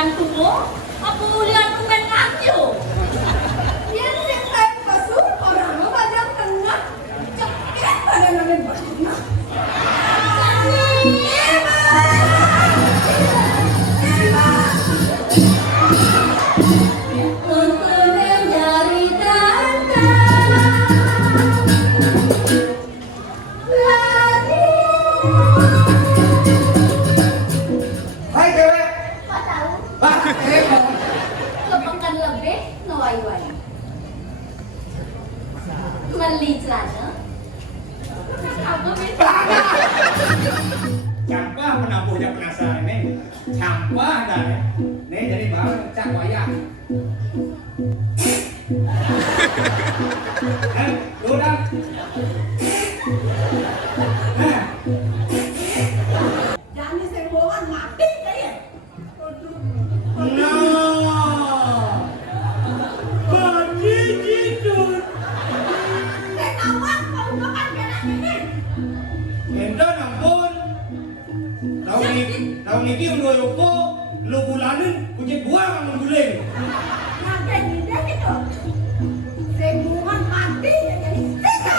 gantung mo? Apa uli aku main ngaco? Yan sing kayak basur orang mo bajang tengah. Ceket pada namin basur na. Untuk mencari tanda lagi. Hai cewek. Kau tahu? Ah, Kepekan lebih nawai-wai. Beli celana. Aku bisa. Campah menabuhnya penasaran nih. Campah dah nih. Nih jadi bang cak wayang. Lu dah. Jadi sing bohongan mati kaya. Nah, bagi gitu. Kayak awak mau makan kena ini. Enda ampun. Tahun ini udah yoko, lu bulanin kucing buang sama guling. Nanti gede gitu. Sing bohongan mati jadi sika.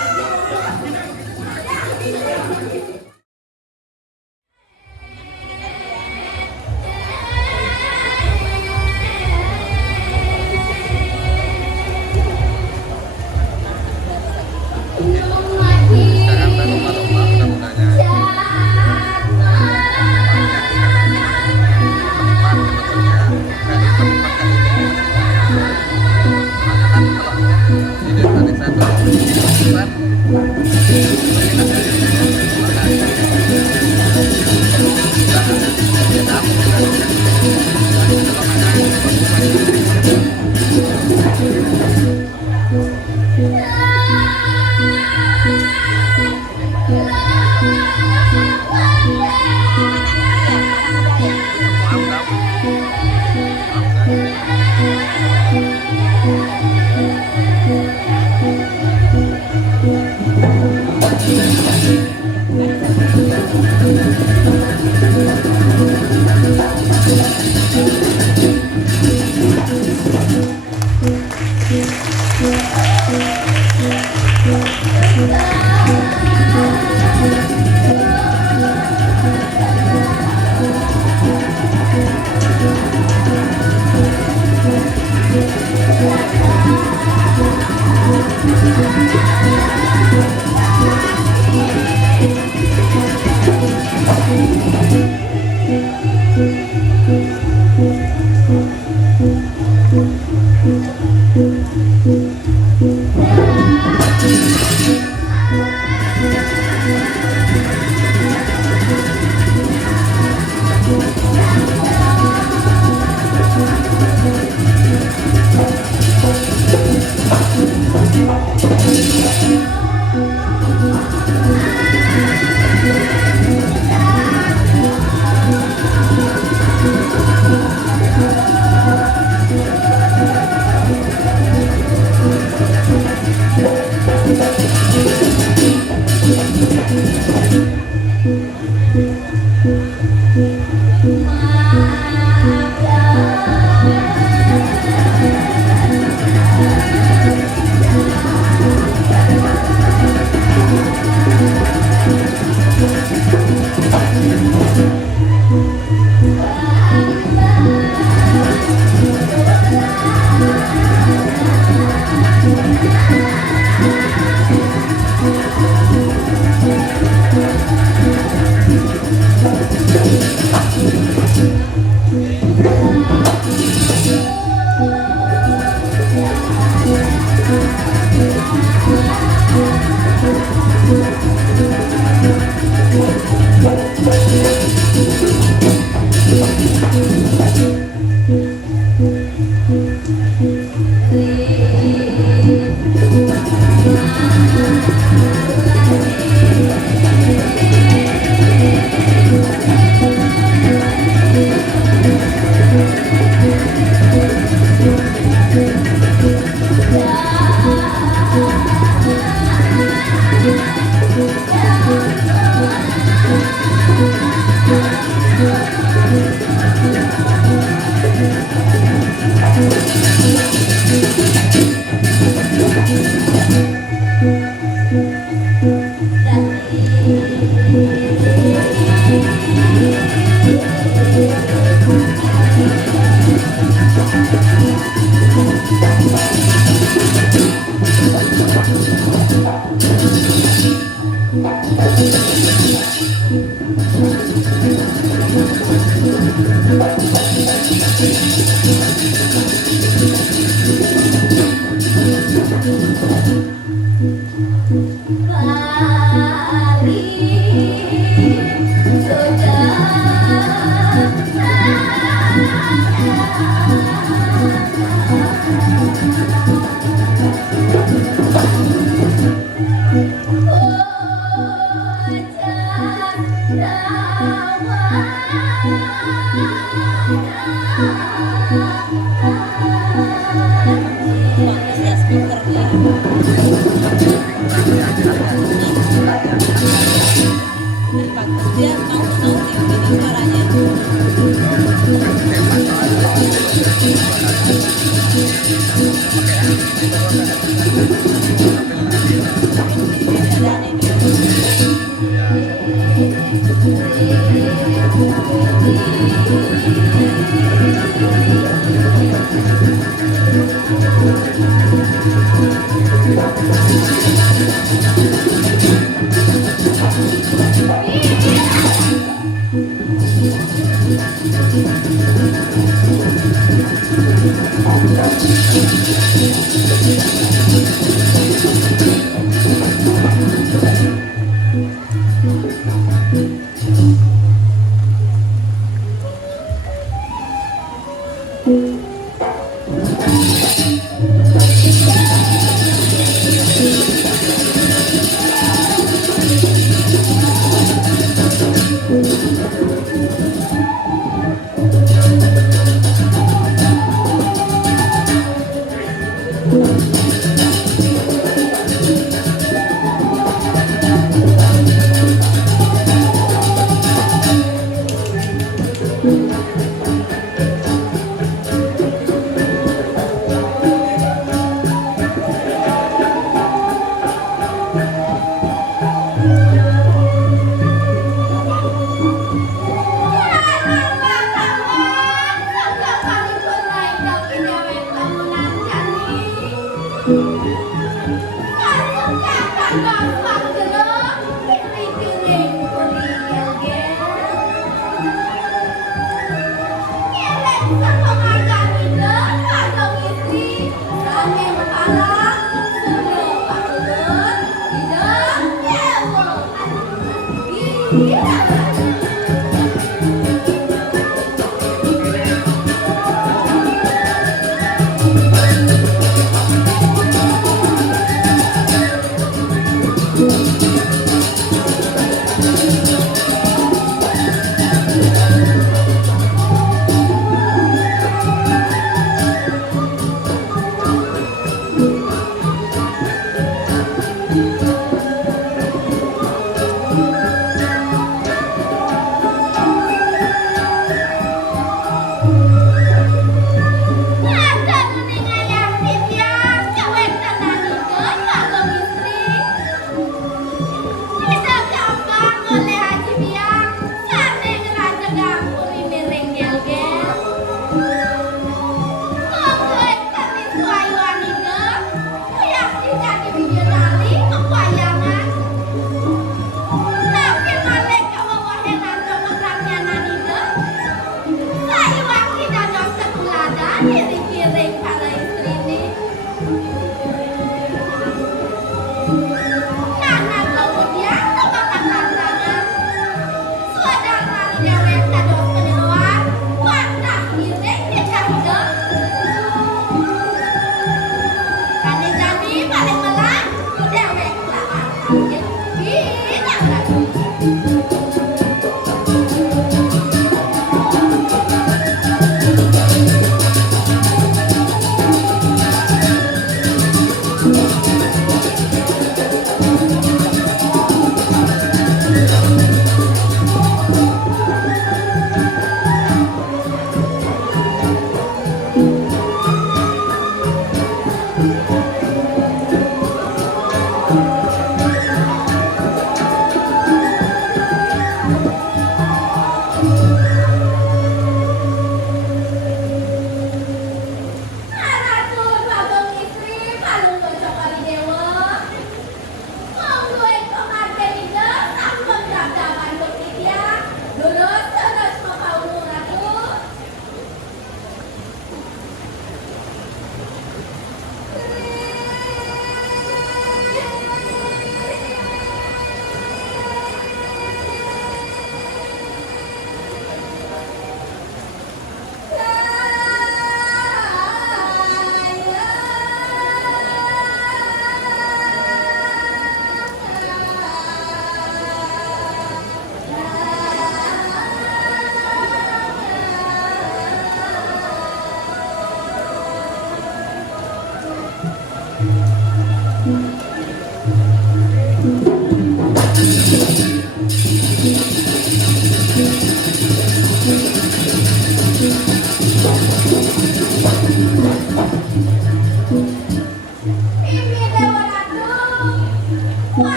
Bagus ya speakernya. Bagus dia tahu ini suaranya.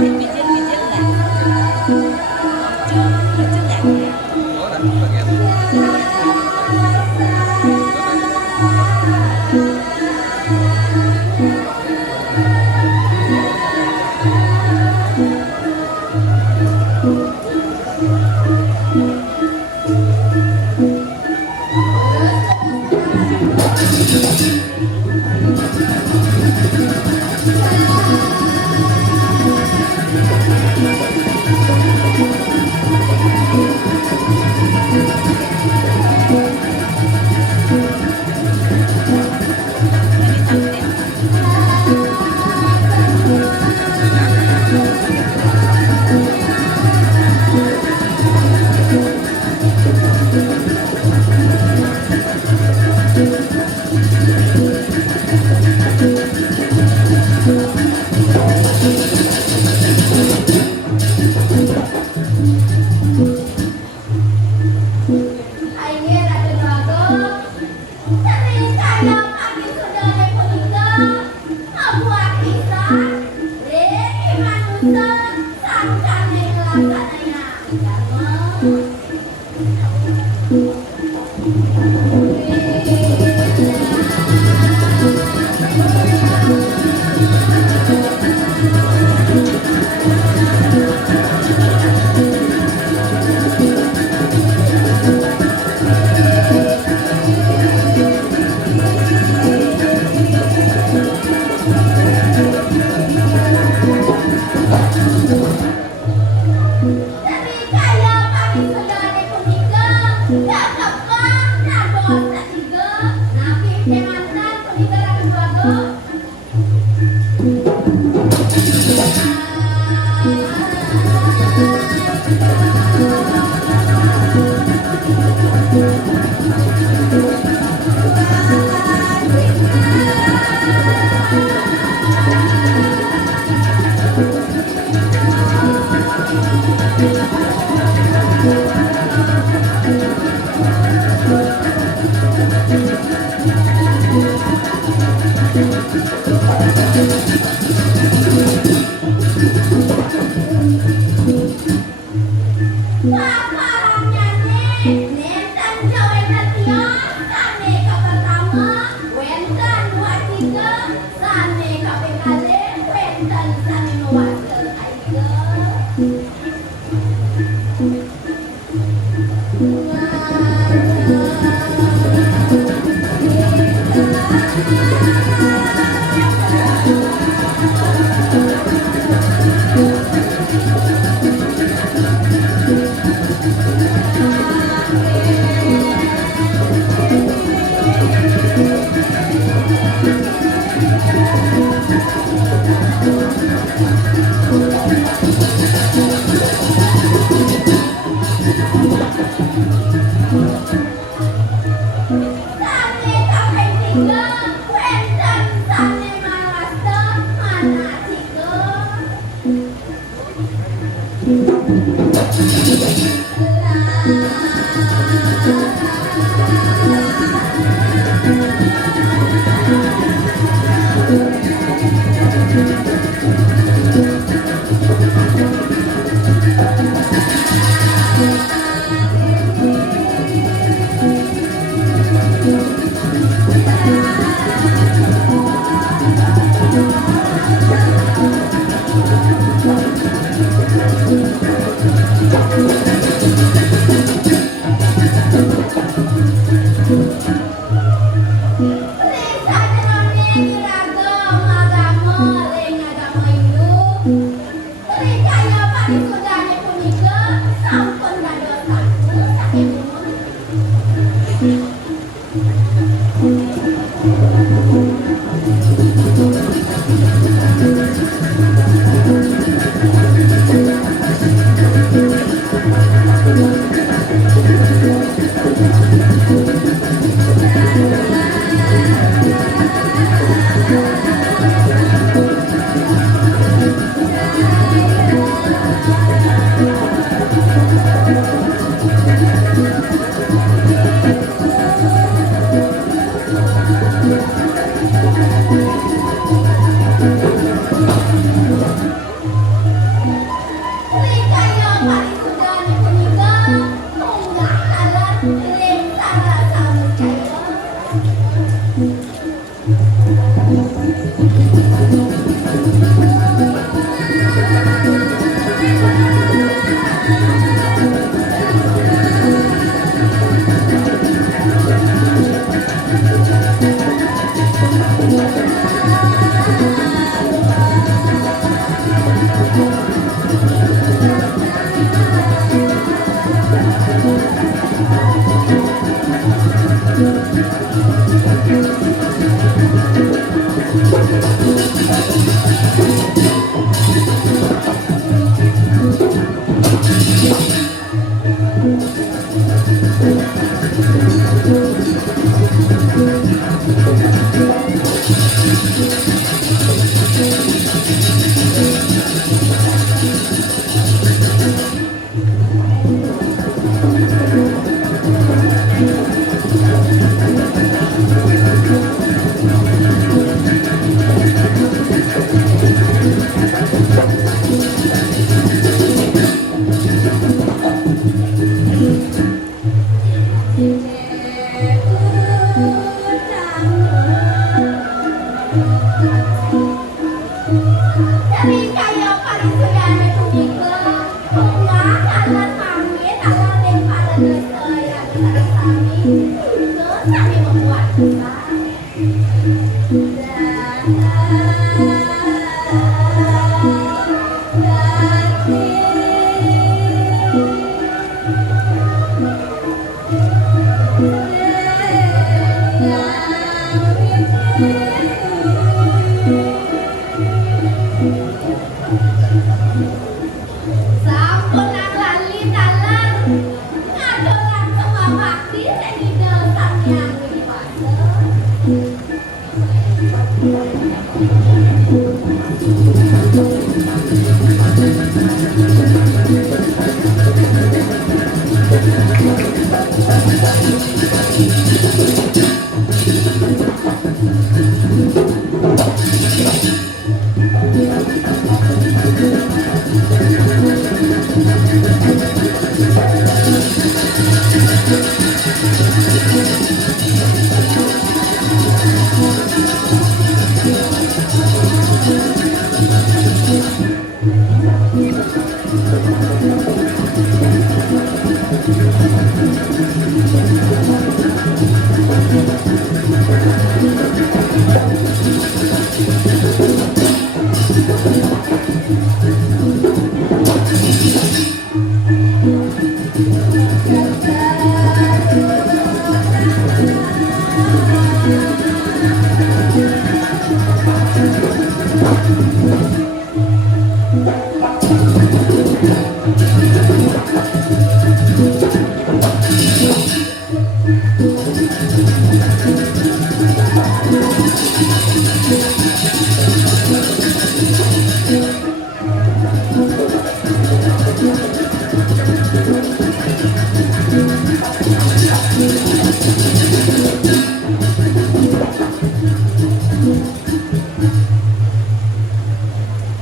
Bijil-bijil lah. Lucu nggak?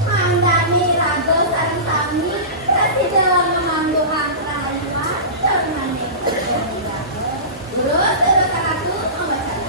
Mandani raga sareng sami presiden memandu antara limat termane. Terus ratu membaca ratu.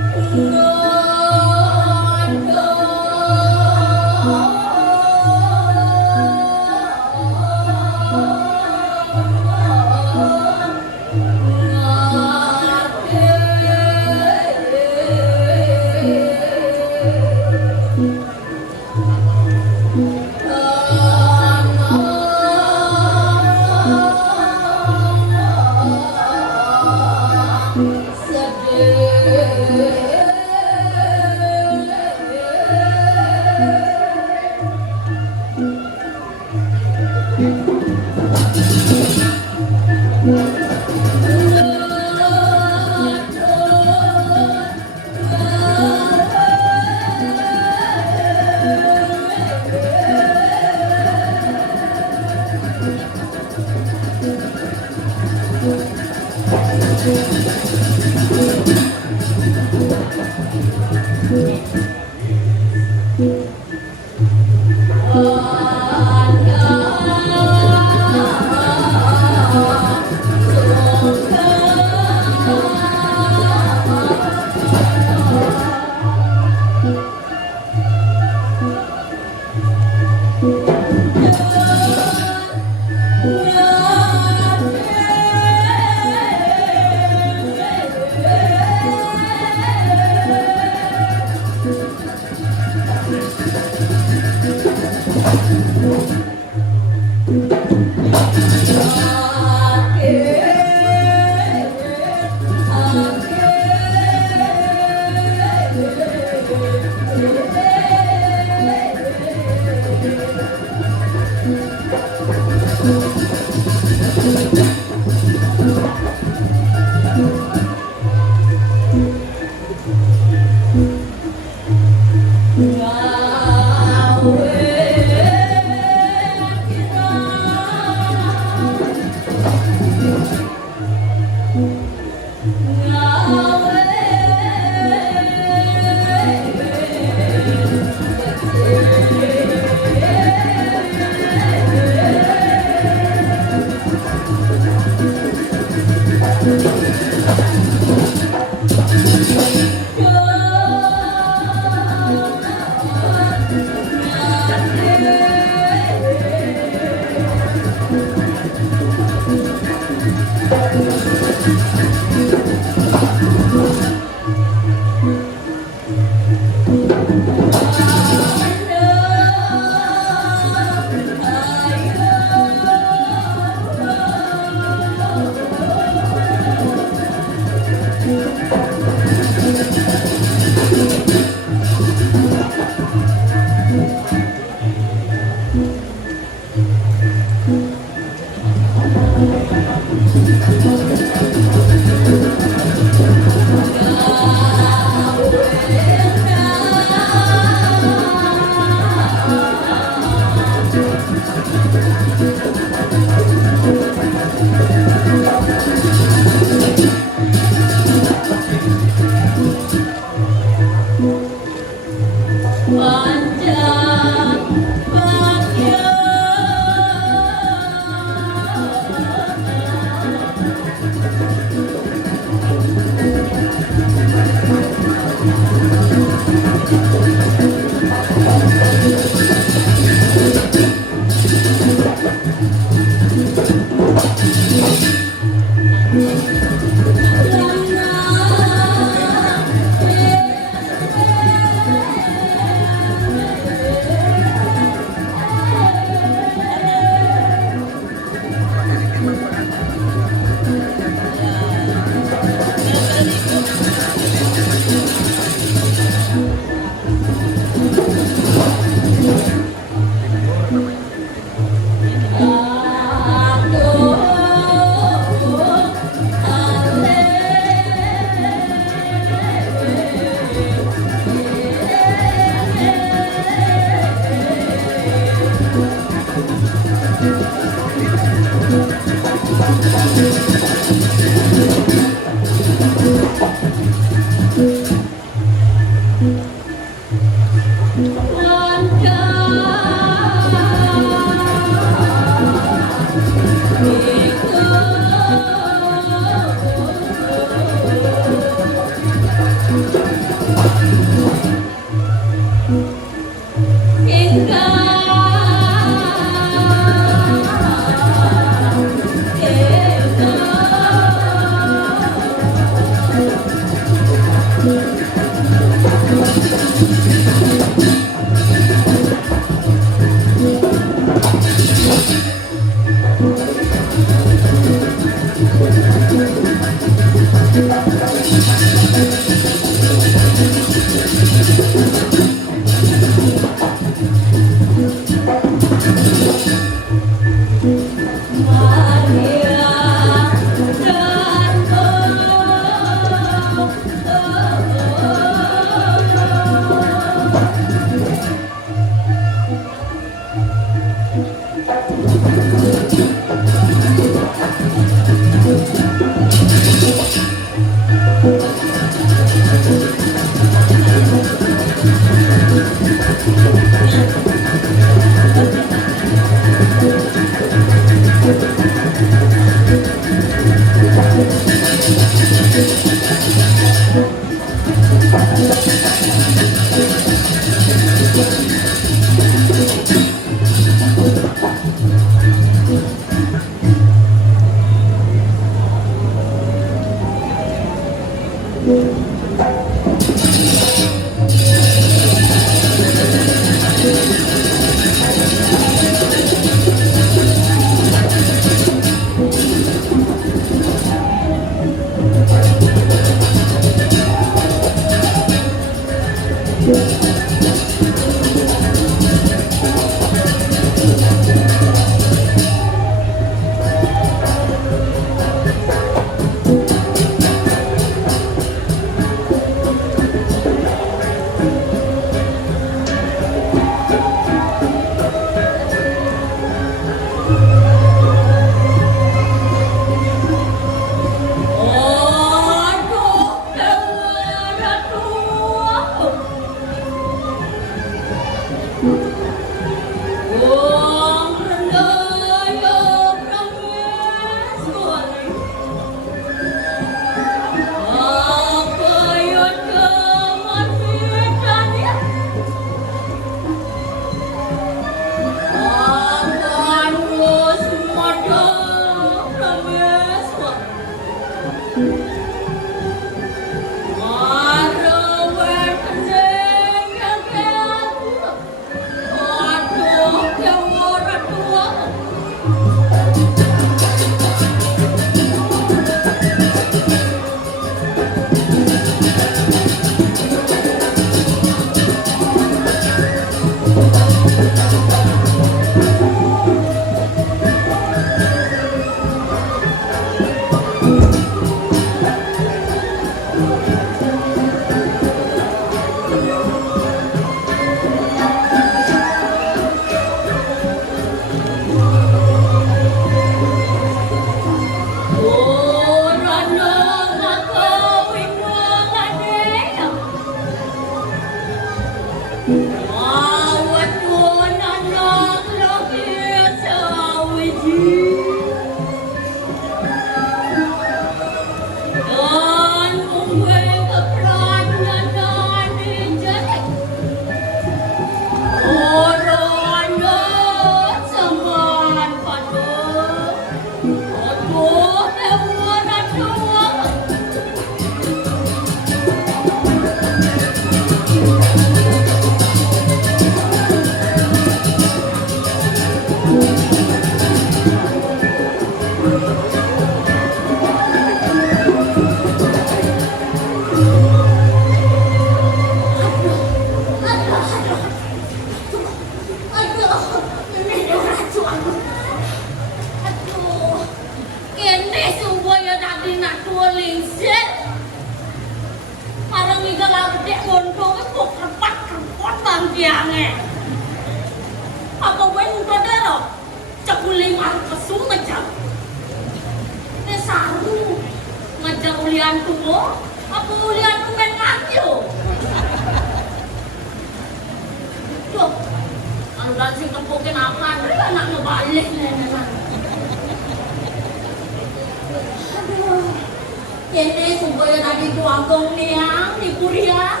Kene supaya tadi tuangkong niang di Kuria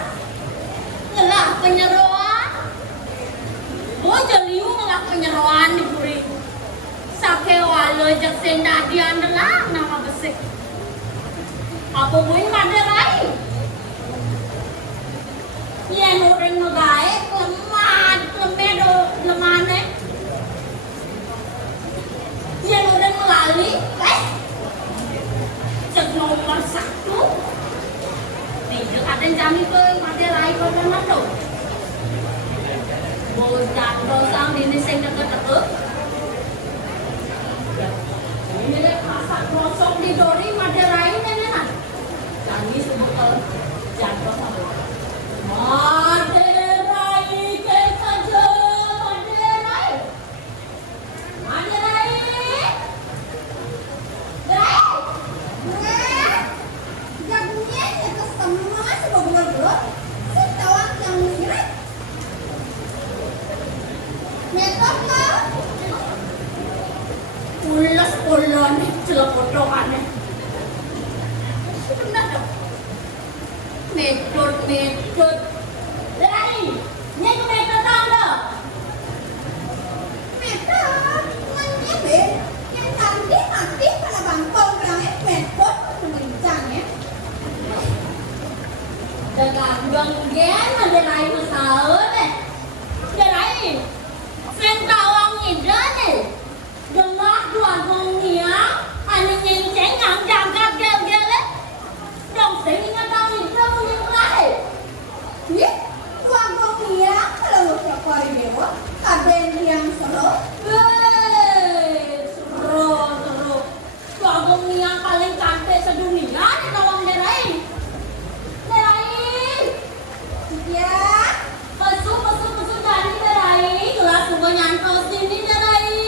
ngelak penyeroan bojo liu ngelak penyeroan di Puri sake walo jak senda diandelak nama besik apa bui maderai yen orang ngegae lemah lemedo lemane yen orang ngelali Maden jami ke mate rai ko kan mando. Bojat dosang dini sing deket-deket. Ini le kasak rosok di dori mate rai nenek. Jami sebotol jatuh sama. Mate rai ke saja mate rai. Mate rai. Jagungnya itu semua sebab bener-bener setawang yang mirip. Metok lah. Ulas polon celok potongannya. Benar dong. Metode. Dari, nyanyi metode tanda. Metok, menyebe yang tadi mati pada bangkong bilangnya metok mencang ya. Dagang donggen ada lain masalah deh. Ada lain. Sen tawang ida deh. Dengar dua gongnya, ane nyenceng yang jaga gel-gel deh. Dong sehingga tahu itu mulai. Ye, tuangkong dia kalau ngucap kari dewa, ada yang seru. Seru. Dua gongnya paling cantik sedunia di tawang derai. Derai. Ya, Pesu dari derai. Gelas bunga nyantol sini derai.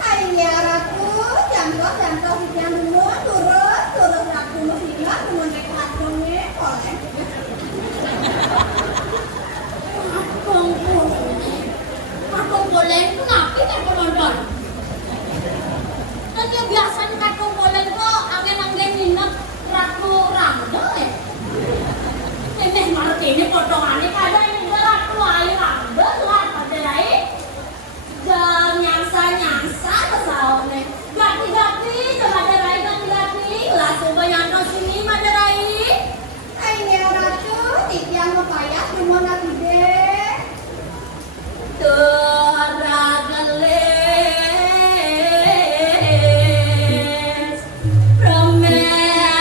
ayah ratu, jantung yang dulu, turun ratu musibah, kemudian kacungnya, oleh. Kakung boleh kenapa kan penonton? Kan dia biasa kakung boleh kok angen-angen nginep ratu rangda ya. Ini Martini potongannya kada ini ratu air rangda lah pada lain. Dan nyangsa kesaone. Gati-gati, ada rai gati-gati. Langsung banyak sini pada rai. Ayah ratu, tiang mepayat, dimana gede. Teragalis Rameswari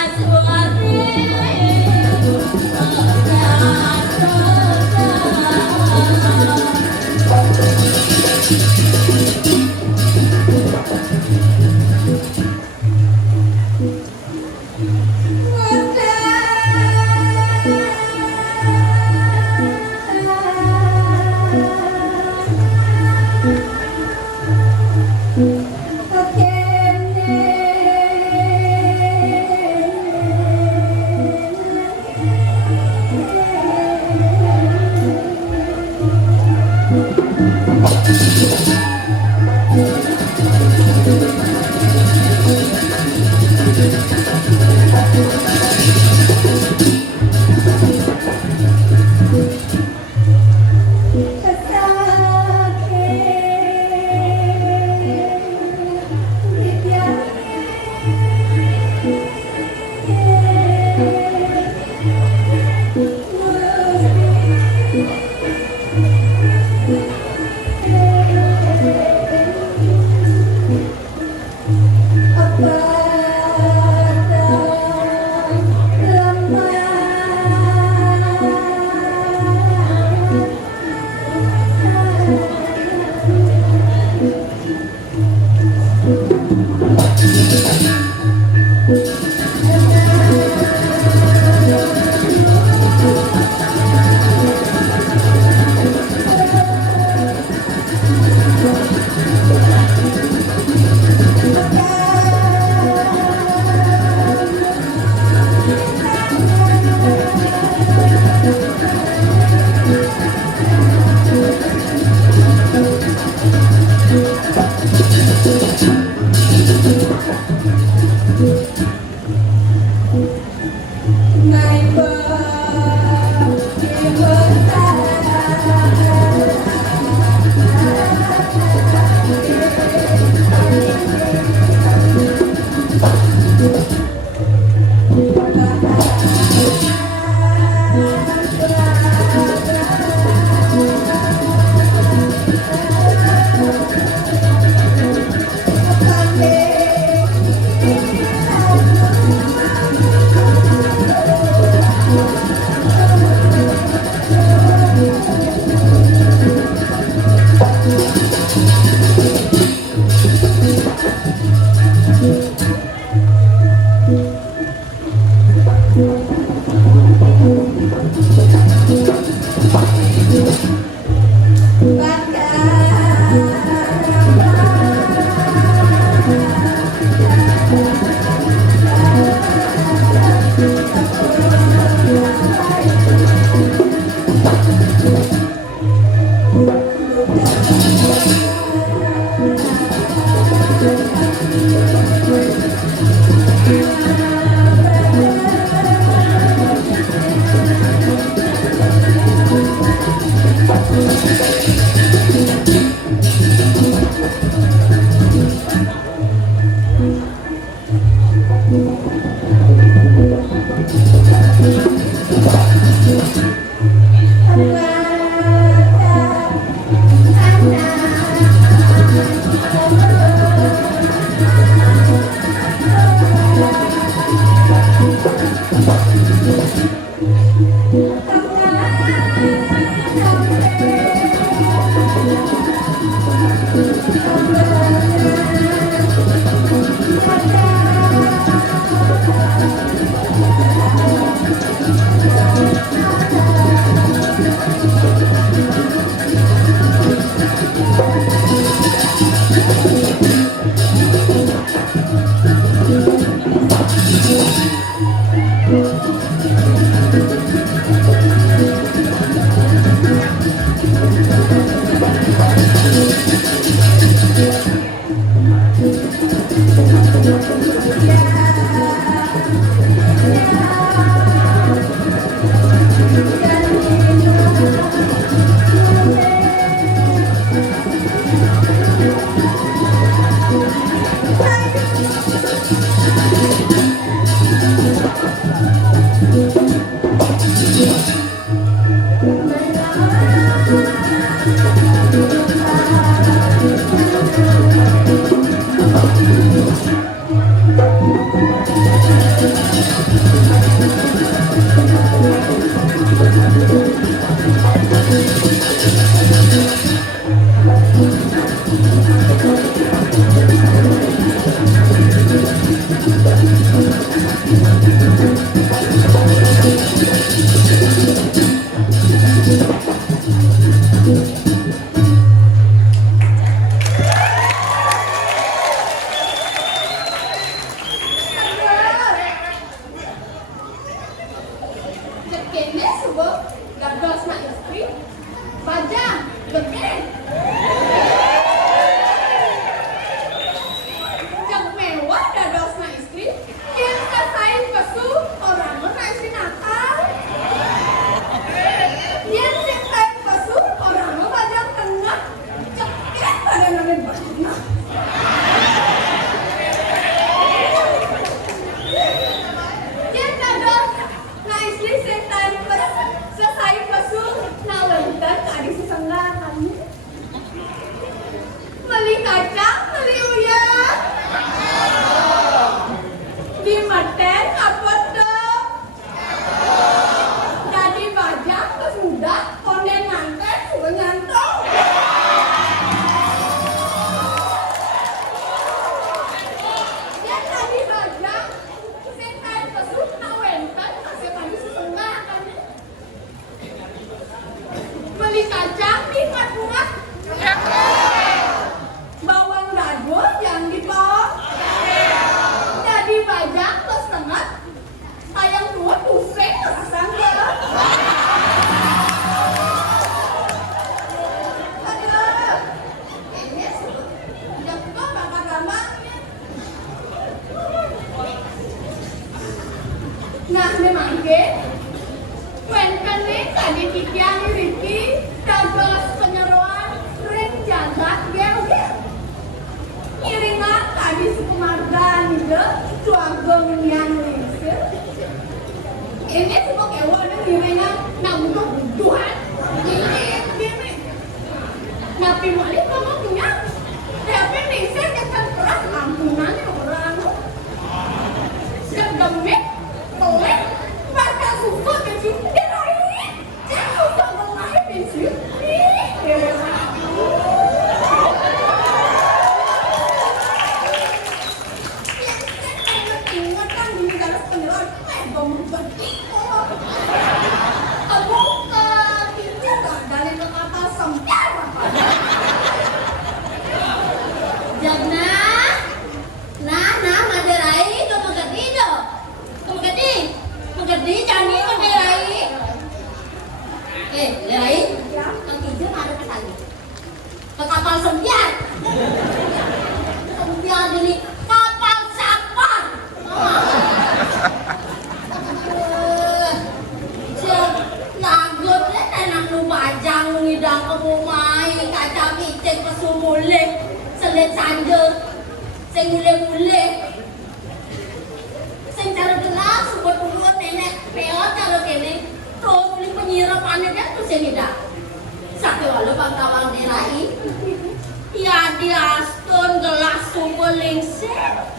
Nah,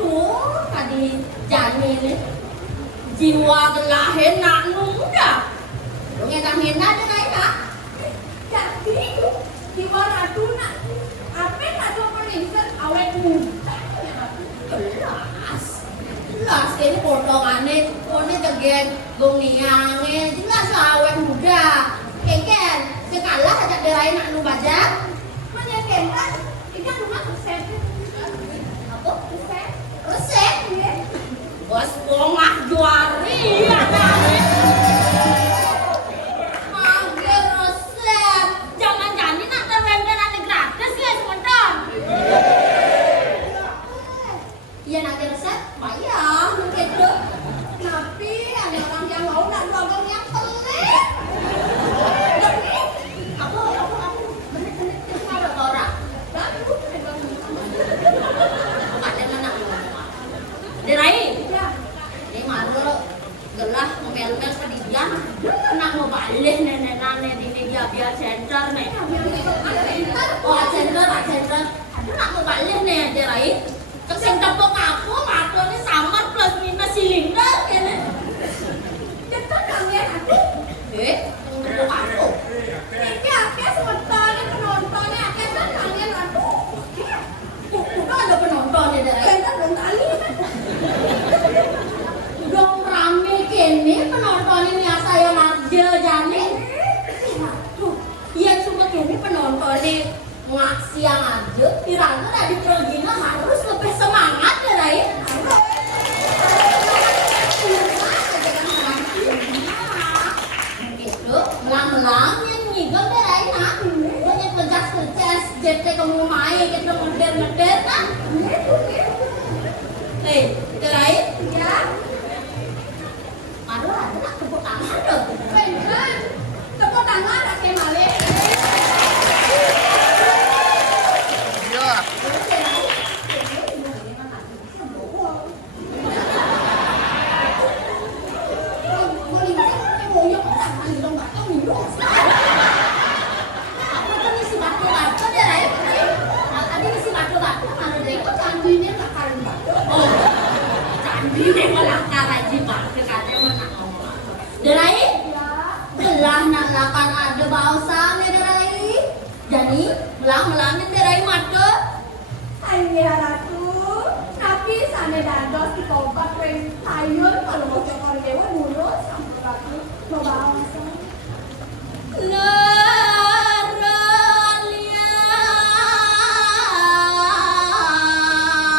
tuh tadi jani nih jiwa gelahin nak nunda lu ngetahin ada naik nak Jadi gimana tuh nak? Apa nak tuh meninggal awet muda? jelas jelas ini potongannya pokoknya tegen gong niangnya jelas lah awet muda keken sekalah aja dirain nak nu bajak Mana kan? Ikan rumah resep. apa Resep. resep Iya. bos bongah juari ya mager resep jangan jadi nak terwenggan nanti gratis ya sebentar iya nanti resep bayar mungkin tuh Tapi ada orang yang mau nak dorong yang pelit. aku bener-bener kita ada orang Bagus. ada mana Derai Ya. ini malu gelah ngomel-mel kedidian nak mau balik nenek-nenek di media biar center nih oh center aduh nak mau balik nih Derai kesing tepuk aku ini sama plus minus silinder kene Cepat kalian aku. tepuk aku Ini apa sebentar ini penontonnya? Cepat kalian aku. udah ada penonton ya Derai Cepat dong kali. dong rame kene penonton ini saya marja jani tuh iya cuma kene penonton ini nggak siang aja pirangnya tadi perginya harus lebih semangat ya Rai gitu melang-melang yang ngigel deh Rai nah banyak kerjas JT kamu main gitu ngeder-ngeder nah Rai Ya. aduh ada nak tepuk tangan dong Benar. Tepuk tangan pakai malik. Apa tuh isi batu-batu deh Rai tadi isi batu-batu mana deh kok candinya tak kali batu oh candi deh malah karaji batu katanya mana ngomong deh Rai gelah nak lakan ada balsam ya deh Rai jadi melang-melangin deh Rai mata Ayah ratu. Tapi sana dados di tobat ring sayur kalau mau cokor dewa mulus sampai ratu mau bawa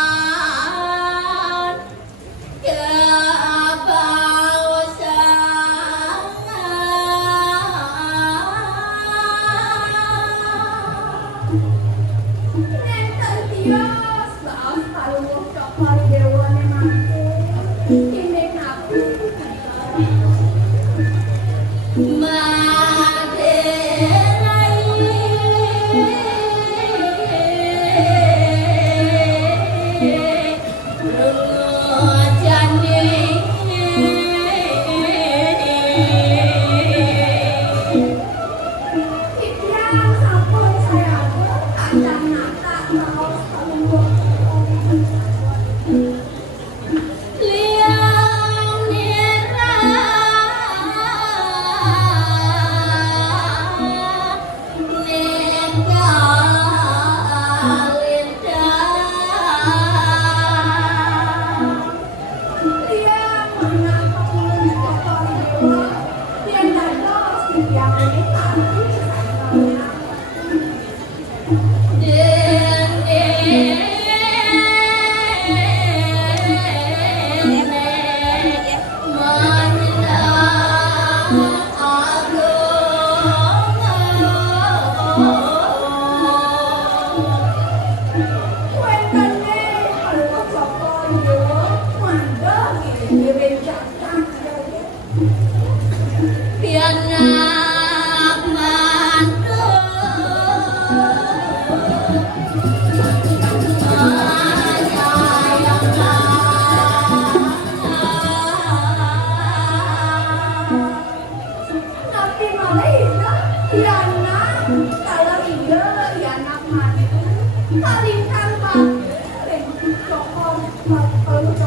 Leralian kebausan Nenten tias, baos kalau mau cokor dewa nih mati. Ini nabi. Ikhlas sampun saya aku kandang nata baos kalau mau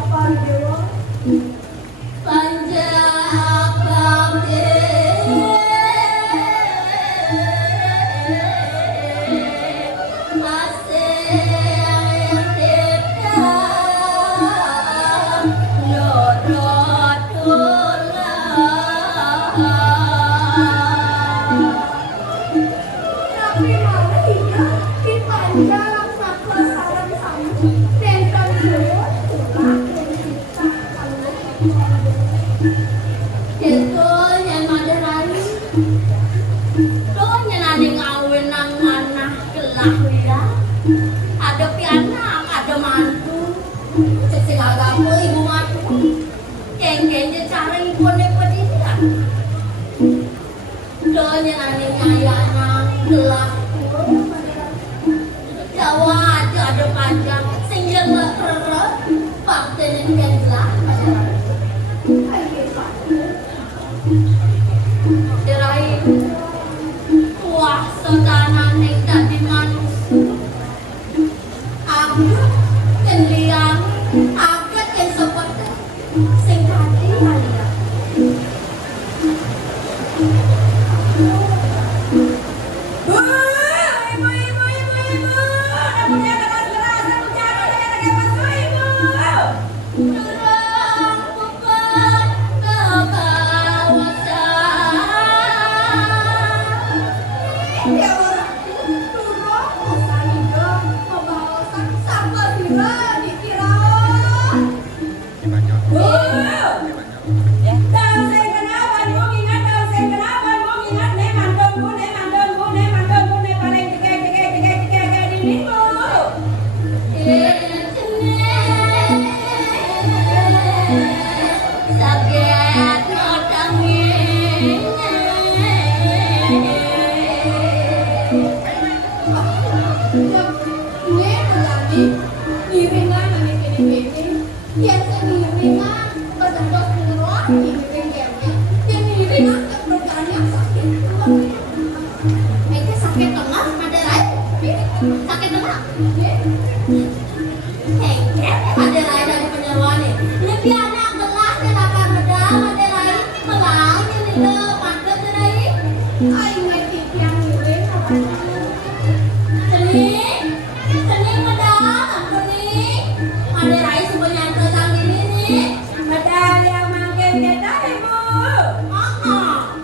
Bapak Dewa. Tapi malah hingga di panjang sakla sarang sami tentang Dewa tulah dan kita kalau Itu yang Madarani. Tuh nyenani ngawin nang manah gelah ya. Ada pianak, ada mantu. Sesing agama ibu mantu. Kengkengnya cara ibu nepedian. Tuh nyenani nyayana gelah. Jawa aja ada panjang. Sing jelek rere. Baktenin kan gelah. Derai kuasa tanah ning dadi manusia. Aku kendiang, aku yang seperti sing hati kalian. Bu, ibu. Namanya dengan keras, aku jangan kayak Mas Ibu. Durang bukan ke kawasan. Ya orangku, turun usaha itu membawa sampah bila dikira. Bu, tahu saya kenapa? Mau ingat tahu saya kenapa? Mau ingat nih mantan bu, paling tiga ini bu. Saget nodangin. Ini lagi iringan ini. Ya iringan bertambah keluar iring gamenya. Yang iringan keberkahannya sakit. Itu sakit tengah ada lain. Sakit tengah. Ada lain dari penyeruan nih. Lebih anak gelah dan akan medal ada lain. Melangnya nih lo mandat dari. Ai ngerti yang iring apa? Seni medal seni. Ada lain sebanyak kesang ini nih. Medal yang makin kita ibu.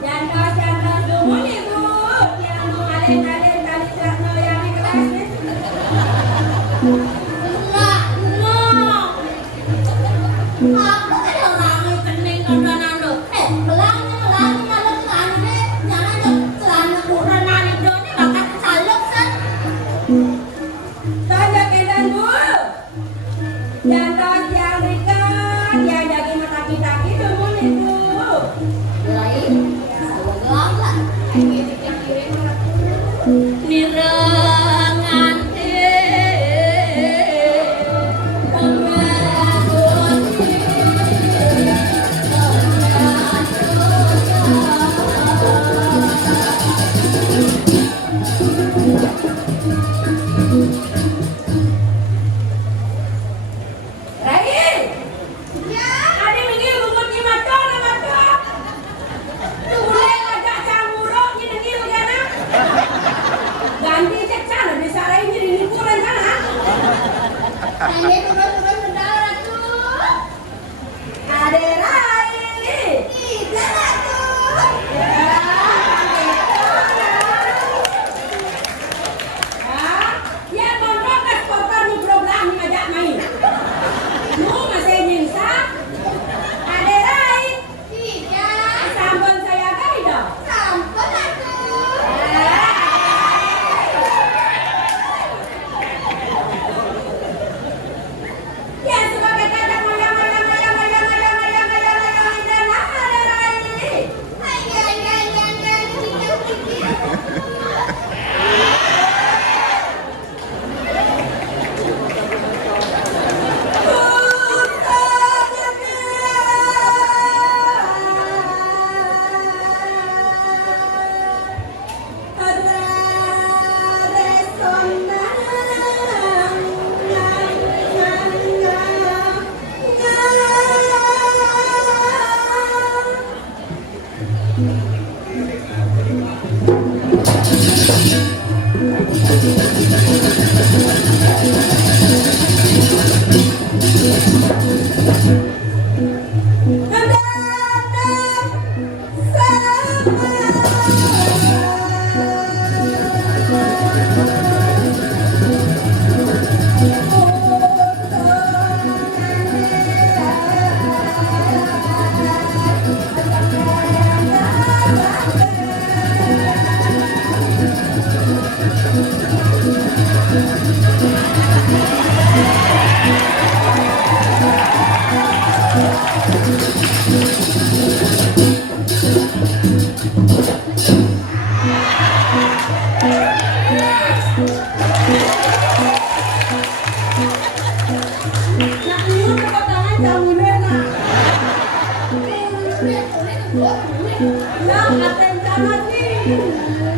Jantos semua nih bu. Yang mengalir tali trakno yang di kelas nih. Enggak, no. Aku ada orang kening kodonan lo. Belangnya kalau celana jangan celana ukuran itu nih bakal salep san. Tanya kedan bu. Jantos yang rikan, yang daging mataki-taki semua nih bu. Lain, gelang lah. Ini yang iring orang. Nirengan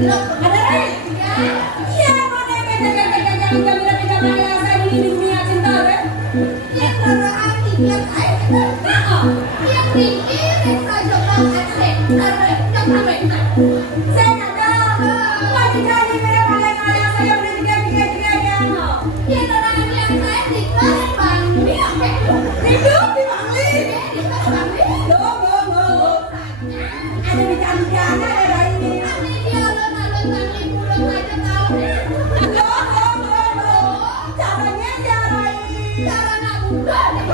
Ada Ray? Iya, mana saya di dunia cinta deh. Yang berarti yang saya yang diirit saja banget sih. Yang sampai Saya nggak tahu. Pasti jadi mereka kalian saya udah tiga ya. yang orang yang saya dikasih Bangli apa itu? Hidup di Bangli. Dikasih Bangli. Loh. Ada bicara-bicara ada ini. Ini dia alun-alun Bangli pulang aja tahu nih. Loh. Caranya cara ini. Cara anak muda nih.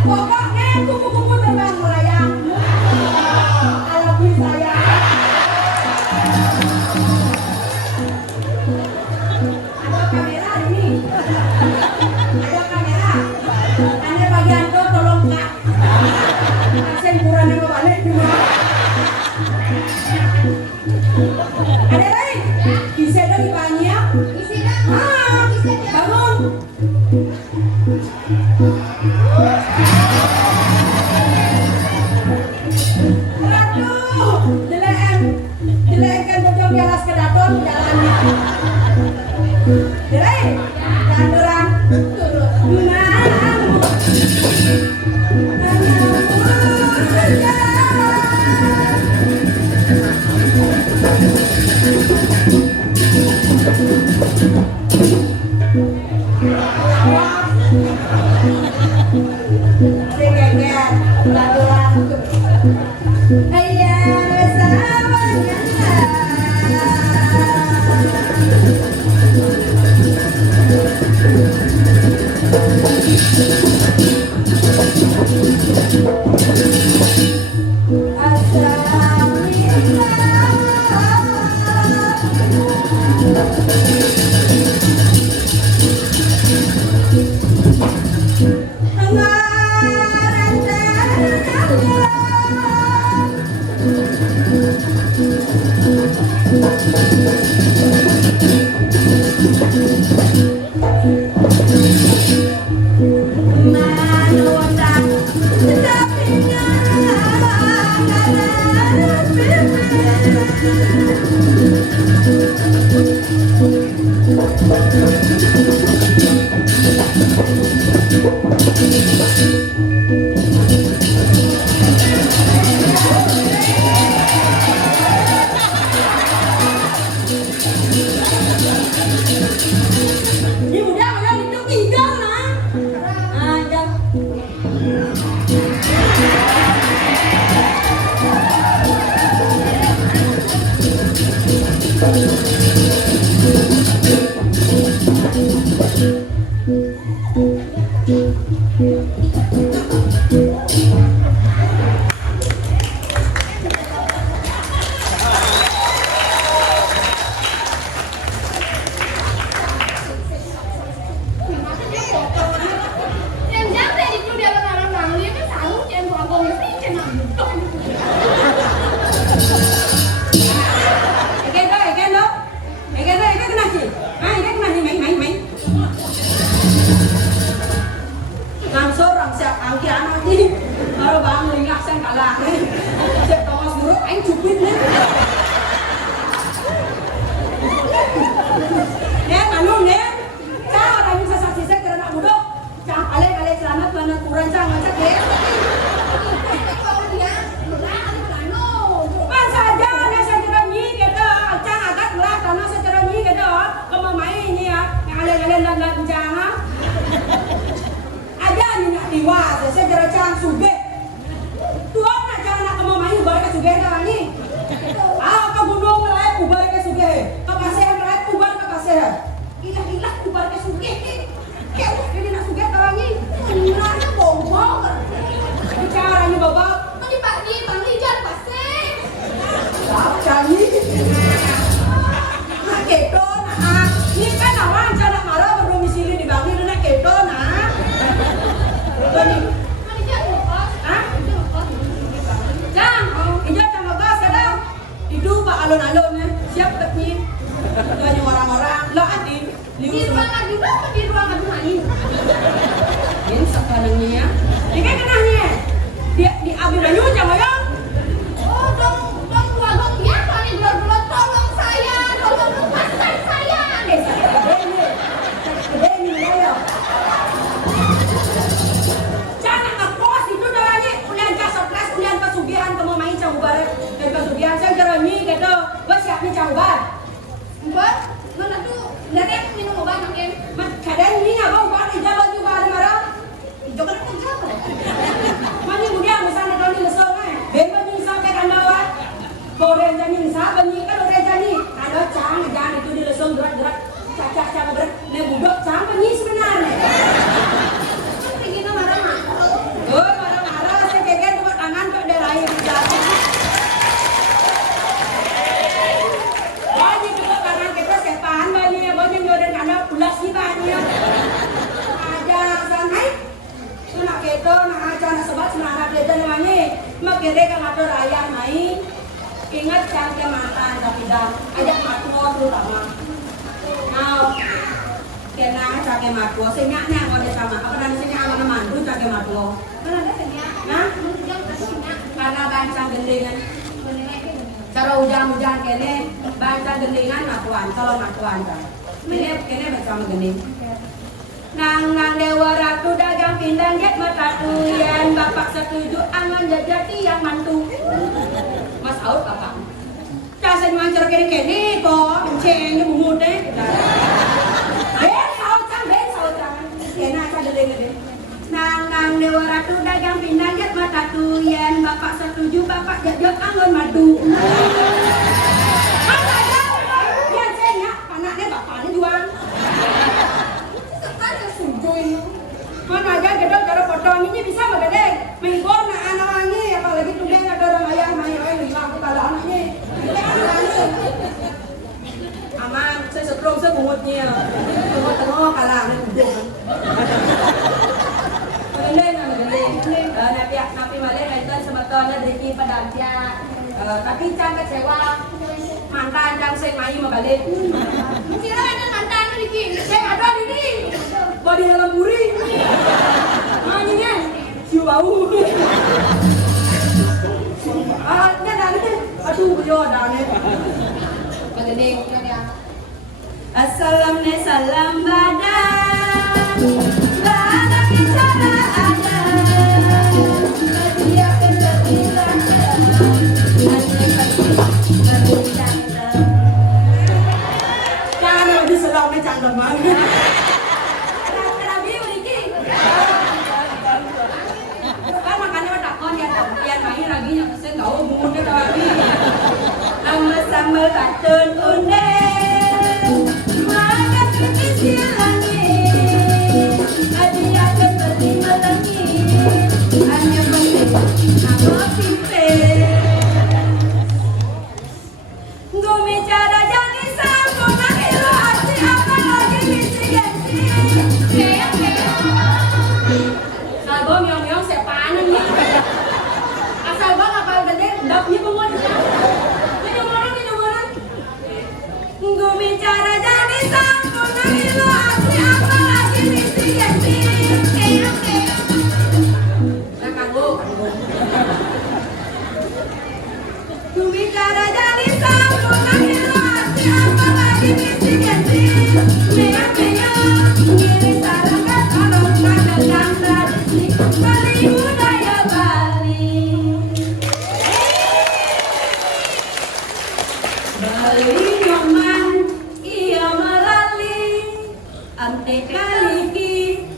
Pokoknya kupu-kupu terbang melayang. Alami saya. Ada kamera ini. Ada kamera. Anda bagian itu tolong kak. Saya kurang yang balik cuma. Ada lain? Bisa dari banyak. Isi dah. Isi dia. Bangun. Aduh, dilekan bojong di alas kedaton jalannya. Dilek, jangan turun. liwat, saya kira cang sugih. Tuan nak jangan nak kemau main ubar ke sugih kan ni. Ah, ke gunung melayu ubar ke sugih. Ke pasir melayu ubar ke pasir. Ilah ubar ke sugih. Kayak jadi nak sugih kan ni. Mana bombong. Bicaranya babak. Tadi pagi Bang Lijan pasir. Cari. Nak keto nak. Ni kan awak jangan marah berdomisili di Bangli nak keto nak. Tadi. Bang Lijan lepas. Hah? Lepas. Jang, iya jang lepas kadang. Itu pak alon-alon ya. Siap tak ni? Tanya orang-orang. Lah adi. Di ruang adu apa di ruang adu main? Ini sekarangnya ya. Ini kan kenanya. Dia di Abimanyu jang ya. Oh, dong keluarga biasa nih gelar-gelar tolong saya, tolong lepaskan saya. Ini ya. Jangan ngekos itu caranya. Ulian ka stres, ulian pesugihan kamu main jang ubar. Dari pesugihan saya jerami gitu. Buat siap nih jang ubar. Mbak, mana tuh? Lihat minum obat makin. Kadang ini apa ubar ijab baju ubar marah. Itu kan kerja apa? Mana kemudian misalnya kalau ni lesong ben bani sampai kandawan. Boren jani sa bani kalau boren jani. Kalau cang jangan itu di lesong gerak-gerak cacak-cacak gerak. Ne budok cang bani sebenarnya. Kan kita marah-marah. Oh, marah-marah saya kegen buat tangan kok ada air di dalam. Banyak juga kanan kita sepan banyak banyak jodoh kandang pulas ni banyak. Ada sanai. Tu nak keto nak aja nak sebab semangat dia namanya. Mak kira kan ada raya main. Ingat cangke mantan tapi dah ajak matuo terutama. Now, kena cangke matuo. Senyaknya kalau dia sama. Apa namanya senyak aman mandu cangke matuo. Kan ada senyap. Nah, Yang senyap. karena bancang gendingan. Beneran itu. Cara hujan-hujan kene bancang gendingan matuan. Kalau matuan kan. Kene bersama gending. Nang dewa ratu dagang pindang jet mata tuyan bapak setuju angan jajati yang mantu. Mas out bapak. Casen mancer kene kok benceng bumut deh. Ben saut cang. Kena aja gede. Nang dewa ratu dagang pindang jet mata tuyan bapak setuju bapak jajak angan madu. Apa aja? Ya cengnya panaknya bapaknya jual. Mana aja gedor cara potong ini bisa magedeng. Menggor na anak ini apalagi tudeng ada orang ayah mayo lima aku kalau anaknya. Aman, saya setrum saya bungutnya. Tengok kalah udung. Magedeng. Napi male itu sebetulnya dari padamnya. Tapi cang kecewa. Mantan cang saya mayu mabalik. Kira ada mantan Riki. Saya ada di sini. Body dalam buri. Manyinya cium bau. Ini ada ni. Aduh, jodoh ni. Paganding. Assalam salam badan. Badan bicara ada. Dia keterbilang. Jangan lebih sedang ni canggung banget. Sambal katun unden makan kecil langit hadiah seperti melangi hanya penting nama pimpin gumi cara jadi sempurna hilo hati apa lagi misi ganti keong salbom yong sepanan nih asal bang apa gede dapnya pengon bicara jadi sempurna hilo hati apa lagi misi ganti nah kanggo ku bicara jadi sempurna hilo hati apa lagi misi ganti ngiri sarangkat orang kadang tradisi Bali budaya Bali nyoman ante kaliki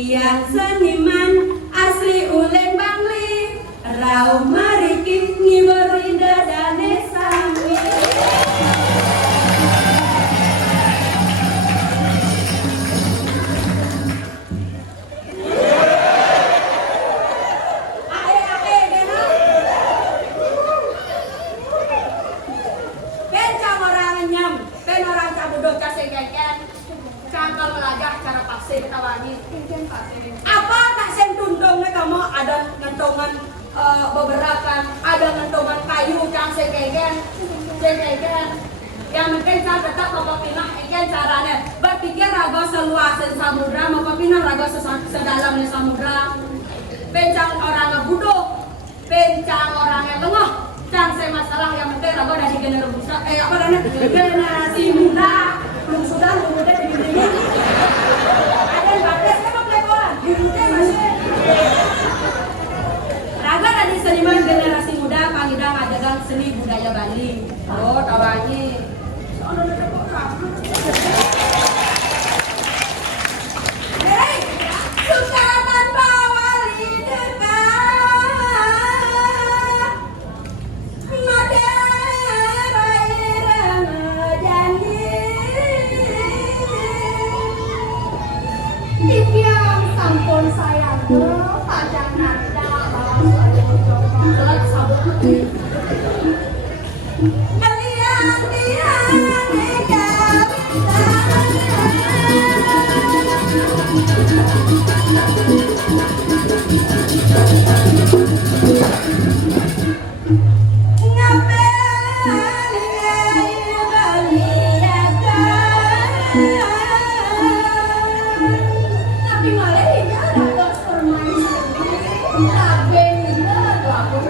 Biang seniman asli Uleng Bangli, rau mariki ngiberi dadane sami. Bencang orang nyam, ben orang cabudok kasih keken. Cangkal melajah cara pasir tawani. Apa tak sen tundongnya kamu ada ngentongan beberapa, ada ngentongan kayu cang sekegen. Yang penting saya tetap mau pinah egen caranya. Berpikir raga seluasan samudra, mau pinah raga sedalamnya samudra. Bencang orang budok, bencang orang yang lengah. Cang saya masalah yang penting raga dari generasi muda. Belum sudah, belum udah begini. Ada yang batas, apa pelekoan? Hidupnya masih. Raga dari seniman generasi muda, pangidang ajagan seni budaya Bali. Oh, tawanya. Hei, suka tanpa wali dekat. Maderai Ramadhani. Tipiang sampun sayang padang nada Kalian dia tapi malah ini ada dos permain tapi ini aku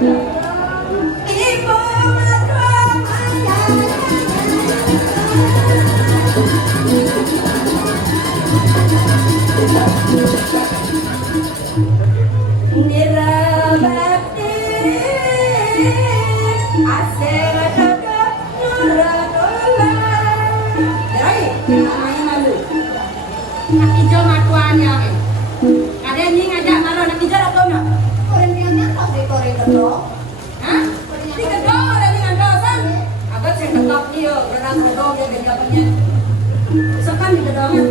Ibu madrasah Nirabati Asera dodo Nuradola Dari, namanya malu Nak hijau matuannya ada yang ngajak malu nak hijau atau enggak? orang yang nyata di koridor. Hah? Di kedong ada yang dosan agak saya tetap dia berang kedong dia benjakannya sekan di kedongnya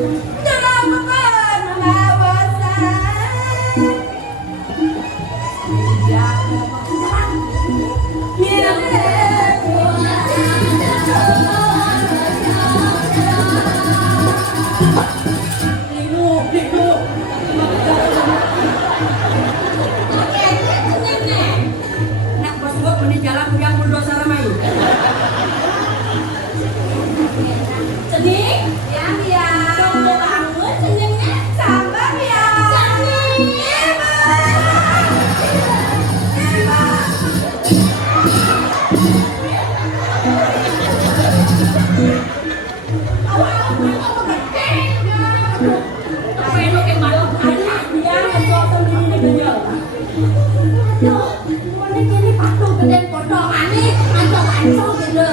dalam bukan melawasan ya nak bos-bos meni jalan yang mudah saramai Cening, yang dia tunggu banget ceningnya. sabar ya Apa yang lo kayak malu? anak dia ngejok sendiri di bejol Aduh, mulai gini patuh gede potongan nih, ancol-ancol gitu.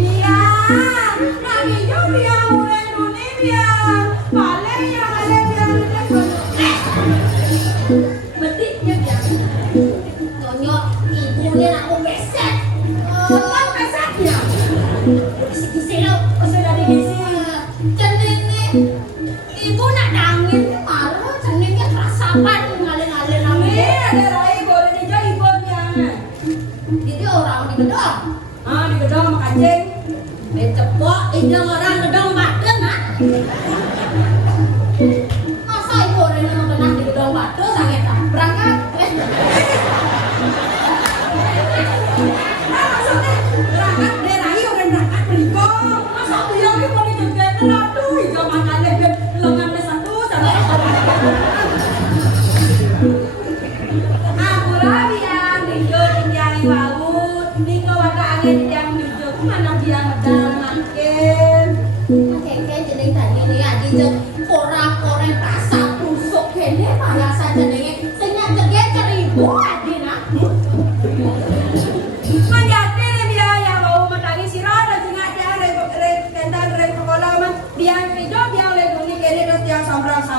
biar nami jo biar mulai nuni biar paling yang ada biar Betiknya biar nyonyok ibunya aku besek. kan pesaknya Kisi-kisi lo. masih dari gizi Cening nih, ibu nak nangin malu ceningnya kerasapan ngalir-ngalir ini nangin. ada rai boleh dijah ibunya Jadi orang di gedong. ah di gedong sama kacing Cepok, ini orang gedong badan ah. Masa ibu orang yang kena di gedong badan sakit ah? Berangkat. maksudnya berangkat dari rai orang berangkat berikut masa bilang ini mau dijemput aduh hijau makannya biar lengannya satu sama aku rabi yang hijau yang wau nih kau ada angin yang hijau mana dia dalam makin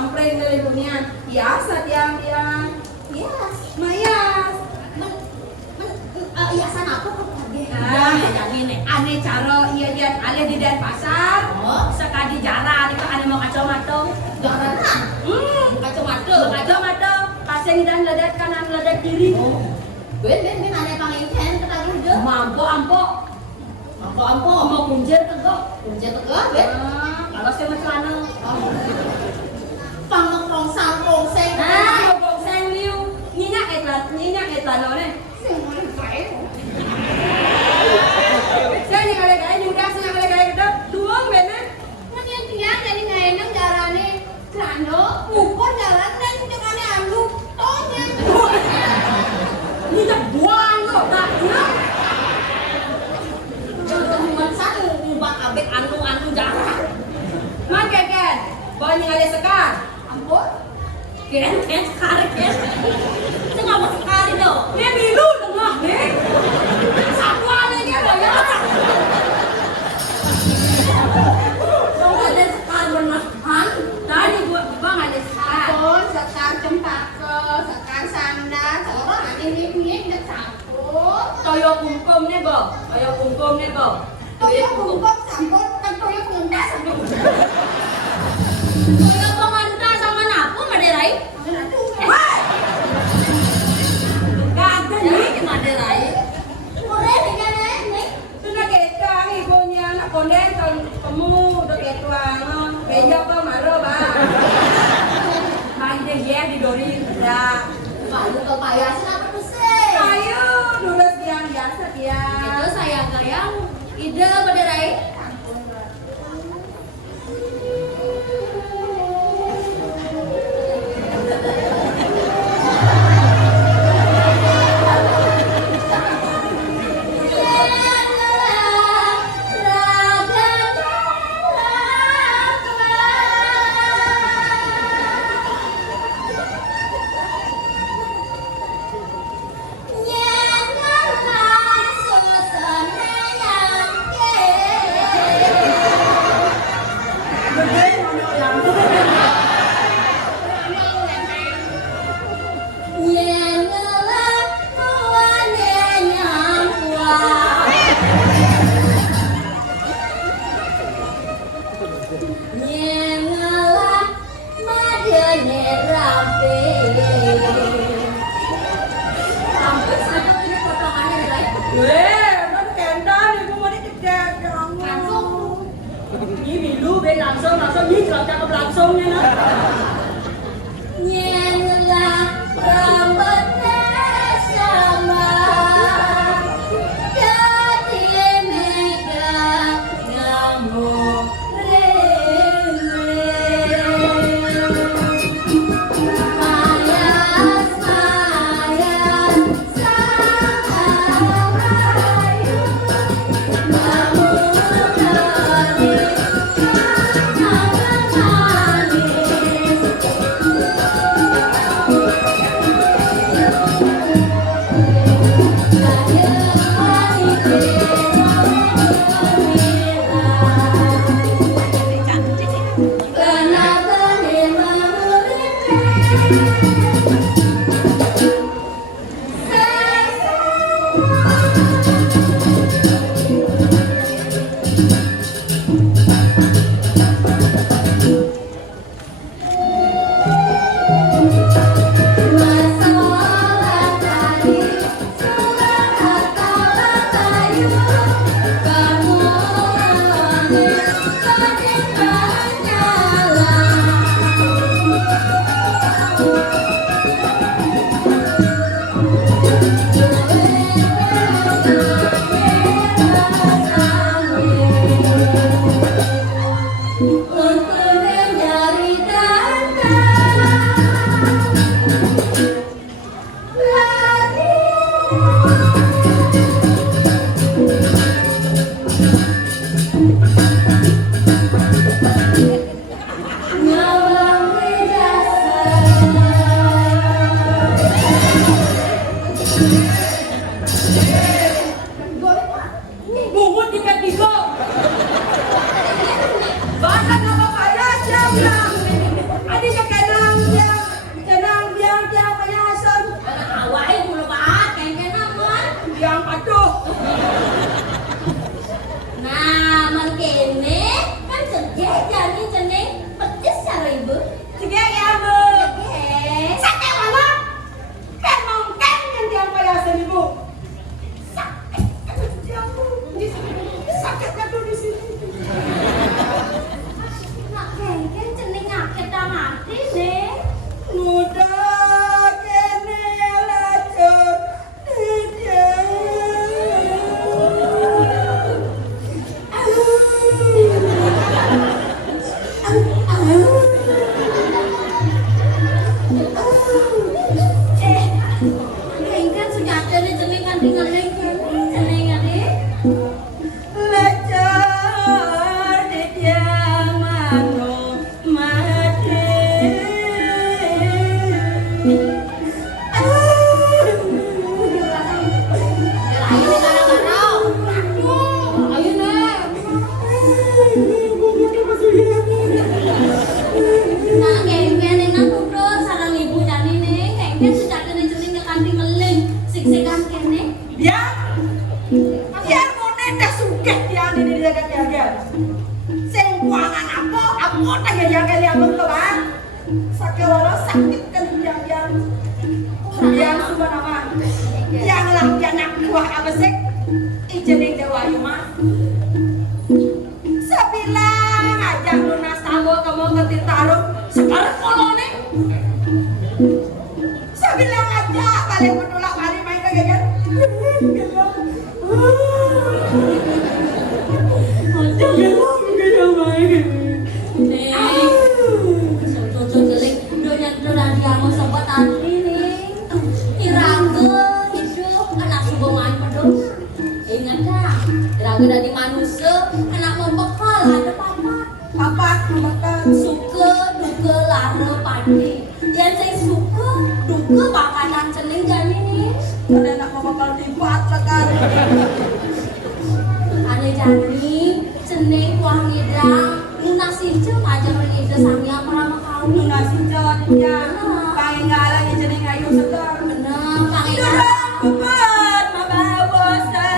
sampreng dari dunia. Biasa tiang-tiang. Yes. Mayas. Hiasan apa kok tadi? Ah. Yang ini. Ane cara iya dia ale di pasar. Oh. Sekali jalan itu ane mau kacamata. Jangan. Kacamata. Kacamata. Pasang dan ledet kanan ledet kiri. Ben ada pangingken ketagih je. Mampu ampo. Ampo. Mau kunjir tegak. Kunci tegak ben. Kalau saya celana. Pang rongsang. Nah, bong sang liu. Nyinya etlan oleh. Sing mulai bae. Saya ni kali-kali nyudah, saya kali-kali kedap. Duang bener. Ngan tiang jadi nggak enak jarane. Krano ngumpul jalan dan jangan anu. Tonya. Ni tak buang kok, tak buang. Teman satu ngubah abek anu jalan. Man keken, bawa nyale sekar. Ampun. Keren sekali kan. Itu nggak mau sekali dong. Ni bilu tengah ni. Satu ada ni ada ya. Kau ada sekali bermakan. Tadi buat bang ada sekar. Ampun, sekar cempaka, sekar sandal, seorang ini punya campur. Toyo kumkum ni bang, toyo kumkum ni bang. Toyo kumpul campur, kan toyo pengendas campur. Toyo pengendas sama napu Maderai. Wah, gak ada ni. Jadi Maderai. Boleh dengan ni. Sudah kita ibunya nak konden kamu udah ketuang. Beja apa malu bang. Main deh ya di dori dah. Malu kepayasan apa tuh sih? Ayo, lulus yang biasa dia. Itu saya gayang ide Maderai. Weh, kan kendan ibu mau dicek langsung. Ini milu be langsung ni celak cakap langsungnya nah. Nyenlah rambutnya sama jadi mega ngamuk sakit kan yang semua nama yang lah anak buah abesek ijening dewa yuma sebilang ngajak lunas tamu kamu ngetir taruh sekarang koloni sebilang aja balik menolak balik main kegegan dari manusia anak membekal ada papa makan suka duka lara pandi yang saya suka duka makanan celing jani nih ada nak membekal tibat sekan ada jani celing kuah ngidang nasi cem aja berida samia perama kau nasi jadinya pengen galang ijening ayu segar bener pengen beban mabawasan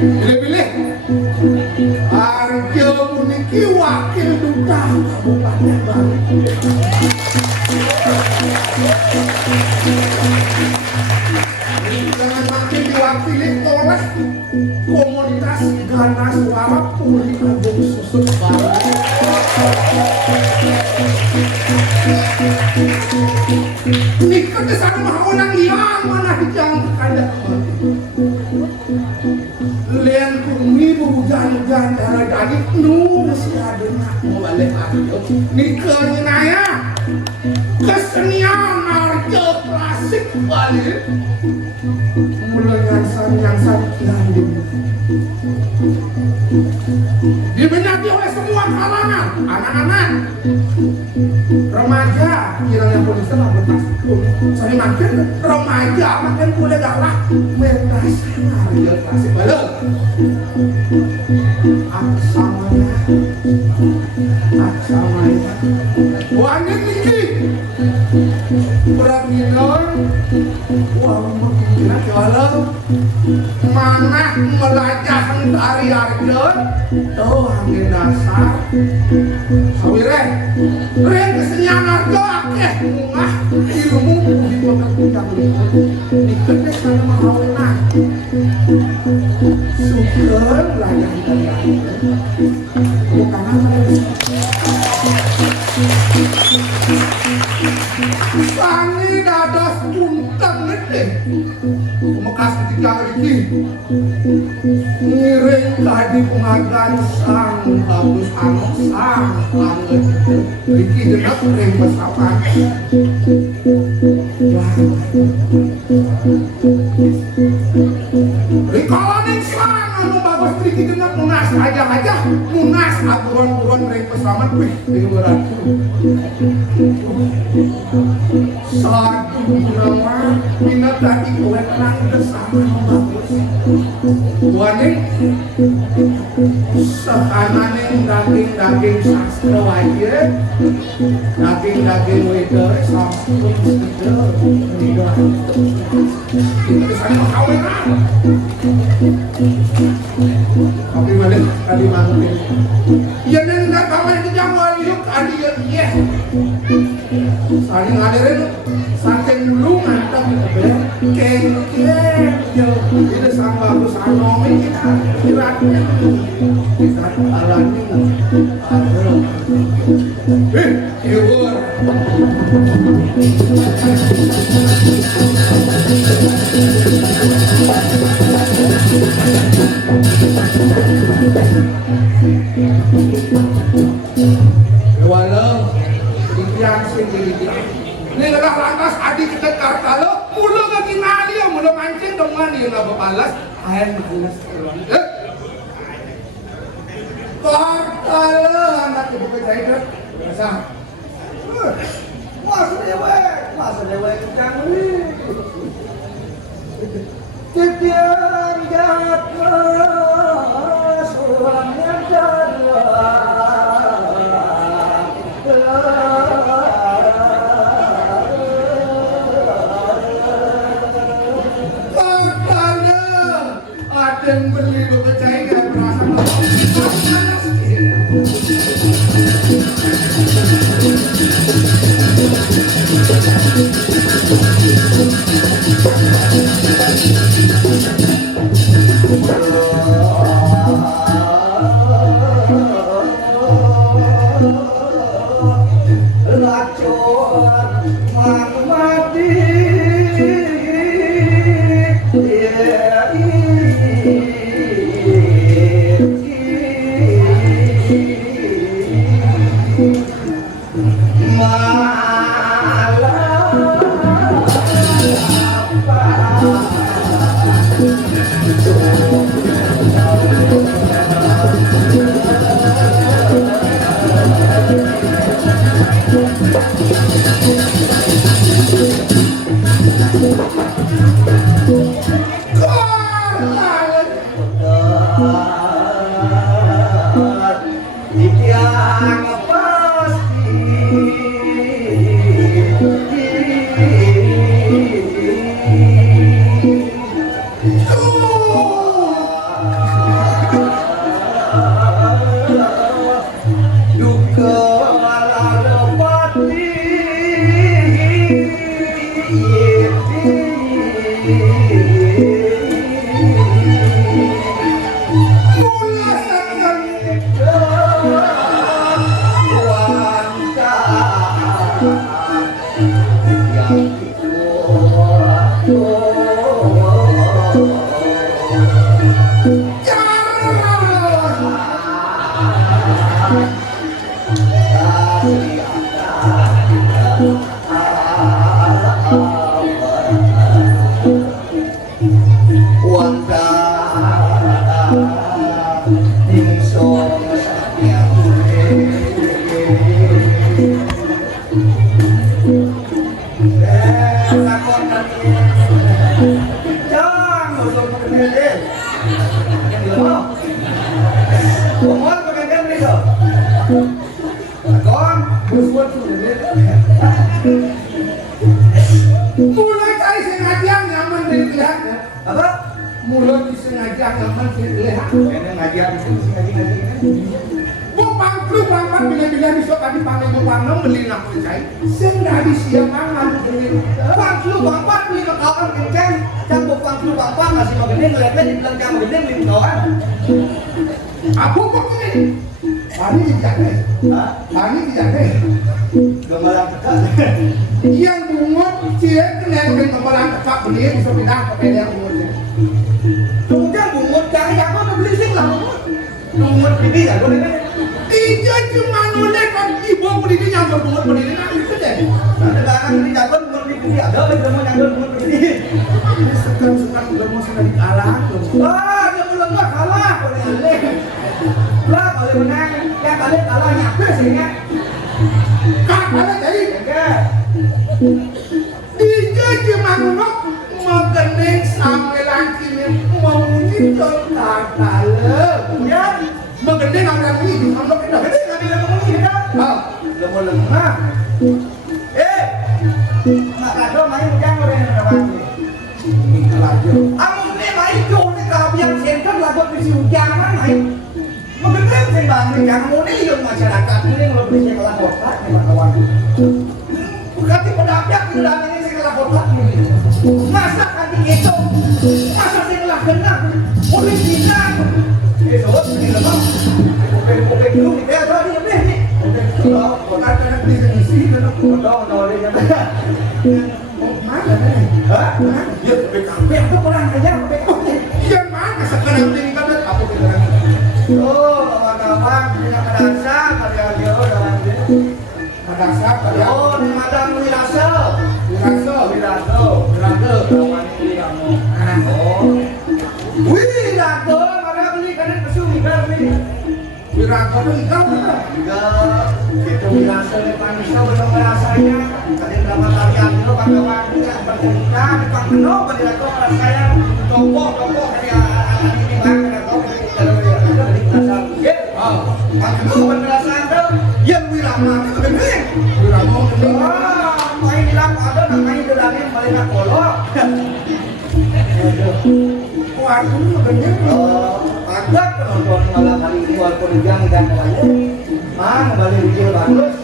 Pilih-pilih Arjo puniki wakil duta kabupaten aneh banget. Jangan makin diwakili oleh komunitas Gana Suara Puri Agung Susut Barat. Nikah di sana mah orang liang mana hijang kada lian kumi hujan-hujan darah daging nu masih ada nak mau balik ayo nikahnya naya kesenian arjo klasik balik mulai nyangsan landing diminati oleh semua kalangan anak-anak remaja kiranya polisi lah bertasku saya makin remaja makin boleh galak mentas arjo klasik balik aksamanya wanit niki berakinan uang mengira kalau mana melajah dari arjo tuh angin dasar sawire ren kesenian arjo akeh mungah ilmu dibakat nikahnya sana mahawena syukur layan kalian bukan apa Sani dados punten nete Mekas ketika ini ngiring tadi pengagan sang bagus anak sang banget Riki jenap ring besapan Rikalaning sang anu bagus Riki jenap munas aja munas aburan-buran ring besapan wih diweran satu nama minat lagi kowe tenang bersama bagus waning sehananing daging sastra wae daging wede sastra tidak kita sana kawin tapi balik kali mangke ya neng enggak kawin itu jangan yuk adi ya saling hadirin saking dulu mantap keng itu sama bagus anomi kita kira-kira kita alami iwur walau yang sendiri ini adalah lantas adik kita kartalo mula lagi nali yang mula mancing dong mani yang nggak balas air malas kartalo anak ibu kecil biasa masa dewek jangan Kepian jahat suram yang dan beli percaya perasaan duka Wanda ingsun sakya lakon tadi jangan ngusung kemudian yang dulu umur kemudian itu lakon ngusung kemudian Mulai dari sengaja nyaman dilihat ya. apa? Mulai disengaja nyaman dilihat. Kayaknya ngajar itu ngaji Bu pangkru pangkat bila-bila bisa tadi panggil bu pangno beli nak percaya. Sing dari siang mangan beli. Pangklu bangpat beli ke kawan kenceng campur pangklu bangpat ngasih magene ngeliatnya dibilang campur gede beli ke kawan Aku kok ini? Pani tidak deh. hah? Pani tidak deh. Gambaran dekat Yang bungut cie kena dengan kemaran tepak beli bisa pindah ke pede bungutnya. kemudian bungut cari aku udah beli sih lah bungut ini ya gue ini Iya cuma nolak kan ibu berdiri nyamper bungut berdiri nak itu deh. ada barang ini jagon bungut ini ada lagi mau nyangkut bungut ini Ini sekarang udah mau sudah dikalah. wah dia belum nggak kalah boleh boleh lah boleh menang yang kalian kalah nyampe sehingga Kakak jadi enggak Iya cuma nolak mengenai sampai langkini mau nyicol kakak le. ya Mengenai orang ini nolak kita. ini nggak bisa ngomong ini kan Ah, lemah lemah mak kado main ujang udah yang ada ini lagi. Aku ini main jauh nih kalau yang center lagu bisi ujang kan main mengenai sih bang yang mau nih yang masyarakat ini kalau bisi kelah kotak nih pak kawan bukan tipe dapat tidak ini sih kelah kotak ini masa kaki itu masa sih kelah kena oleh kita besok ini lemah oke dulu nih kayak tadi ya nih Kalau kotak anak di sini dan aku udah dia mana nih? hah ya PKP itu kurang aja PKP Yang mana sekarang ini kan apa kita? oh kawan-kawan punya kedasa kalian dia dalam Pada saat pada oh madam wirasa Wiraso, Wirato Wiraso, kawan ini kamu oh Wirato mana beli kan kesu mikir beli Wiraso itu ikau kan? enggak itu wirasa depan bisa belum rasanya tadi drama tarian itu kawan tidak bercerita di pangno Wirato saya tokoh kayak ini bang Wirato kalau dari dasar ya Oh, pangno penjelasan tuh yang wirama itu gede Wiraso itu main hilang ada namanya dolangin paling nak kolok kuat itu bener. agak penonton malam hari ini walaupun ujang dan kembali kembali video bagus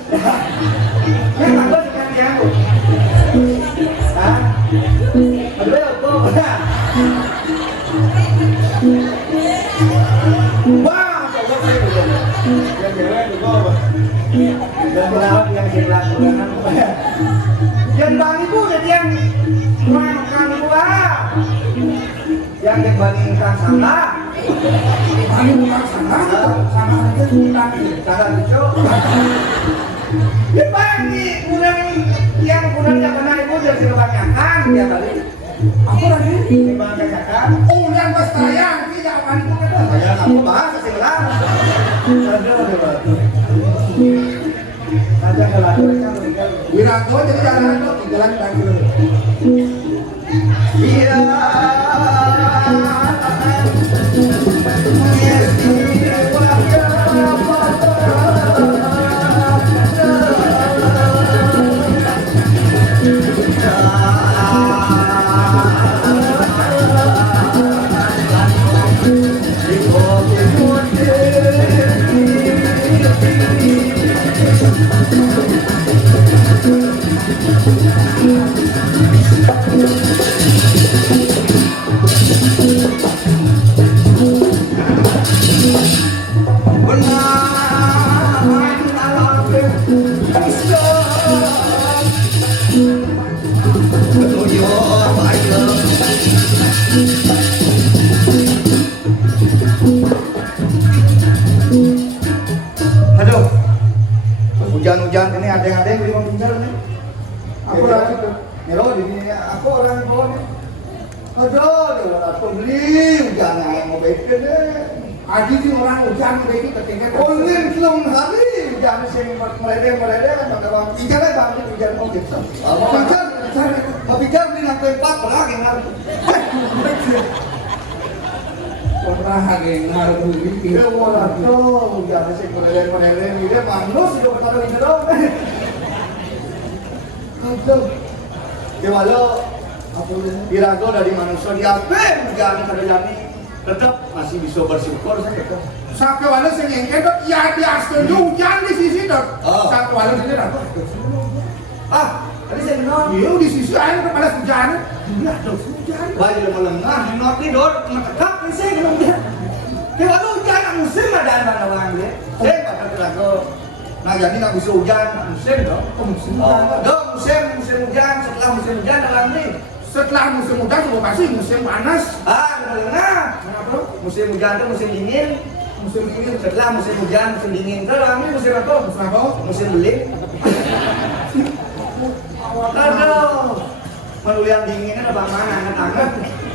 ya bagus kan dia hah aduh kok wah coba saya dulu yang cewek juga dan perawat yang hilang yang bang ibu jadi yang makan gua yang dibandingkan salah Ini bukan sana, sama aja bukan. cara lucu dibagi kurang yang kurangnya kena ibu jadi kebanyakan dia tadi Aku lagi. kebanyakan Oh, yang bestayang tidak akan itu kan? saya kamu bahas sebelah ada kelakuannya meninggal Wirato jadi jalan itu jalan bangkir. iya Aduh, hujan-hujan ini ada yang beli uang pinjal nih. Aku lagi tuh. Nero di sini aku orang Bon. Aduh, dia orang pembeli jangan yang mau bikin deh. Adi sih orang hujan begini ketinggian. Oleh belum hari jangan sing mereda kan bang. Ikan aja bang ikan mau gitu. Mau bicara di lantai 4 lagi nggak. Orang yang ngaruh diri. Dia mau tuh jangan sing mereda dia manus itu pertama ini dong. Aduh. Kewalo dirago dari manusia diapin jangan ada jami tetap masih bisa bersyukur saya tetap. Sampai walau sengengke dok, ya di asal hujan di sisi dok. Oh. Sampai walau sini dok. Tadi saya bilang Iya di sisi air kepala hujan. Iya dok hujan. bayi melengah not tidur mentekap di sini belum dia. Kewalo hujan musim ada mana orang dia. Saya kata terago. Nah jadi nggak bisa hujan musim dong. Musim Dong musim hujan setelah musim hujan dalam ini. Setelah musim hujan coba pasti musim panas. Melengah. Kenapa? Musim hujan itu musim dingin. Musim dingin. Setelah musim hujan musim dingin itu dalam ini musim apa? Musim apa? Musim beling. Aduh. Menulian dinginnya ada mana anget-anget.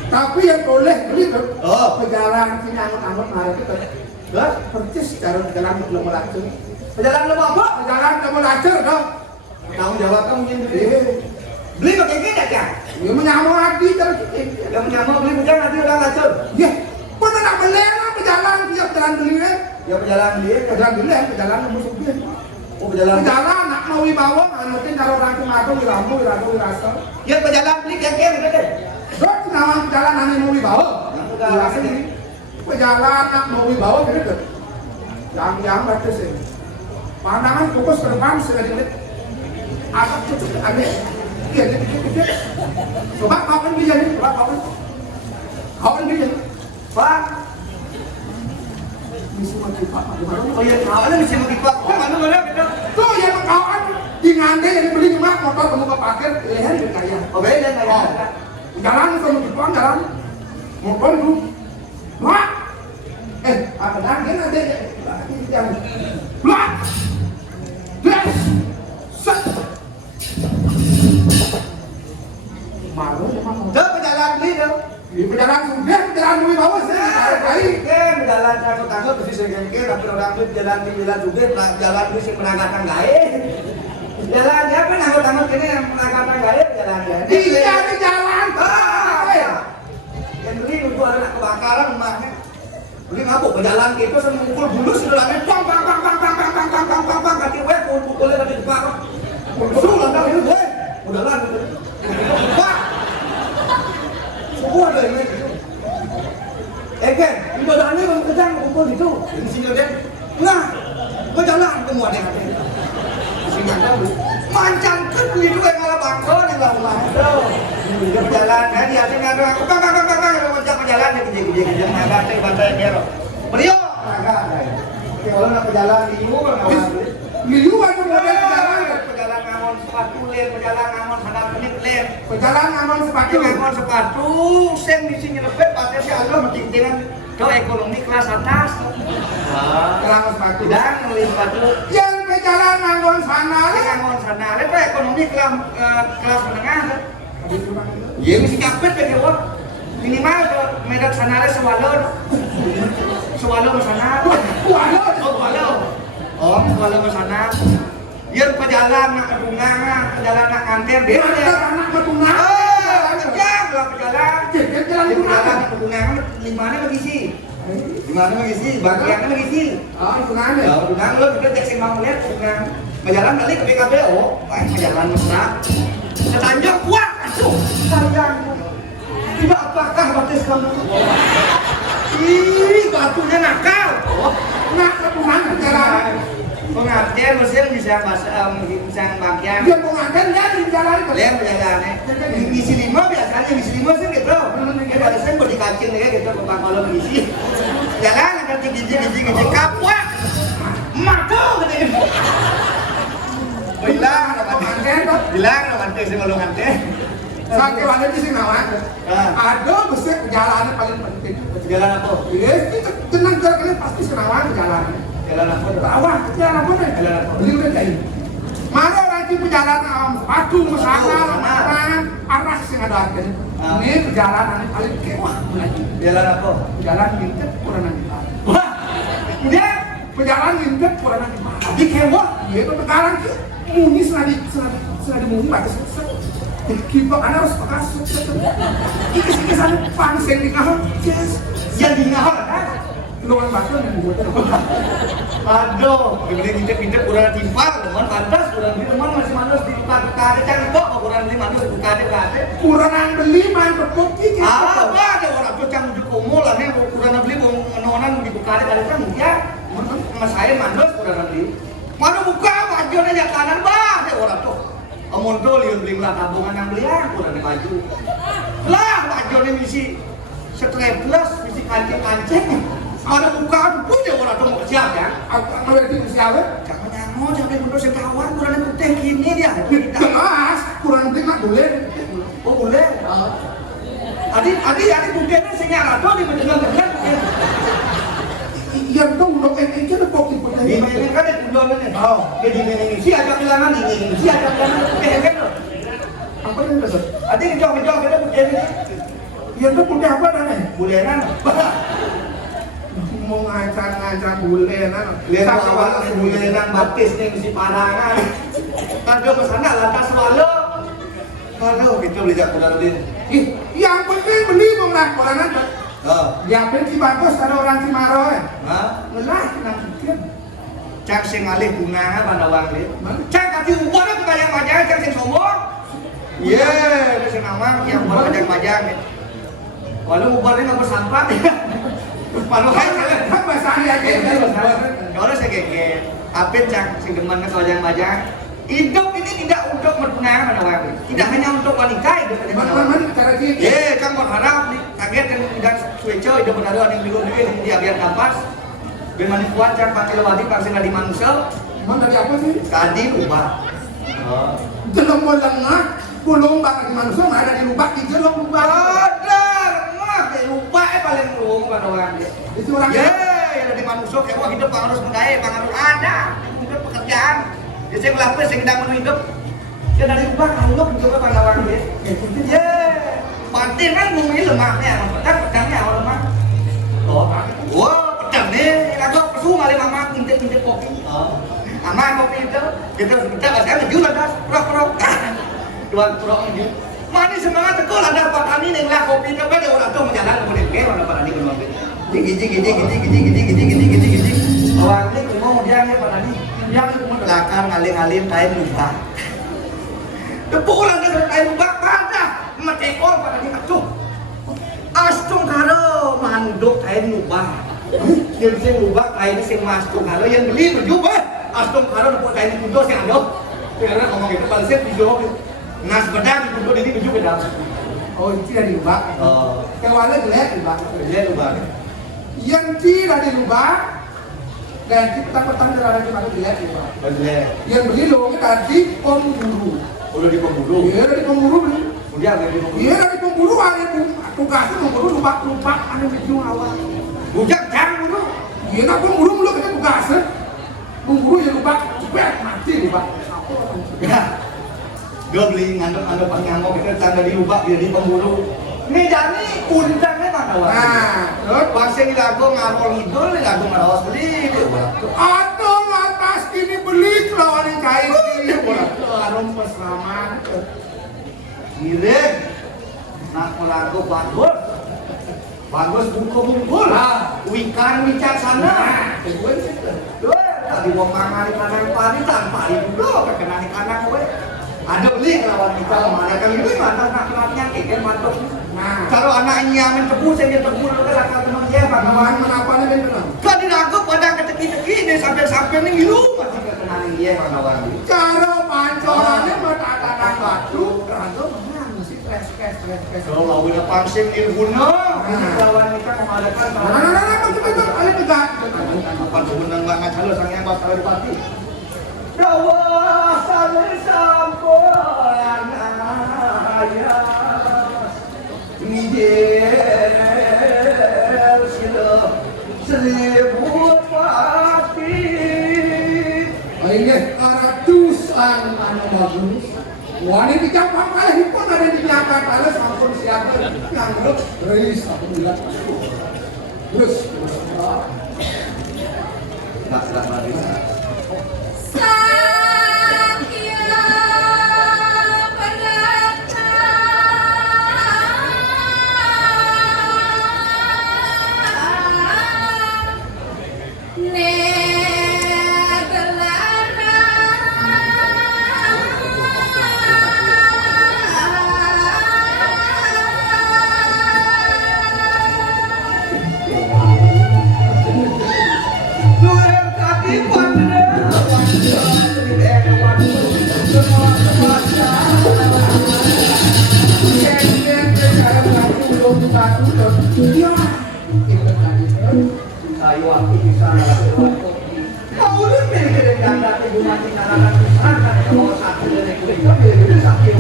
Tapi yang boleh beli dok. Oh. Pejalan sini angut-angut marah itu. Dok, percis cara pejalan belum melacur. Perjalanan lu apa? Pejalan kamu melacur dok. Tanggung jawab kamu mungkin beli pakai gini kan? Dia menyamuk hati cara kita. Yang menyamuk beli hujan nanti udah ngacur. Ya, pun nak melena pejalan tiap jalan beli kan. Ya perjalanan dia. Pejalan beli kan, pejalan musuh dia. Oh perjalanan. Pejalan nak mau wibawa, nganutin kalau orang kemarin wirambu, wirambu, wirasa. Ya perjalanan beli kayak udah deh. Dok, nama pejalan nanti mau wibawa. Yang udah Wirasa ini. Pejalan nak mau wibawa gitu. Yang batas ini. Pandangan fokus ke depan sekali. Apa cukup aneh. Iya, dia. Coba kau kan dia ni, coba kau kan. Kau kan dia. Pak. Misi mati pak. Oh iya, kawan mesti mau dipak. Mana kita? Tuh yang kau kan di ngande yang beli cuma motor kamu ke parkir, leher di kaya. Oh beda kayak. Jalan kamu depan jalan. Motor dulu. Wah. Apa lagi ada yang Wah. Yes. Set. Malu memang. Dah perjalanan beli dah. Di perjalanan sudah, perjalanan dulu bawah saya. Baik. Jalan takut mesti segengke tapi orang itu jalan di jalan juga jalan itu si penangkatan gae. Jalan dia apa nangkut ini yang penangkatan gae jalan dia. Iya di jalan. Yang beli nunggu anak kebakaran rumahnya. Beli ngabuk berjalan gitu sambil mukul bulu sedelahnya pang kaki gue pukulnya tadi depan. Suruh landang ini gue. Udah gitu. Pak. Semua ada ini. Ken, di badannya kalau kejang kumpul gitu. Di sini ada. Nah, gue jalan ke muat yang ada. Di sini ada bu. Mancan kan begitu kayak ngalah bangkon yang nggak rumah. Dia berjalan, kan dia ada nggak ada. Mancan berjalan dia gede nggak ada bantai dia. Beliau nggak ada. Kalau nak berjalan di ibu kan nggak ada. Liu ada model jalan. Perjalanan ngamon sepatu lem, perjalanan ngamon sandal menit lem. Perjalanan ngamon sepatu. Ngamon sepatu, sen di sini lepet, pasnya si Allah mentinggikan ke ekonomi kelas atas. Ngamon sepatu. Dan beli sepatu. Yang perjalanan ngamon sana. Ngamon sana, itu ekonomi kelas menengah. Ya mesti kapet ya dia. Minimal ke medan sana sewalor. Sewalor sana. Walor. Oh, kalau ke sana, yang perjalanan nak kedungan, perjalanan nak kantor, dia ada anak ketungan. kejam lah perjalanan. Jalan Perjalanan ke kedungan, limanya mengisi, bagiannya mengisi. Oh, ketungan Ya, kedungan lo kita cek mau lihat kedungan. Perjalanan kali ke PKBO, perjalanan mesra. Setanjung kuat, aduh, sayang. Tidak apakah batis kamu? Ih, batunya nakal. nak ketungan jalan. Pengantin mesin bisa bagian. Dia pengantin dia di jalan. Kalian perjalanannya ngisi 5 biasanya ngisi 5 sih gitu. Kita sen bodi kacing ya gitu Bapak kalau mengisi. Jalan ada gigi kapuak. Matu gitu. Bilang pengantin sih kalau ngantin. Sampai mana di sini awak? Ada besar perjalanan paling penting. Jalan apa? Yes, kita tenang kalian pasti senawan jalan. Jalan apa? Awak jalan apa nih? Jalan apa? Beli udah jadi. Mana orang di perjalanan sepatu sana arah sing ada artinya. Ini perjalanan paling kewah lagi. Jalan apa? Jalan ngintip kurang nanti. Wah, dia Perjalanan ngintip kurang nanti. di kewah. Ya itu sekarang tuh muni seladi muni batas. Kita kan harus pakai ikis-ikisan pangseng di kahar. Yes. Yang di ngahar kan? Luan batu yang dibuat. Aduh, kemudian ngintip kurang timpal, teman pantas kurang beli teman masih manus di buka-buka ada cari kok kurang beli manus buka-buka. Kurang beli main tepuk iki. Ah, ada orang tuh cang di komo lah nih kurang beli mau ngenonan dibuka ada cang ya. Mas saya manus kurang beli. Mana buka baju aja kanan bah ada orang tuh. Amonto liun beli lah tabungan yang beli ya kurang baju. Lah baju ini misi strapless, misi kancing-kancing. Ada bukaan punya orang tuh mau siap ya. Apa yang siapa? Jangan nyamuk, jangan mundur sekawan, kurang putih gini dia. Mas, kurang beli nggak boleh. Oh boleh. Adi bukannya senyara tuh di bener-bener. Yang tuh udah ini aja kok Di putih. ini kan ada tujuannya nih. Oh, jadi ini si ada bilangan ini, si ada bilangan putih kan. Apa yang besar? Adi ngejok kita putih ini. Yang tuh putih apa namanya? Bulenan. Mau ngajar bulenan. Lihat awal bulenan baptis nih si parangan. Tadi kesana lantas walau. Aduh, kita beli jak kurang lebih. Yang penting beli mau nak orang aja. Oh, Yang penting bagus ada orang Cimaro ya. hah? Ngelah kena pikir. Cak sing alih bunga pada wang lih. Cak kasih ubah ke kaya majang, cak sing sombong. Iya, itu sing amang yang buat majang-majang. Walau ubahnya nggak bersampah. Walau Kan bahasanya aja. kalau saya geger, apa cak sing demen ke majang-majang. Hidup ini tidak untuk berpengaruh pada wang lih. Tidak hanya untuk wanita hidup pada wang lih. Mana cara dia? Ye, kang berharap kaget dan suweco hidup benar ada yang bingung ini dia biar kampas. Bagaimana kuat cak pakai lewati pasien di manusia. Mana dari apa sih? Tadi ubah. Oh. Jelom lengah, pulung bak di manusia ada di lubak di jelom lubak. Ada, mah lupa paling belum pada orang dia. Itu orang. Ye, ada di manusia kayak wah hidup harus mengaya, harus ada. Hidup pekerjaan. Dia saya melapis yang sedang hidup. Dia dari ubah kalau mencoba pada orang dia. Ye, patin kan mungkin lemahnya, pedangnya orang lemah. Oh, wah pedang nih, agak pesu kali mama kintik kopi. Ama kopi itu, kita bahasa ngejual das, prok. Tuan prok ngejual. Mani semangat tekul ada petani nih lah kopi itu kan orang tuh menjalan kemudian ke orang petani beruang gini. Orang ini mau dia nih petani, yang belakang ngalim kain lubang. Pukulan dengan kain lubang pada metekor petani aduh. Astung karo manduk kain lubang. Yang sing lubang kain sing masuk karo yang beli berjubah. Astung karo dapat kain kudo sing ada. Karena ngomong gitu palset video. Nas bedang itu di baju bedang. Oh, itu dari lubak. Oh, Kewalnya jelek lubak. dia lubang. Yang tidak di lubak dan kita petang dari mana jelek lubak. Bener. Yang beli loh tadi pemburu. Udah di pemburu. Iya dari pemburu beli. Udah dari pemburu. Iya dari pemburu ada tugasnya pemburu lubak ada baju awal. Bujak jang dulu. Iya nak pemburu belum kita tugasnya. Pemburu ya lubak cepet mati lubak. Ya. Dia beli ngandep nyamuk itu tanda di lubak di pemburu. Ini jadi undangnya mana wah? Nah, terus Bangsa di lagu ngapol ngidul, di lagu ngarawas beli. atau lantas ini beli lawan kain ini. Arum peselaman. Giring. Nak lagu bagus. Bagus bungkul. Wikan wicaksana. Tadi wong mangan di kanan pari tanpa itu kena di kanan we. Ada beli lawan kita mana kan itu mantap nak kematnya keken mantap. Nah, Kalau anaknya main tebu saya tebu itu lakar teman saya kawan menapa nih benar? kan diragup pada keteki-teki ini sampai nih ngilu masih kekenaan dia kawan. Cara pancorannya bertatakan batu, rantau mana mesti stress. Kalau mau punya pangsim ilhuna, lawan kita mengadakan Nah, betul ada tegak. apa sebenarnya nggak ngacalo sangnya bakal dipati. Dawa salih sampoan ayah Midel sila seribu pati. Ini ratusan anu bagus. Wah ini dicapai kali hipot ada dinyatakan kali sampun siapa yang grup reis aku bilang terus Mas Rahmadi. Ayo aku bisa mau lebih dari ganda ibu mati narakan besar kan kalau satu dari kita lebih sakit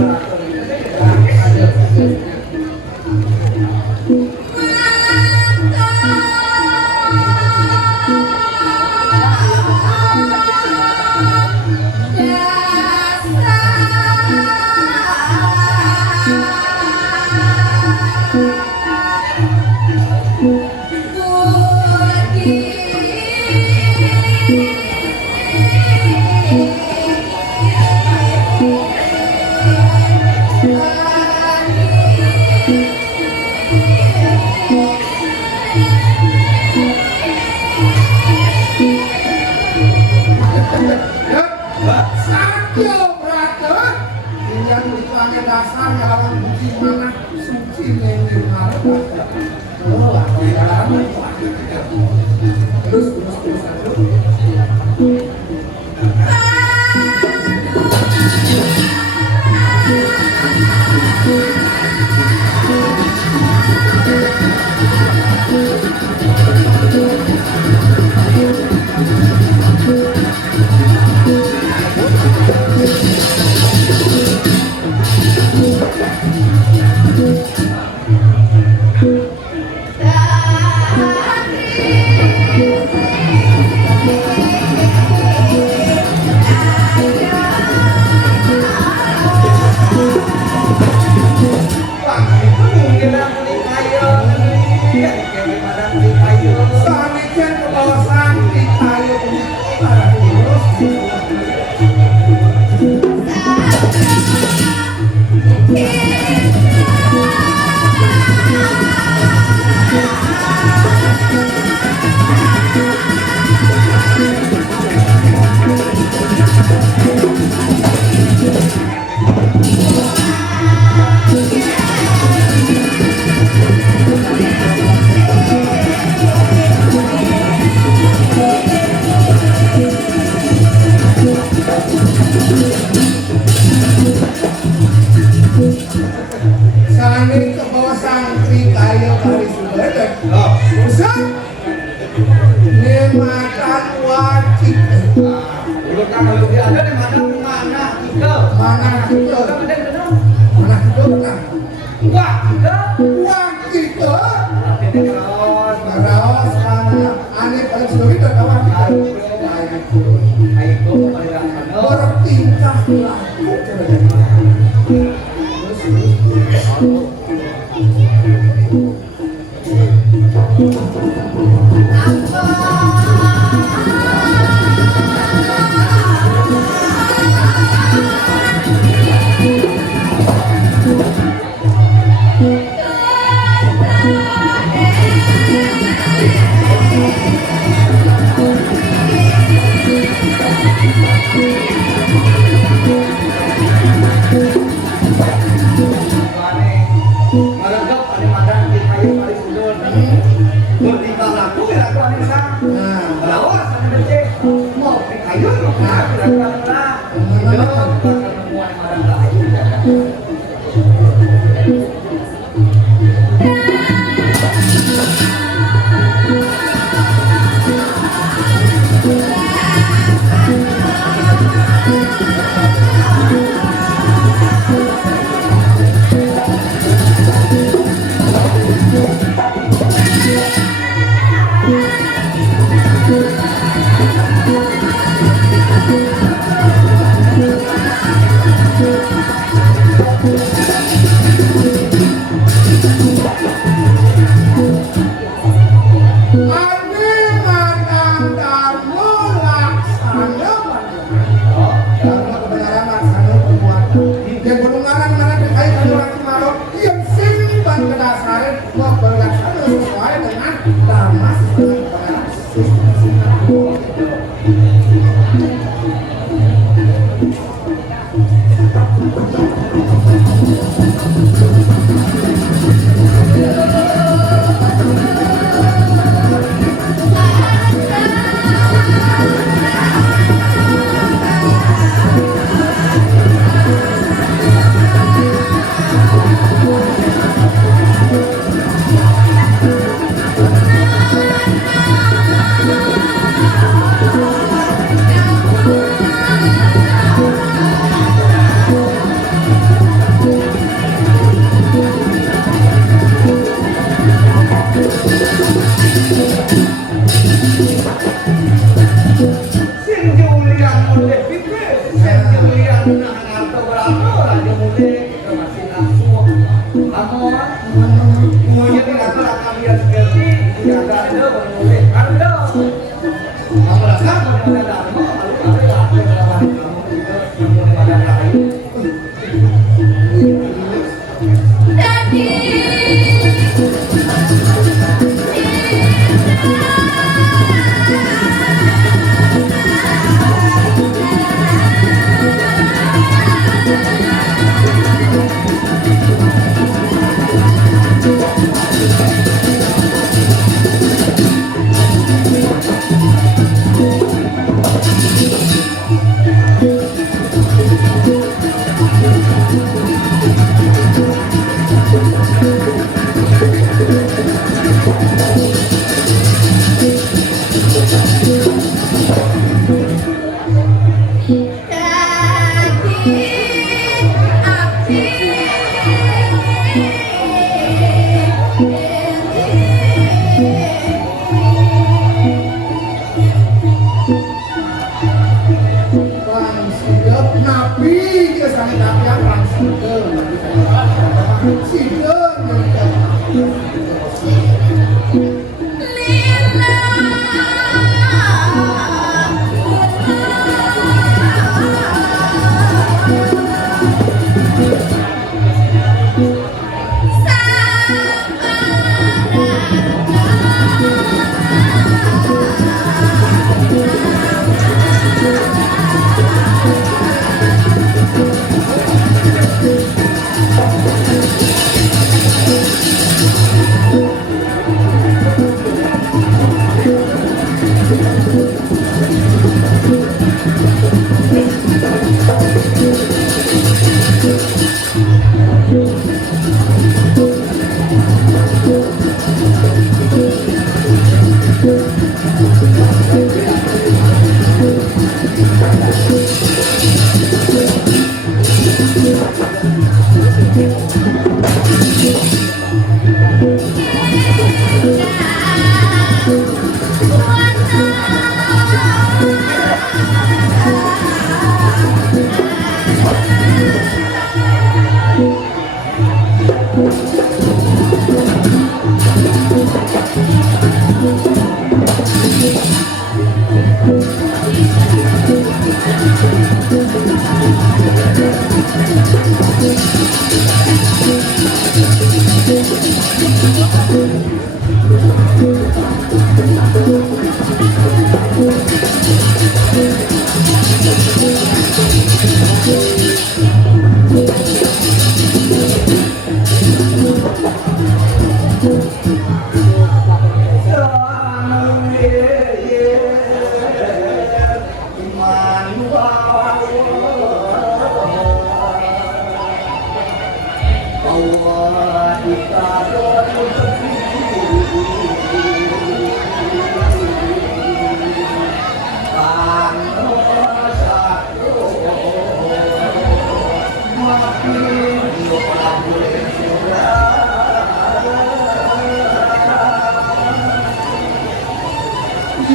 ada dasarnya lawan bukti mana suci yang harus terus Sani ke bawah santri kayu kali sudah usah dimakan wajib udah kalau dia ada di mana mana kita wah wajib Marawas karena aneh paling sedikit dan kawan kita bertingkah laku Yang gunungan mana terkait orang Marok yang simpan kedasaran kok berlaksana sesuai dengan dharma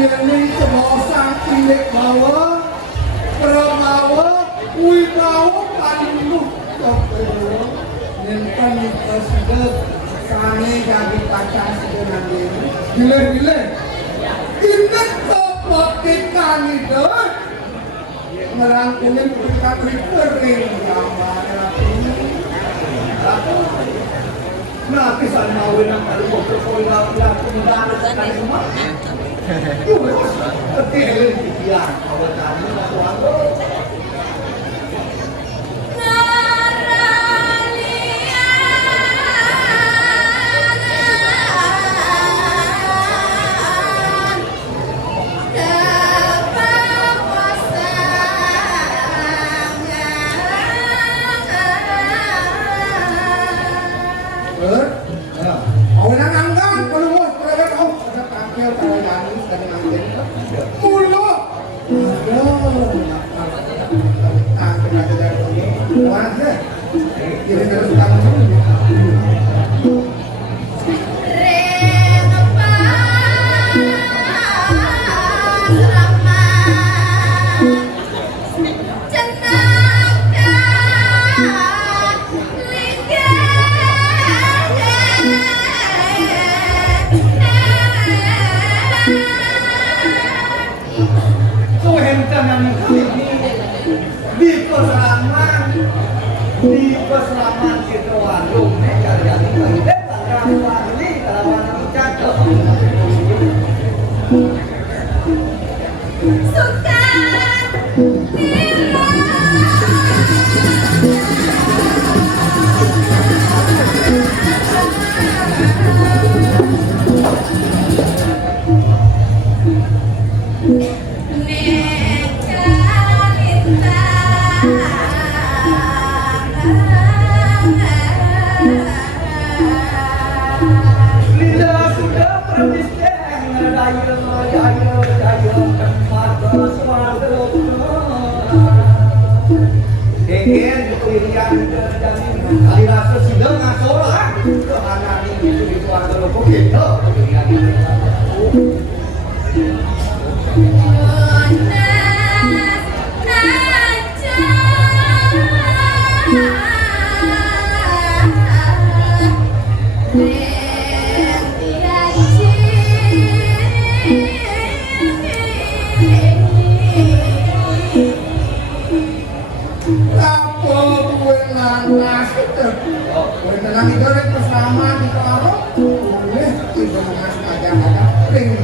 Ini cebosan pilih bawa, pramawa, wibawa, panuh, kopero, nyimpan nikah sudah, sane jadi pacar sudah nanti. Bila, ini kopot kita nih deh, merangkulin kita kering, gambar. Nah, kisah mau yang kali waktu kau yang kemudahan sekali semua. Itu kecil dia awal kami waktu di peselaman Situandung jadi ini kalau cakep suka kali rasa sudah ngatur lah ke anak ini itu ada logo gitu Nang itu rek bersama di karo, boleh ibu mengasih aja-aja, ring.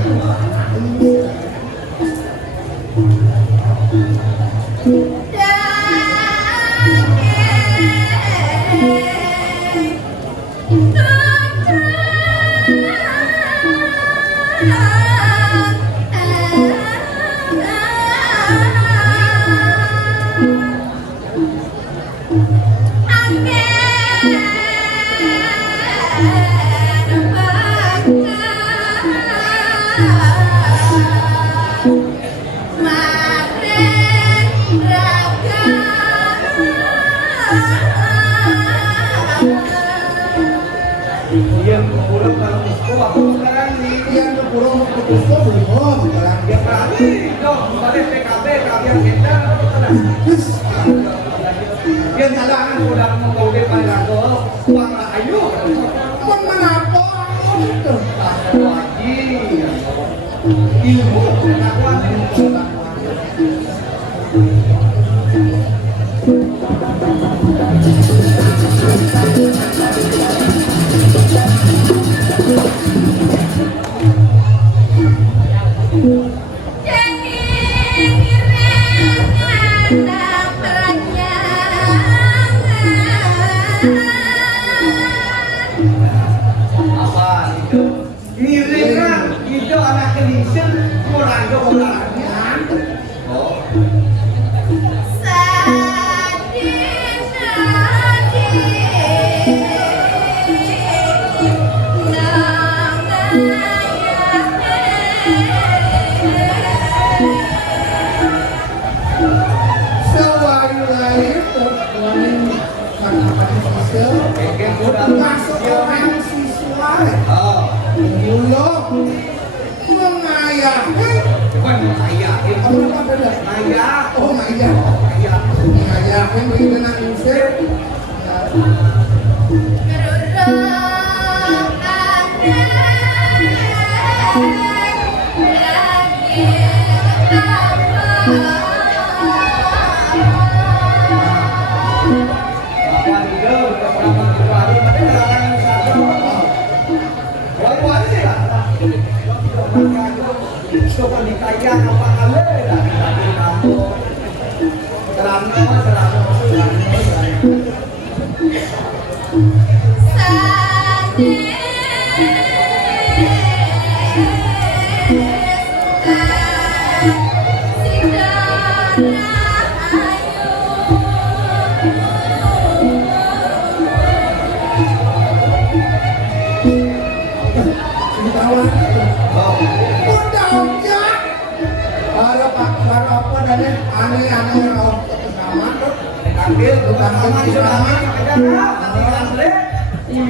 Dia nyalakan udah mau ke Panago, uang ayu. Kon menapa? Lagi ilmu pengetahuan Masuk orang siswa. Dulu mengayahi. Bukan mengayahi. Apa beda? Ngayah. Oh ngayah. Mengayahi dengan usir. Bapak dia udah pernah Aneh-aneh orang kesamaan tuh. Ambil bukan aman selama ada tinggal boleh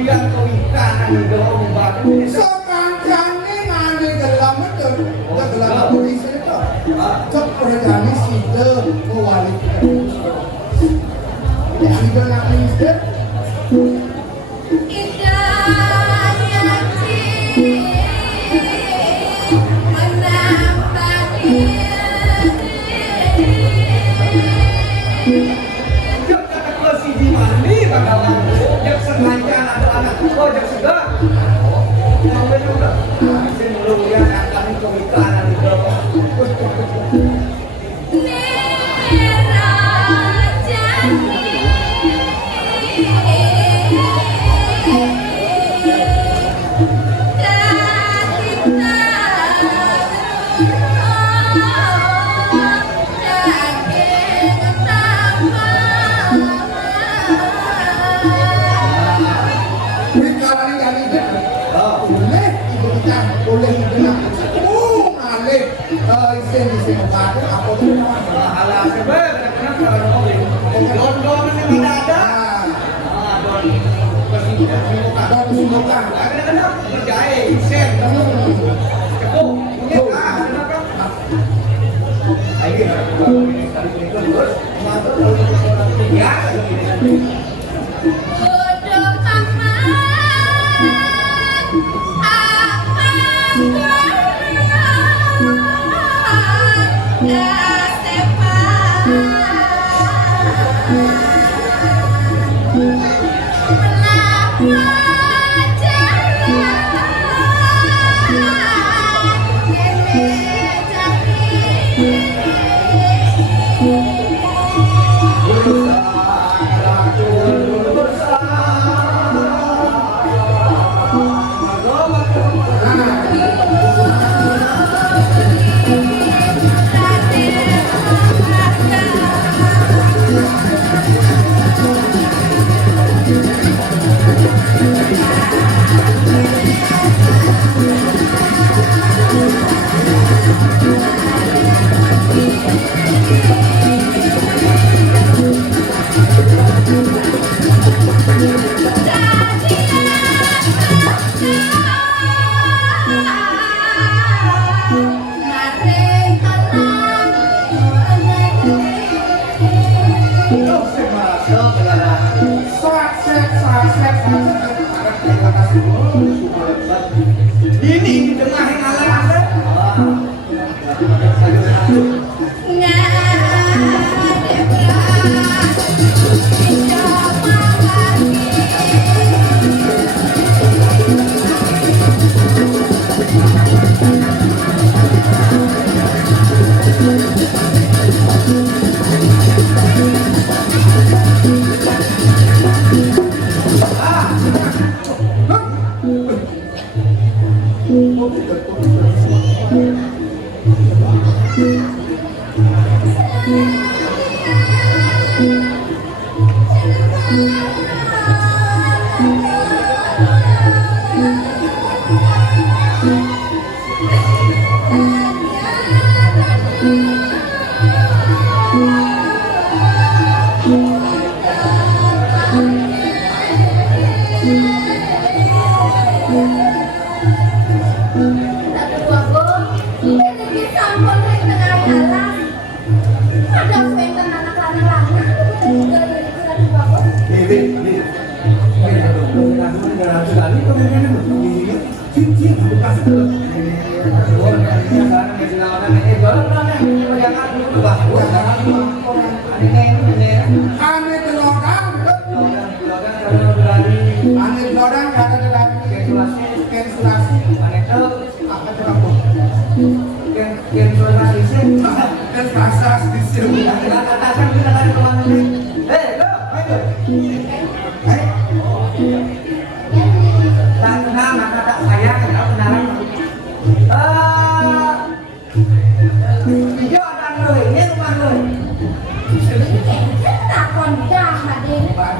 yang kau ikan ada obat Sekancane ngane gelam itu, gelam polisi itu. Cok perjani sida mewali. Sida nangis deh. Ini di tengah yang alam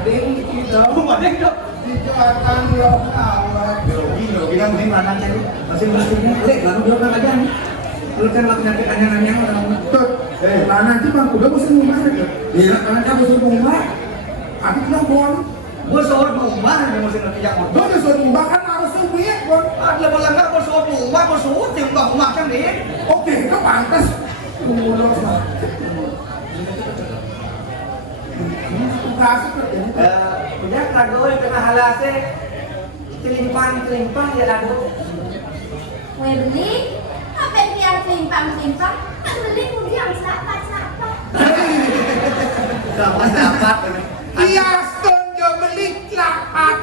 mading kita. Mading dong. Di jatan lo awat. Biologi kan mending lanang jadi masing-masingnya. Lek lalu dia kan aja nih. Lu kan lah penyakit anyang-anyang orang. Tuh, nanti bang kuda bosan rumah aja. Iya, nanti bosan rumah. Adik bilang bon. Bosor rumah yang mesti ngerti yang Lo bosan rumah kan harus rumah bon. Ada melanggar bosor rumah, bosor yang bang rumah kan nih. Oke, itu pantas. Mudah sah. Kasih kerja. Punya lagu yang tengah halase celimpang ya lagu. Kue beli, apa yang timpang-timpang? Kan beli kemudian siapa? Dapat. Iya, stonjo beli lapat.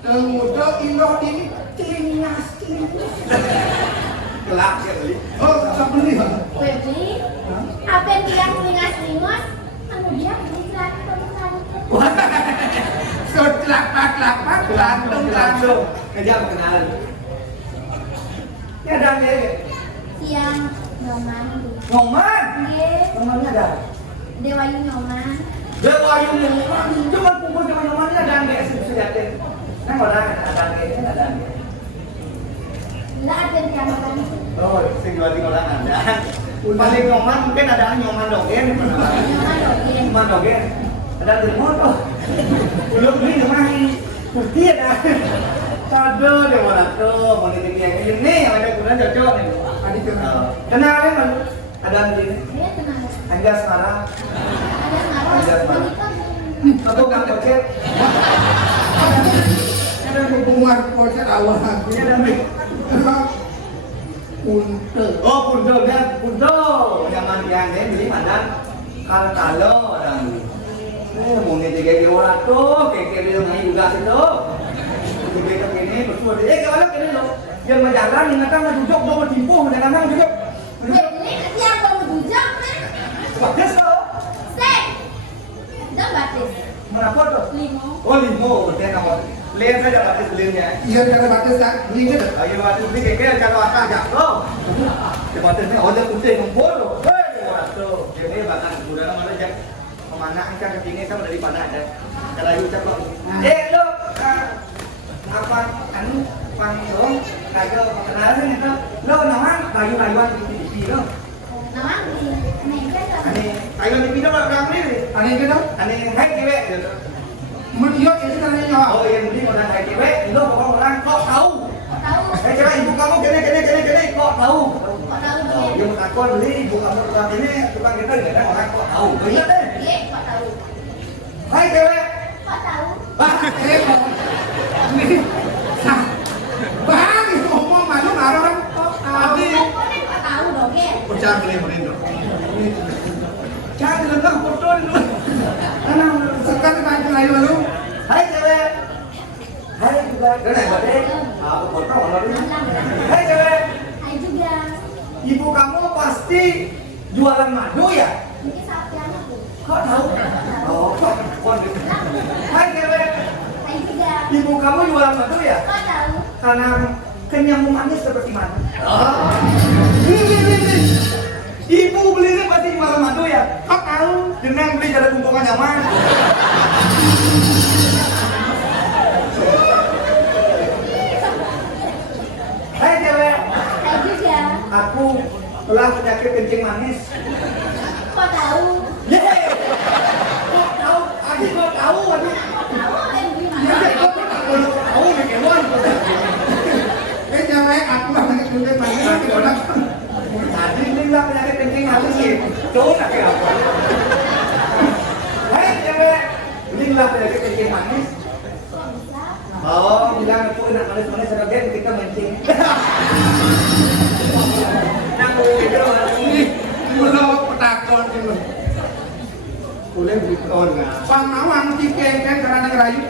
Temudo ilo ini celingas. Kelak ya beli. Oh, tak beli bang. Kue beli, apa yang selingas-selingas? Kemudian dijelaskan. Lapat, Langsung kerja perkenalan. Ya dan dia Siang nyoman. Ngoman. Nggih, Ngomannya ada. Dewayu nyoman. Dewa yung ngoman. Cuma kumpul sama ngomannya ada dia sudah. Nang ada dia. Lah ada yang makan. Oh, sing dua tiga orang ada. Paling nyoman mungkin ada nyoman dogen. Nyoman dogen. Nyoman dogen. Ada remote oh. Belum beli nyoman. Pasti ada. Kado dia mana tuh, mau yang ini yang ada guna cocok nih. Adik kenal. Kenalin kan? Ada di Dia kenal. Angga Semarang. Ada naruh. Aku kan kocet. Ada hubungan kocet awal. Ini ada nih. Untuk Oh, punto kan, punto. Zaman yang ini beli mandan kalau orang. Mau nih tiga orang tuh, kayak dia main juga situ. Begitu ini, betul. Kalau ini loh, yang berjalan ingatkan duduk, mau bertimpu, menjalankan duduk. Ini siang kamu dujak kan? Bagus loh. Sek. Dah batis. Berapa tuh? 5. Oh 5, dia nama. Lihat saja batis belinya. iya karena batas tak beli kan. Ayo batis beli kayak kalau akan jatuh. Batis ini order putih kumpul. Hei, orang tuh. Jadi bahkan udah mana aja. Kemana kan ke sini sama dari mana ada. Kalau ayo cepat. Lo apa anu panggung kagak kenalan itu. Lo nawan kayu-kayuan di TV lo. Nama ini kan. Ane kayu di TV lo orang ini. Aneh kita, Ane hai cewek gitu. meniok itu karena nyawa. Oh yang beli orang hai cewek, lo pokok orang kok tahu. Tahu. Cewek ibu kamu gini kok tahu. Kok tahu Oh, dia? yang aku beli ibu kamu tukang ini tukang kita nggak ada orang kok tahu. Ingat deh. Iya, kok tahu. Hai cewek. Kok tahu? Bang, ngomong malu ngarang orang. Abi. Kok tahu dong ya? Percaya beli belindo. Jangan dengar foto dulu. Karena sekarang kita lagi lalu. Hai cewek. Hai juga. Kenapa badai? Aku foto orang ini. Hai cewek. Hai juga. Ibu kamu pasti jualan madu ya? Mungkin saatnya aku. Kok tahu? Oh, kok. Hai cewek. Hai juga. Ibu kamu jualan madu ya? Kok tahu? Karena kenyang manis seperti madu. Ibu belinya pasti malam madu ya? Kok tahu? Dengan beli jalan kumpungan nyaman. Hai cewek. Hai juga. Aku telah penyakit kencing manis. Kok tahu? Yeay! Kok tahu? Adik kok tahu? Adik. Kok tahu yang gimana? Ya, kok tahu nih kewan. Cewek aku lagi kulit manis orang. Adik bilang penyakit kencing manis sih. Tuh nak kayak apa? Hai cewek, bilang penyakit kencing manis. Kok bisa? Oh, bilang aku enak manis-manis ada game kita mancing. Nang itu ini Mulo petakon itu. boleh buton nah. Pangawang tikeng kan karena ngerayu.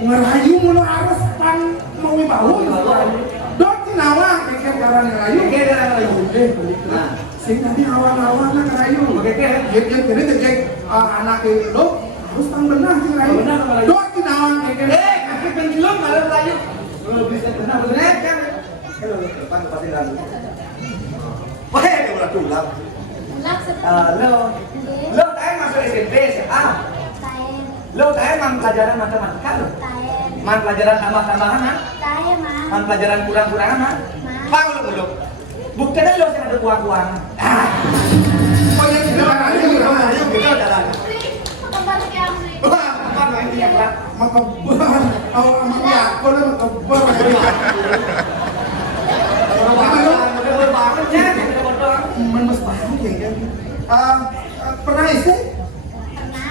Ngerayu mulo harus pan mau bau. Dot nawang tikeng karena ngerayu. Oke dah lagi. Nah, Sing tadi awang-awang ngerayu. oke ke. Gitu gini tikeng anak itu harus pang benah ngerayu. Benah sama ngerayu. Dot nawang tikeng. Kaki penjulung malah layu. Belum bisa benar benar kan. Halo, depan pasti lalu. Wah, itu udah tulang. Ulak seperti Halo. Nggih. Lo tadi masuk SMP SMA. Saya Lo tahu man pelajaran matematika lo? Tae. Man pelajaran tambah-tambahan ha? Tae, Ma. Man pelajaran kurang-kurangan ha? Pak belum. Buktinya lo yang ada kuang-kuang. Oh ya, Ayo kita jalan. Kabar kayak Amri. Wah, apa main dia lah? makabur. Oh, amaknya aku lah makabur. Udah banget ya, kita berdoa. Mas banget ya kan. Pernah SD?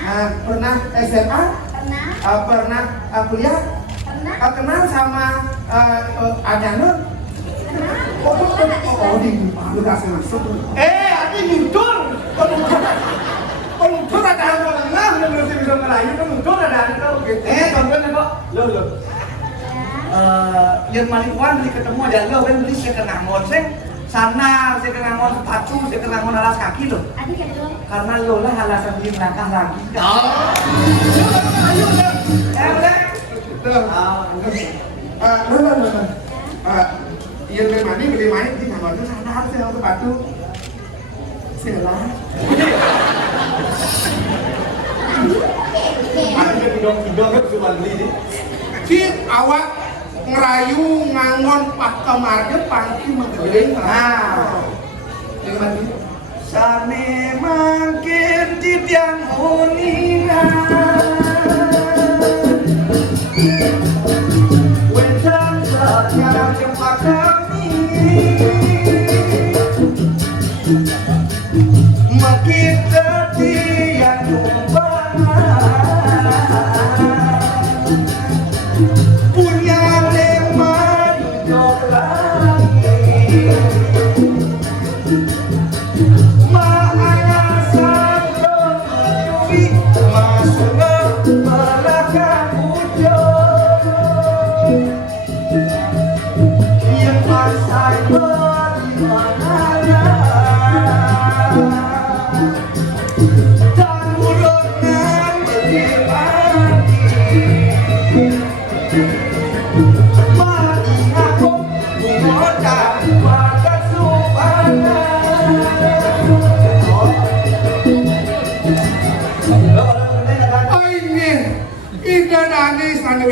Pernah. Pernah SMA? Pernah. Pernah kuliah? Pernah. Kenal sama Adano? Pernah. Oh, di baru kasih masuk. Aku nyudur. Penutur ada orang lah, udah bisa ngerayu, penutur ada itu. Contohnya kok, lo. Yang malikuan beli ketemu aja lo kan beli second ngamon, sana second ngamon sepatu, second ngamon alas kaki lo. Adik ada lo. Karena lo lah alasan dia melangkah lagi. Ayo, boleh. Iya beli main di ngamon sana harus yang sepatu. Sela. Ada hidung kan cuma beli nih. Si awak ngerayu ngangon pak kemarga pangki menggeling. Dengan Sane makin titiang uningan Wedang saatnya jumpa kami Makin titiang kumbangan Punya leman hidup lagi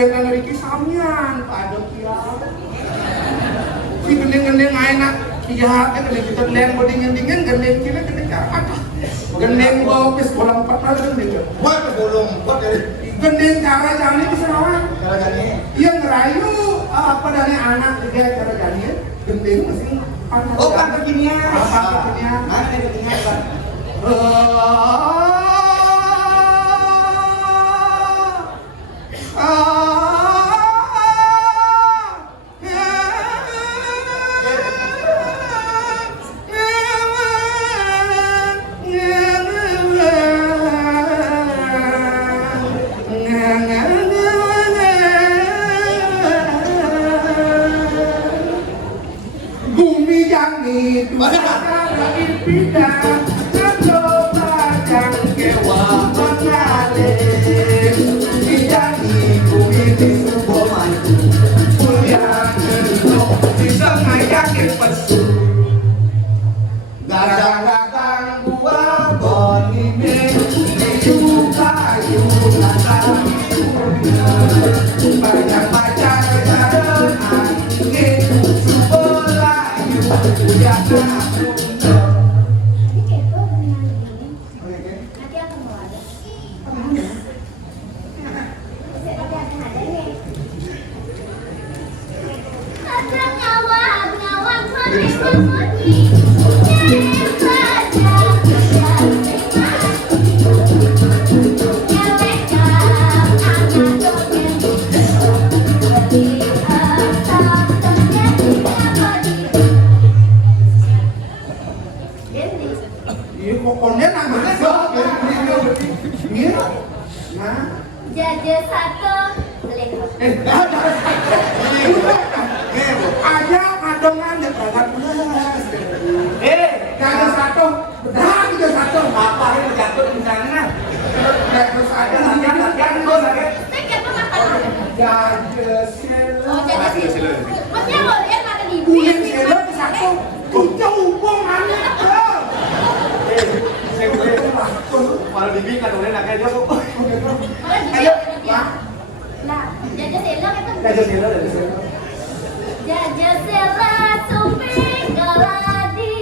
wetan riki samyan padok ya. Si gendeng-gendeng enak iya gendeng kita leng bodi ngendingen gendeng kita apa? Gendeng bawa ke sekolah 4 tahun gendeng. Buat bolong, buat dari Gendeng cara jani ke Sarawak. cara gani. Iya ngerayu apa dari anak juga cara jani gendeng masih pantas. Oh, kan beginian. Apa beginian? Mana yang beginian, Pak? Bumi yang itu lagi pindah mencoba yang kewa mengalir tidak bumi di sebuah maju kuliah dulu di tengah yakin pesu gadang-gadang buah bonime itu kayu datang banyak baca kejaran angin ya Ini kepo beneran gini. Nanti akan mau ada. Tapi akan ada nih. Ada ngawang kode kode. pokoknya namanya sok iya nah Jaja satu selingkuh. aja kadongan ya banget belas jaga satu benar jaga satu apa yang jatuh di sana terus ada latihan gue sakit Saya kira makan. jaga selo Oh jaga selo. Maksudnya mau lihat makan ibu. Kuyen selo di satu kucing hubung anak malah dibikin oleh naknya dia kok Malah ayo Jajasela kata. Jajasela, Jajasela. Jajasela sumpi galadi.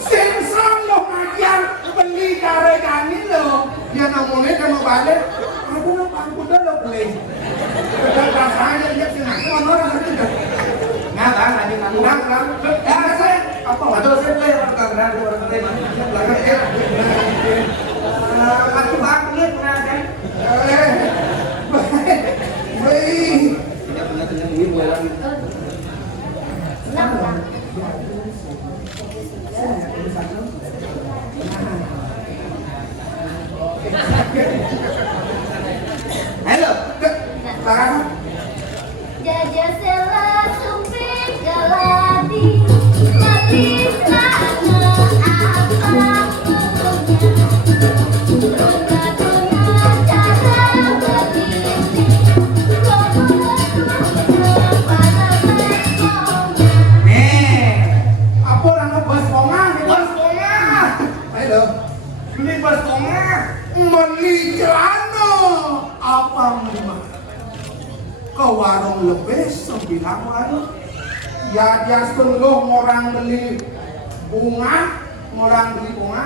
Sensor lo ngajar beli kareganin lo. Dia namanya kan mau balik. Aku nak pangku dah lo beli. Dah rasanya dia sini. Orang ada tidak. Ngapa? Nanti kamu Kurang. Ya saya apa? Aduh saya beli orang kageran orang kageran. Belakang ya. Aku bangun pernah kan? Baik. Tidak punya duit boleh lagi. Kenapa? Halo. Sekarang Jajasela sumpi galadi. Malisana apa punya. Tuna-tuna cara begini. apa orang ngebahas pongan? Bos koma. Ayo. Beli bos koma. Beli celana apa memang ke warung lebih 9 warung ya dia seluruh orang beli orang beli bunga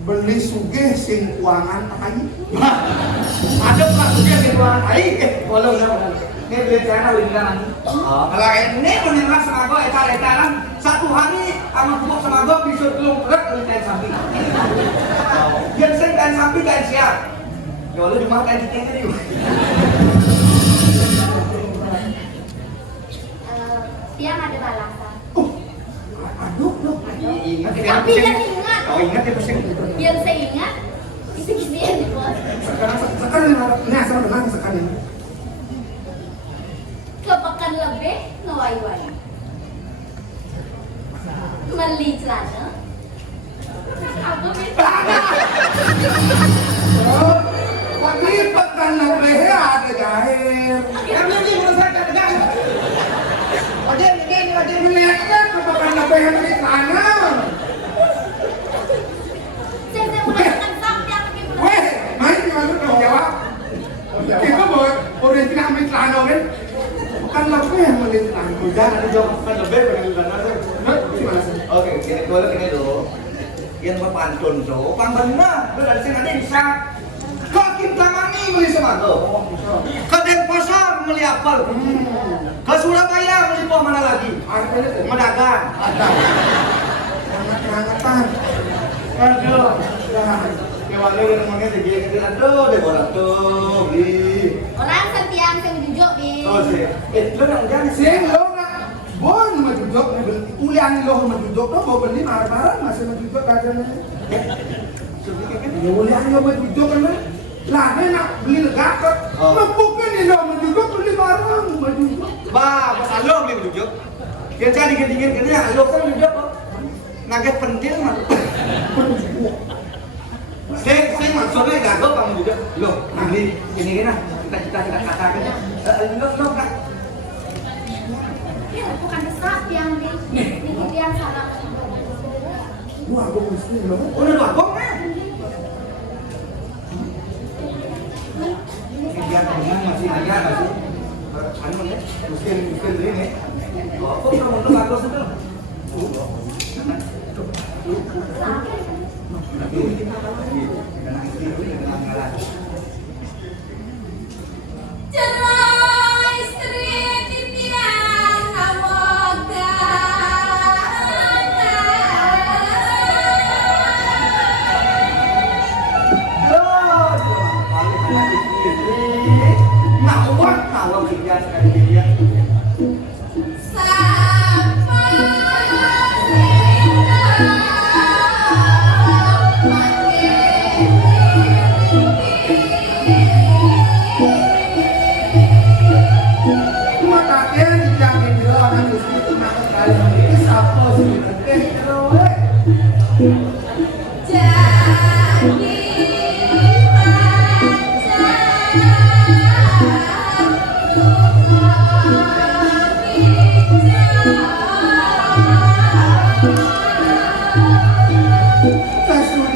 beli sugih sing kuangan ayi Ada plastiknya di ruangan air. Walau ini beli celana beli celana. Kalau ini menerima sama gue etar-etaran satu hari sama bubuk sama gue bisa belum berat beli kain sapi. Yang sering kain sapi kain siap. Ya lu dimana kain ciknya nih? Tiang ada balasan. aduh Ingat ya. Tapi kan ingat. Oh ingat ya pusing. Biar saya ingat. Isi-isian nih bos. sekarang ini asal menang sekarang Kepekan lebih ngawai-wai. Beli celana. Apa beda? Wali pekan lebih ada jahir Kamu ini menyelesaikan dengan. Oke, ini. melihatnya ke pekan lebih beli celana Saya mengatakan sampai apa gitu. weh main gimana dong jawab kita boleh tidak ambil celana kan bukan lebih yang beli celana Jangan ada jawab kan lebih pada bulan gimana sih Oke, kini gue lagi dulu. Yang berpantun tuh, pang benar. Lu dari sini nanti bisa. Kok kita mani beli semago? Ke Denpasar beli apel. Ke Surabaya beli buah mana lagi? Medagang. hangat-hangatan Aduh. Ya wali yang mana jadi aduh deh orang tuh beli. Orang setiang saya menunjuk di. Oh sih. Lu yang jangan sih. sing lo nak bon majujok ulian lo majujok tuh mau beli marah-marah masih majujok kagaknya ya ulian lo majujok kan lah nak beli negara bukan lo majujok beli barang majujok Bah, pas alo beli bujuk. Dia cari dingin kene alo kan bujuk kok. Nugget pentil mah. Saya maksudnya gagal kamu juga. Loh, beli ini kan kita katakan. Lo kan. Ya, bukan besar tiang di. Ini tiang salah. wah gue mesti lo Udah dua kok kan. Dia dengan masih ada masih. Anu ya, mungkin ini. Oh, kok kamu tuh bagus itu. Cerai istri titian Nah,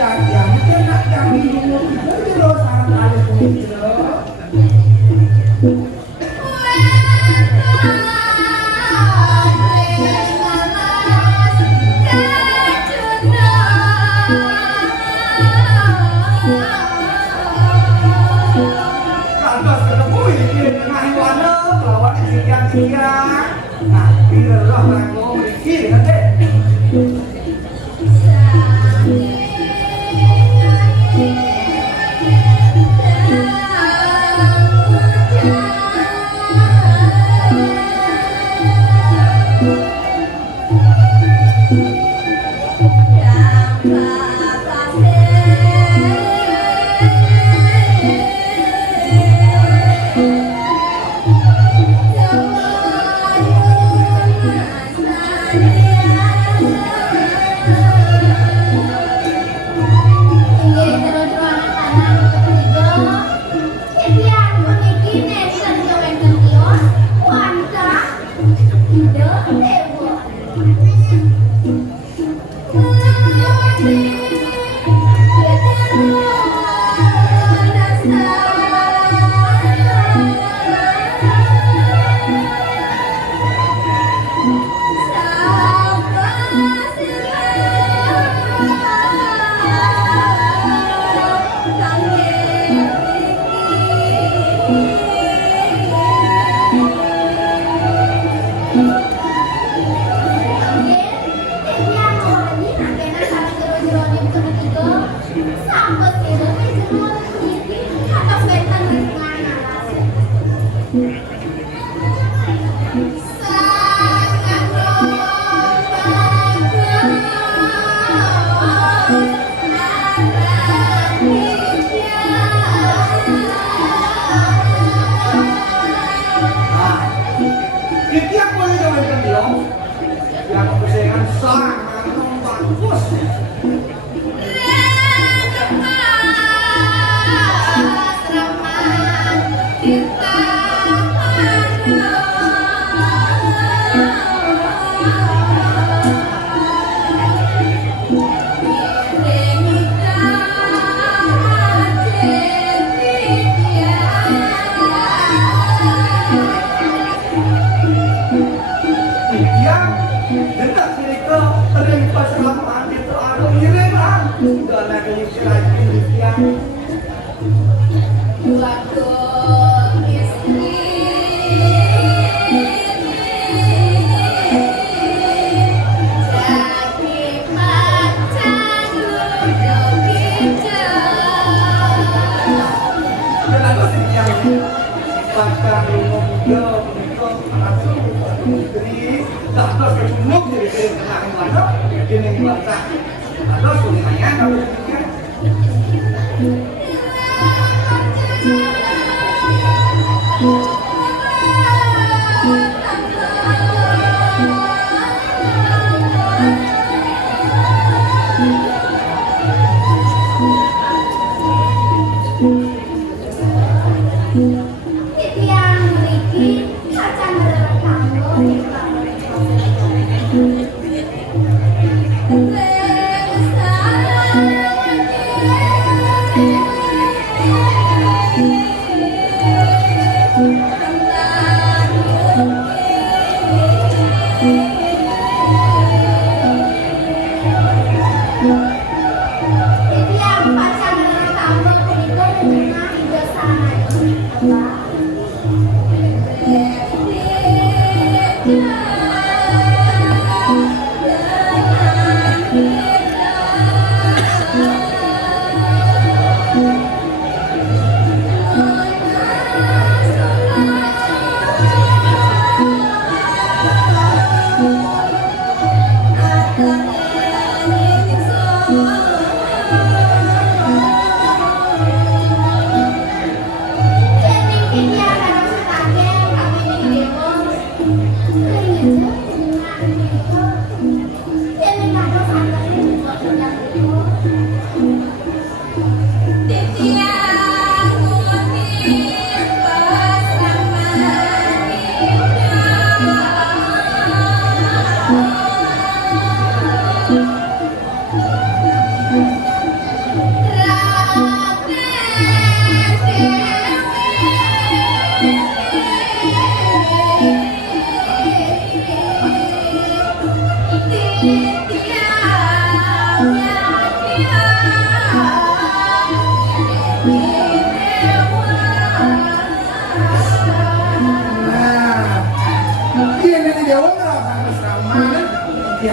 yang kena kami minum terus sarang alis gitu. Nah, bila roh aku memiliki nanti.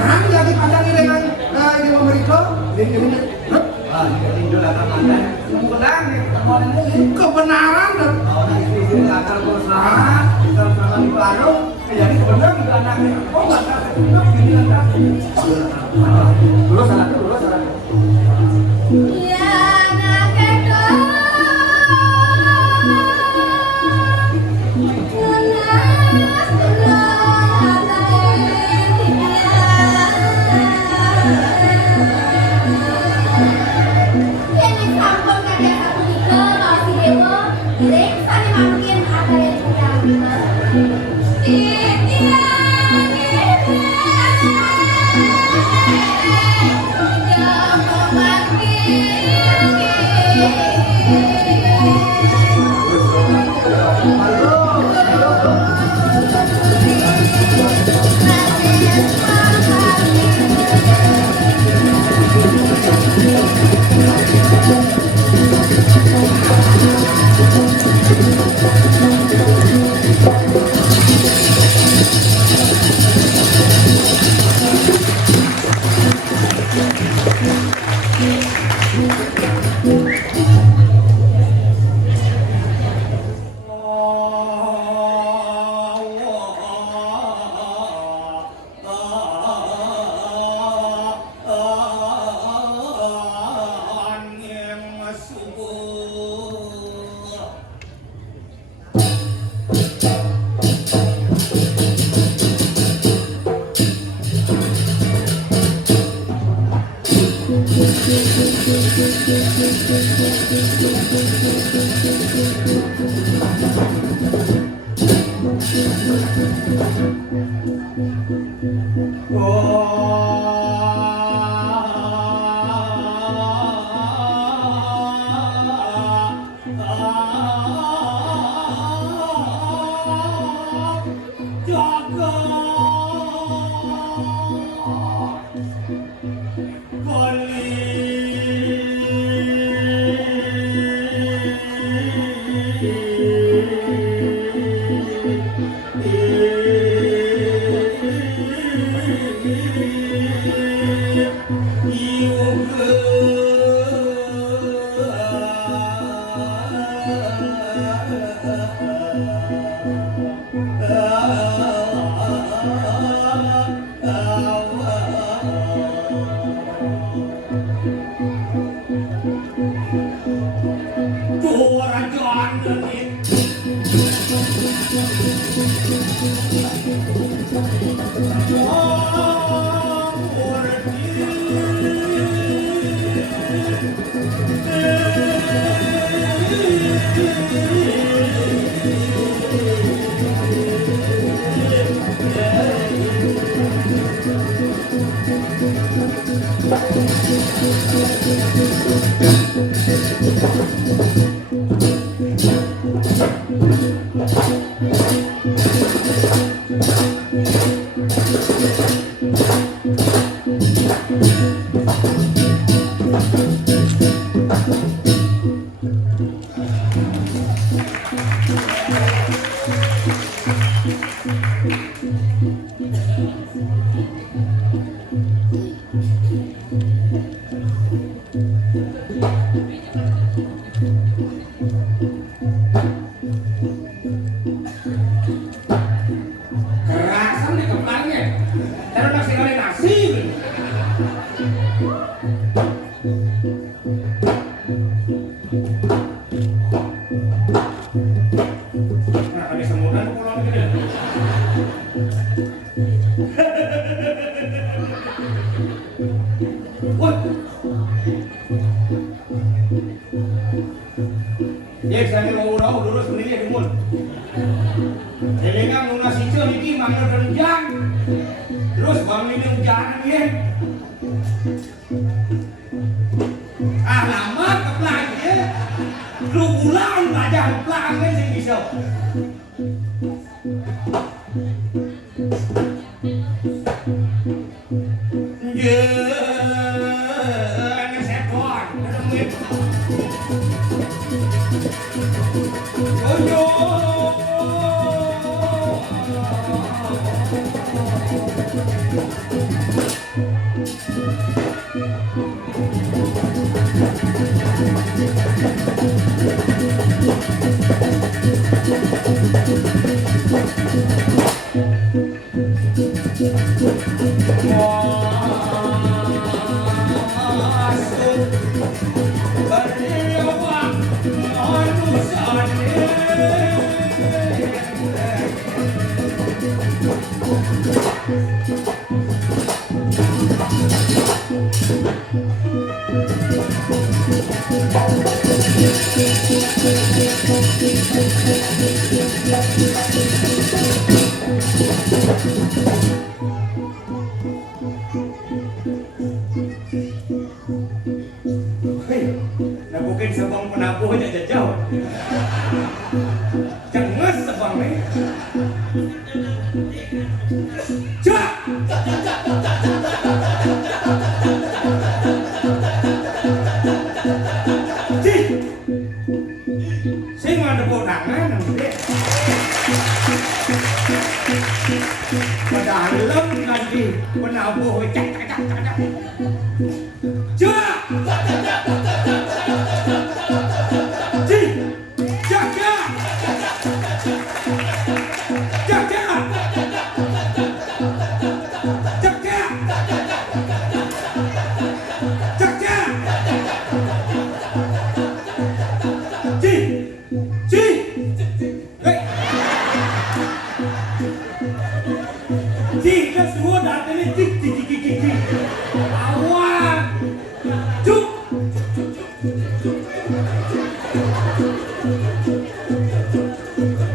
yang lagi pandang ini kan ini Amerika ini Wah, ini datang anda. Kebenaran nih, kebenaran dan oh, nah istri latar berusaha, sama di baru, jadi kebenaran juga anaknya. Oh, nggak tahu, ini anak. Dulu salah. Ya anak itu Kerasan di kepalanya. Terus masih kali nasi. Nah, kali semudah pulang gitu. Woi. Ya, saya mau urau dulu sebenarnya gemul. Elengan lunas hijau niki manggil renjang. Terus bang ini hujan ya. Ah lama keplang ya. Lu pulang aja keplang kan sih bisa. Ini seton. Oh, Hei, nabukin sabang penabuh aja jauh. Cenges sabang nih. Cak! Cik! Sing ada bodangan nanti. Pada dalam nanti penabuh cak. Cak! Cik! Cak!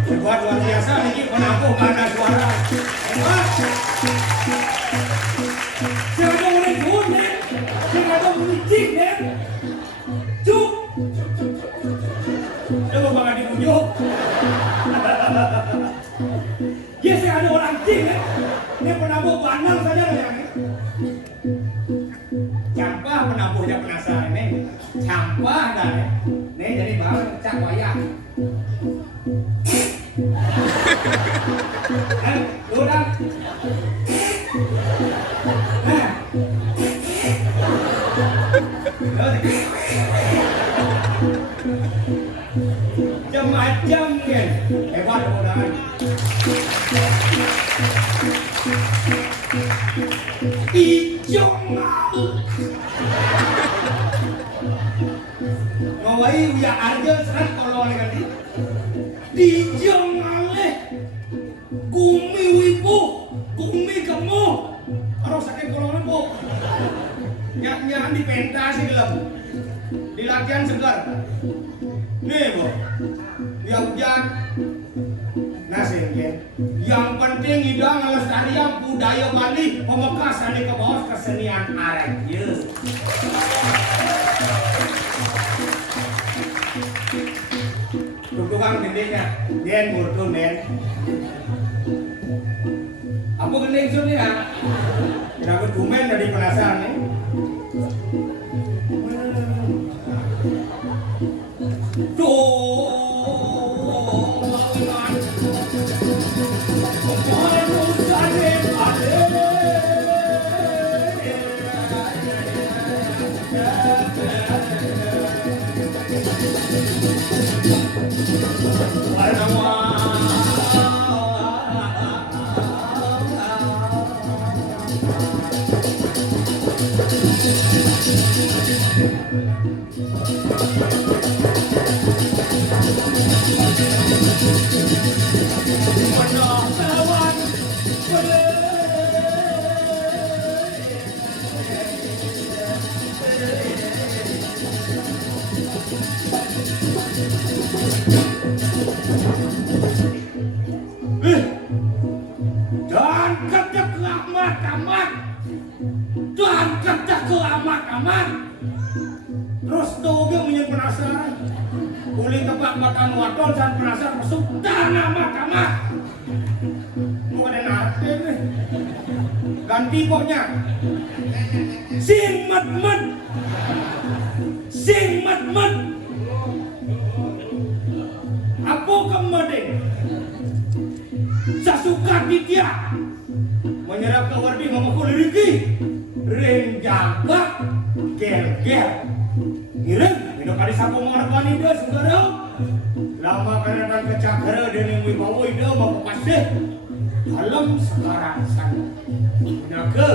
Hebat luar biasa ini penabuh mana suara. Hebat. Siapa boleh jujur nih? Siapa boleh cik nih? Cuk. Coba bang Adi bujuk. Ya saya ada orang cik nih. Ini penabuh bandang saja yang ini. Campah penabuhnya penasaran nih. Campah dah nih. Nih jadi bang cak wayang. Lu dah. Nah. Jam-jam kan. Hebat mudahan. Ijong mau. Ngawai uya aja serat kalau lagi. Dijong aleh. Kumi wibu, kumi kamu. Harus sakit kalau bu. Nyak-nyakan dipentasi gelap. Di latihan segar. Nih bu. Dia hujan. Nasi ya. Yang penting hidang lestarian budaya Bali pemekasan di bawah kesenian arek. Ye. Tukang gendengnya, den murtun den. Apa gendeng sun ya? Kenapa tumen dari penasaran nih? Dan kerja ke amat-amat. Dan kerja ke amat-amat. Terus doge punya penasaran. Uli tebak makan wadon dan penasaran masuk dan amat-amat. Bukan ada arti nih. Ganti pokoknya. Sing mat-mat. Sing mat-mat. Apa kemudian? Sasuka Ditya menyerap ke wardi memukul Riki. Ring jaga gel-gel. Ngiring minum kali sapu mengarpan ide segera. Lama karenan kecakara dan yang wibawa ide mau pasih. Dalam sekarang sana. Naga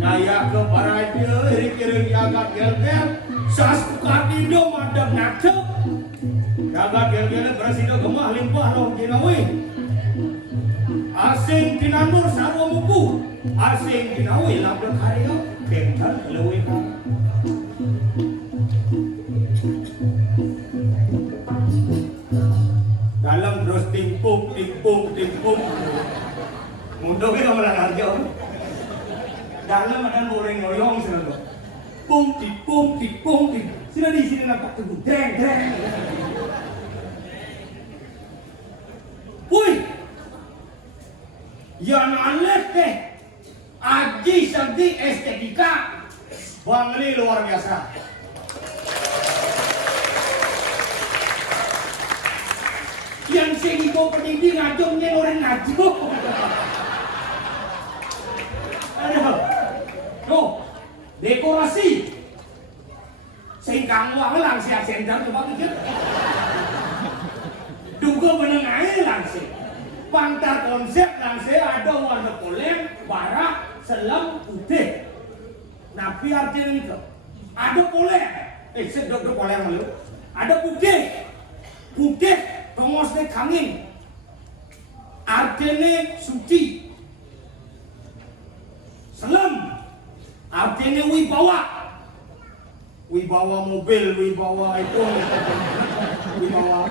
naya ke baraja Riki ring jaga gel-gel. Sasuka ide madam naga. Jaga gel-gel berasido gemah limpah roh jinawi. Asing tinandur sarwa muku, asing tinawi labdek karya, kental kelewika. dalam ada goreng ngoyong selalu. Pum tik. Sini di sini nampak teguh. Dreng. Woi. Yang aneh teh. Aji Sakti estetika. Bang Li luar biasa. Yang segi kau pendidik ngajongnya orang ngajong. Aduh. Tuh, dekorasi. Singkang wang langsung sendang coba gitu. Duga menengahnya langsung. Pantar konsep langsung ada warna polem, barak, selam, putih. Napi artinya itu. Ada polem. Sedok polem malu. Ada putih. Pengosnya kangin. Artinya suci. Selam. Artinya wibawa mobil, wibawa itu, wibawa.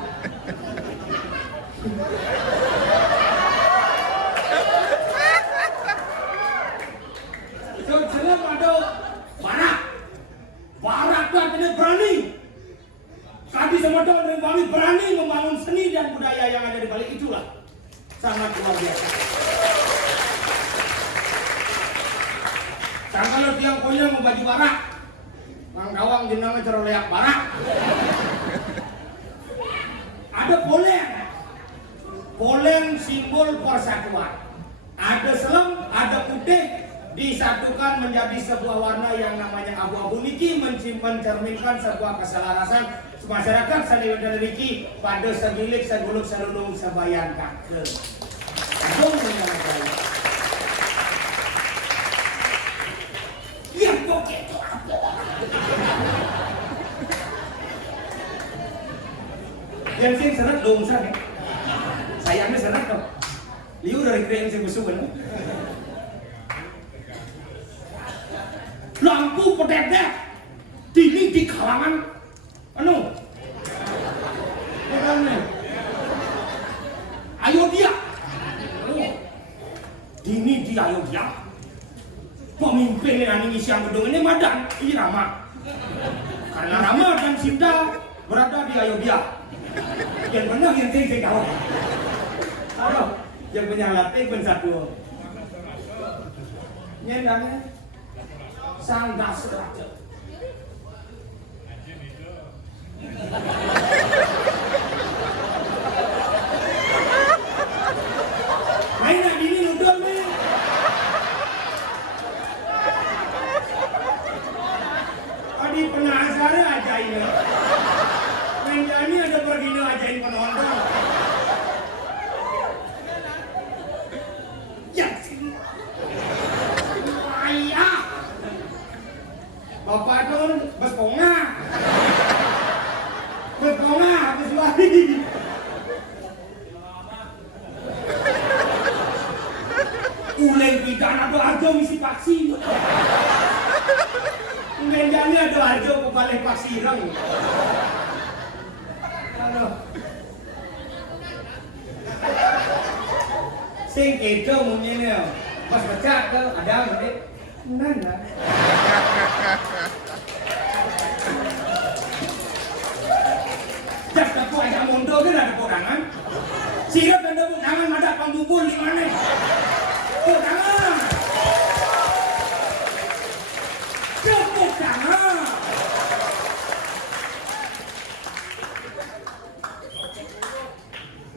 Selam ada barak itu artinya berani. Tadi sama Don kami berani membangun seni dan budaya yang ada di balik itulah. Sangat luar biasa. Dan kalau tiang punya mau baju barak, Mang Kawang jenangnya ceroleak barak. Ada poleng simbol persatuan. Ada selam, ada putih, disatukan menjadi sebuah warna yang namanya abu-abu niki mencerminkan sebuah keselarasan masyarakat saniwadan niki pada segilik, seguluk, selulung, sebayan kake. Adong dengan baik. Yang bokeh itu apa? Yang sing seret dong sana. Sayangnya seret dong. Liu dari keren sing musuhan. Lampu pededek dini di kalangan Ayodhya. Dini di Ayodhya. Pemimpin yang ini siang gedung ini Madan, ini Rama. Karena Rama dan Sinta berada di Ayodhya. Yang benar yang saya tahu. Aduh, yang punya latih pun satu. Nyendangnya sang dasar. Main nak dini nudul ni. Adi penasaran ajaib. Main jani ada pergino ajaib penonton. Yang sini. Ayah. Bapak tu berponga. Habis lari. Uleng pidana do arjo misi paksi. Uleng jani do arjo kebalik paksi rang. Aduh. Sing kedo mungkin pas baca ke ada ngene. Nana. Dah tak puas yang mundur ke ada podangan. Sirap dan podangan ada pambubul di mana? Podangan. Podangan.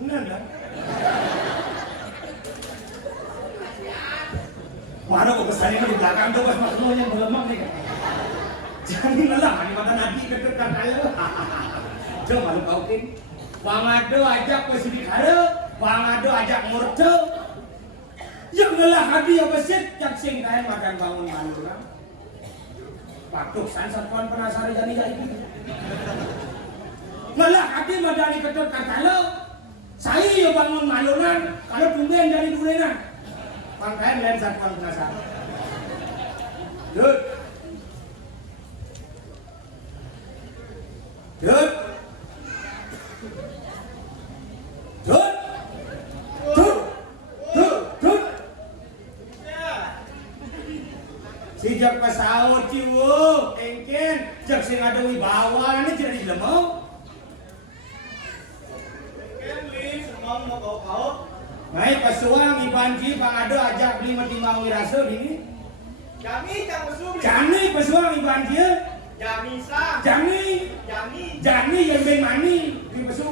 Nana. Mana kok pesannya di belakang tu pas masuk yang berlemak ni. Jangan lelah, ni mata Nabi dekat kalau. Jom malu kau kin. Bang Ado ajak pesidik hara, Bang Ado ajak murto. Yang lelah hadi apa sih? Jak sing kain makan bangun malu lah. Patuk sansatuan penasari jadi. Lelah hadi madani ketut kalau. Saya yo bangun malunan, kalau tumben jadi durenan. Pangkain lain satuan penasari. Dud. iwo, engken, jak sing ada wibawa ini jadi lemau. Engken li semang mau kau. Naik pasuang ibanji pang ada ajak beli matimbang wirasa gini. Jami cang mesum. Jani pasuang ibanji. Jami sang. Jani yang ben mani di pesu.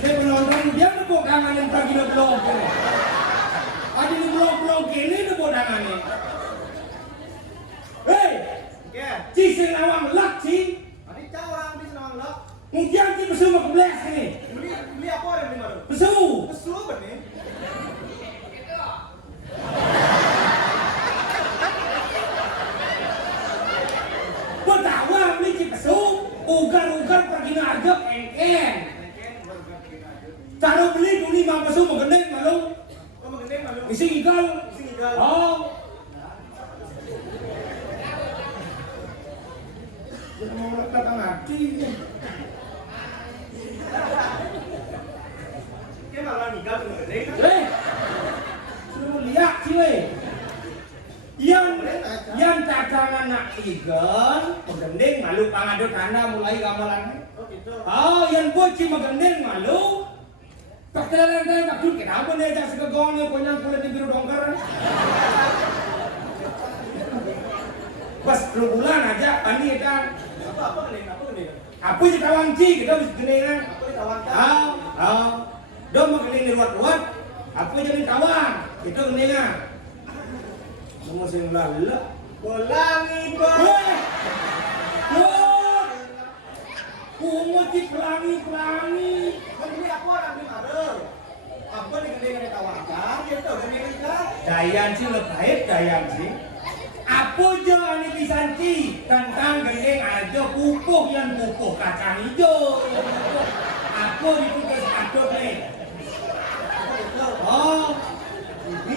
Dia penonton dia nepuk tangan yang pergi ke blog. Ada di blog ini nepuk tangannya. Hei, Engken. ci sing awam lak ci. Adi cang orang di senang lok. Mungkin ci pesu mau kebelas ini. Beli apa orang beli mana? Pesu. Pesu benih. Betawa beli ci pesu. Ugar pergi ngadep engken. Taruh beli dulu 5 pesu mau gendeng malu. Kau mengendeng malu. Isi igal. Tinggal. Oh. Dia mau datang hati. Engken malah tinggal mengendeng. Suruh lihat sih weh. Yang cadangan nak ikan, pegendeng malu pangado tanda mulai gamelan. Oh gitu. Oh, yang bocil magendeng malu. Paktelan tak bakul kenapa nih jak segegong nih konyang kulit di biru dongker. Pas 10 bulan aja pani kan. Apa gendeng? Apa sih kawan ci kita bisa gendengan. Apa ditawarkan? Do mau gendeng ruat-ruat. Apa jadi kawan? Kita gendengan. Semua sing lala. Bolangi bol. Weh. Wah. Kumo ci pelangi. Beli apa orang beli mana? Apa di gendeng yang ditawarkan? Gitu gendeng ikan. Dayan sih lebih dayan sih. Apa je ani pisanci tentang gendeng aja pupuk yang pupuk kacang hijau. Apa itu ke satu nih? Oh, Ini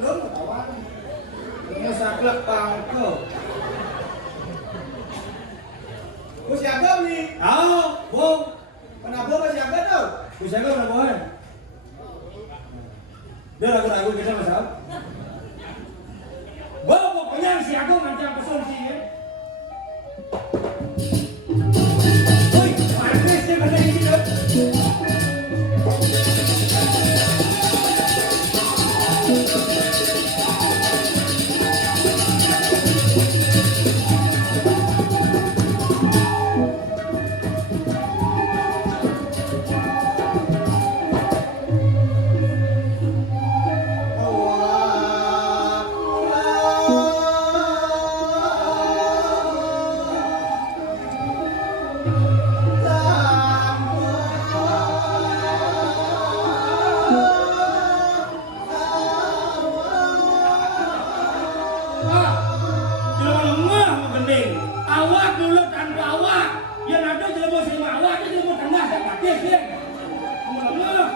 belum tawaran. ini saklek pangke. Ku siaga nih. Oh, bong. Kenapa ku siaga tuh? Bisa nggak berapa kan? Dia ragu-ragu kita masalah. Pokoknya si aku macam pesun sih ya. Woi, Marquez dia pada di sini. Awak dulu tanpa awak, yang ada jelema sing awak, jelema tengah tak pakai sih. Mulai.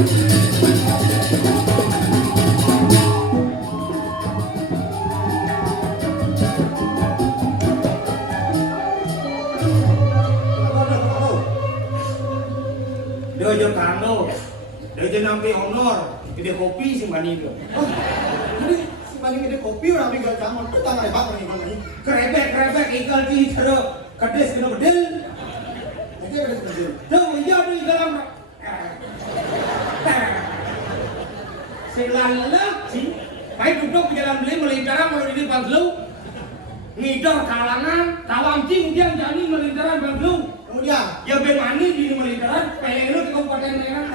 Dia jo tanggo, dia jo nampi honor, dia kopi sih mani dia. Jadi si paling gede kopi orang tinggal zaman itu tangan hebat nih kalau ini. Krebek ikan di ceruk, kades kena bedel. Jadi ada seperti itu. Tuh iya tuh dalam. Selalak sih, baik duduk di jalan beli melintaran kalau di Banglu, ngidor kalangan, tawang cing dia jadi melintaran Banglu. Kemudian Ya bemani di melintaran, pengen lu ke kabupaten Medan.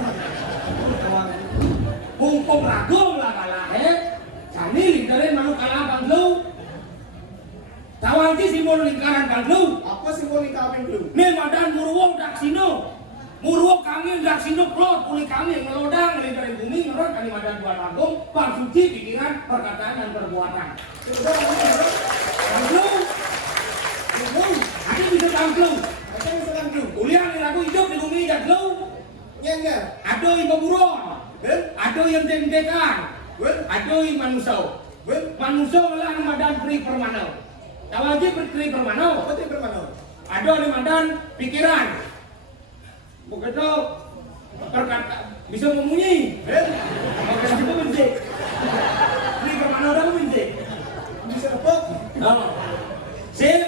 Bungkung ragung lah kalah Jani lintaran malu kalah Banglu. Tawang cing simbol lingkaran Banglu. apa simbol nikah dulu? Nih madan muruwong daksino. Muruwong kami daksino plot pulih kami melodang dari bumi ngerot kami madan buat agung bang suci pikiran perkataan dan perbuatan. Angklung, ada bisa angklung. Ada yang sedang dulu. Kuliah di lagu hidup di bumi jadlung. Nyengar. Ada yang buron, Ben, ada yang tentekan, ben, ada yang manusia. ben. Manusia lah madan pri permana. Tahu aja pri permana. Apa itu bermana? Ada di madan pikiran. Begitu perkata bisa memunyi. Ben, Maka itu benci. Ini kemana orang benci? bisa dapat. Sim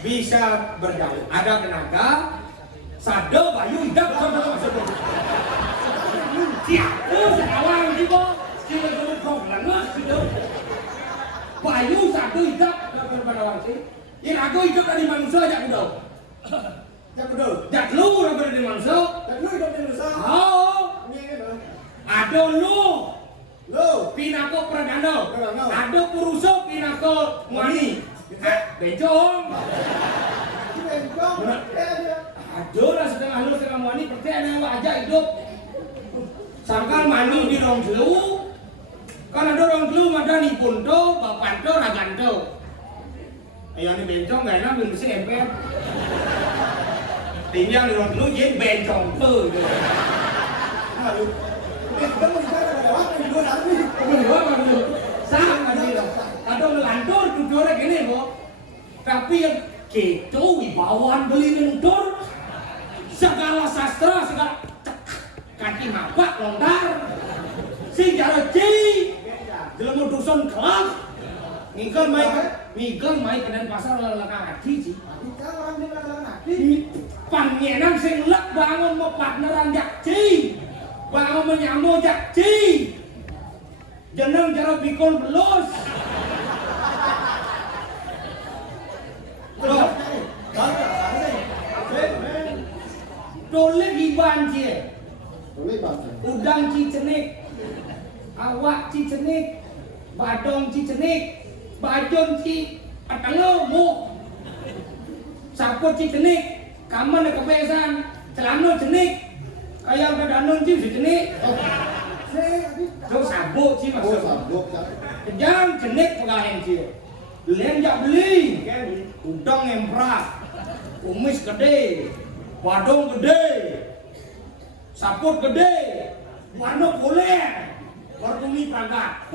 bisa berdalih. Ada tenaga, sado bayu hidup sama masuk. Siap, sekarang sih kok. Sila kamu kau langus gitu. Bayu sado hidup daripada wangsi. Ini aku hidup dari manusia aja udah. Jak betul. Jak lu daripada dari manusia. Dan lu hidup di Indonesia. Oh, Nyengar. ada lu. Lo. Pinako pradana. Pradana. Ada purusa pinako wani. Bencong. Kita yang kau. Ada. Ada lah setengah halus setengah wani percaya yang aja hidup. Sangkal mani di rong jelu. Kan ada rong jelu ada ni punto, bapanto, raganto. Ayo ni bencong gak enak belum bisa emper. Tinggal di rong jelu jadi bencong tu. Lalu. Kita mau bicara ada apa yang dua hari? Berdua baru sama dia. Ada ngelantur tujuannya gini kok. Tapi yang gitu wibawaan beli nentur. Segala sastra segala kaki mapak lontar. Si jaraci. Jelemu dusun kelak. Migel mai ke pasar lelakang hati sih. Kita orang di belakang hati. Pangenan sing lek bangun mau partneran jakci. Bangun menyamu jakci. Jeneng jara pikul belus. Loh, dolek iban cie. Boleh baca. Udang cicenik. Awak cicenik. Badong cicenik. Bajon ci patango mu. Saput cicenik. Kaman na kepesan. Celano cenik. Kayak ke danun ci cenik. Terus sabuk ci Oh, maksud. sabuk. Kejang cenik pengahen ci. Belian jak beli. Udang emprak. Kumis gede. Badong gede. Saput gede. Warna boleh. Wartumi pragat.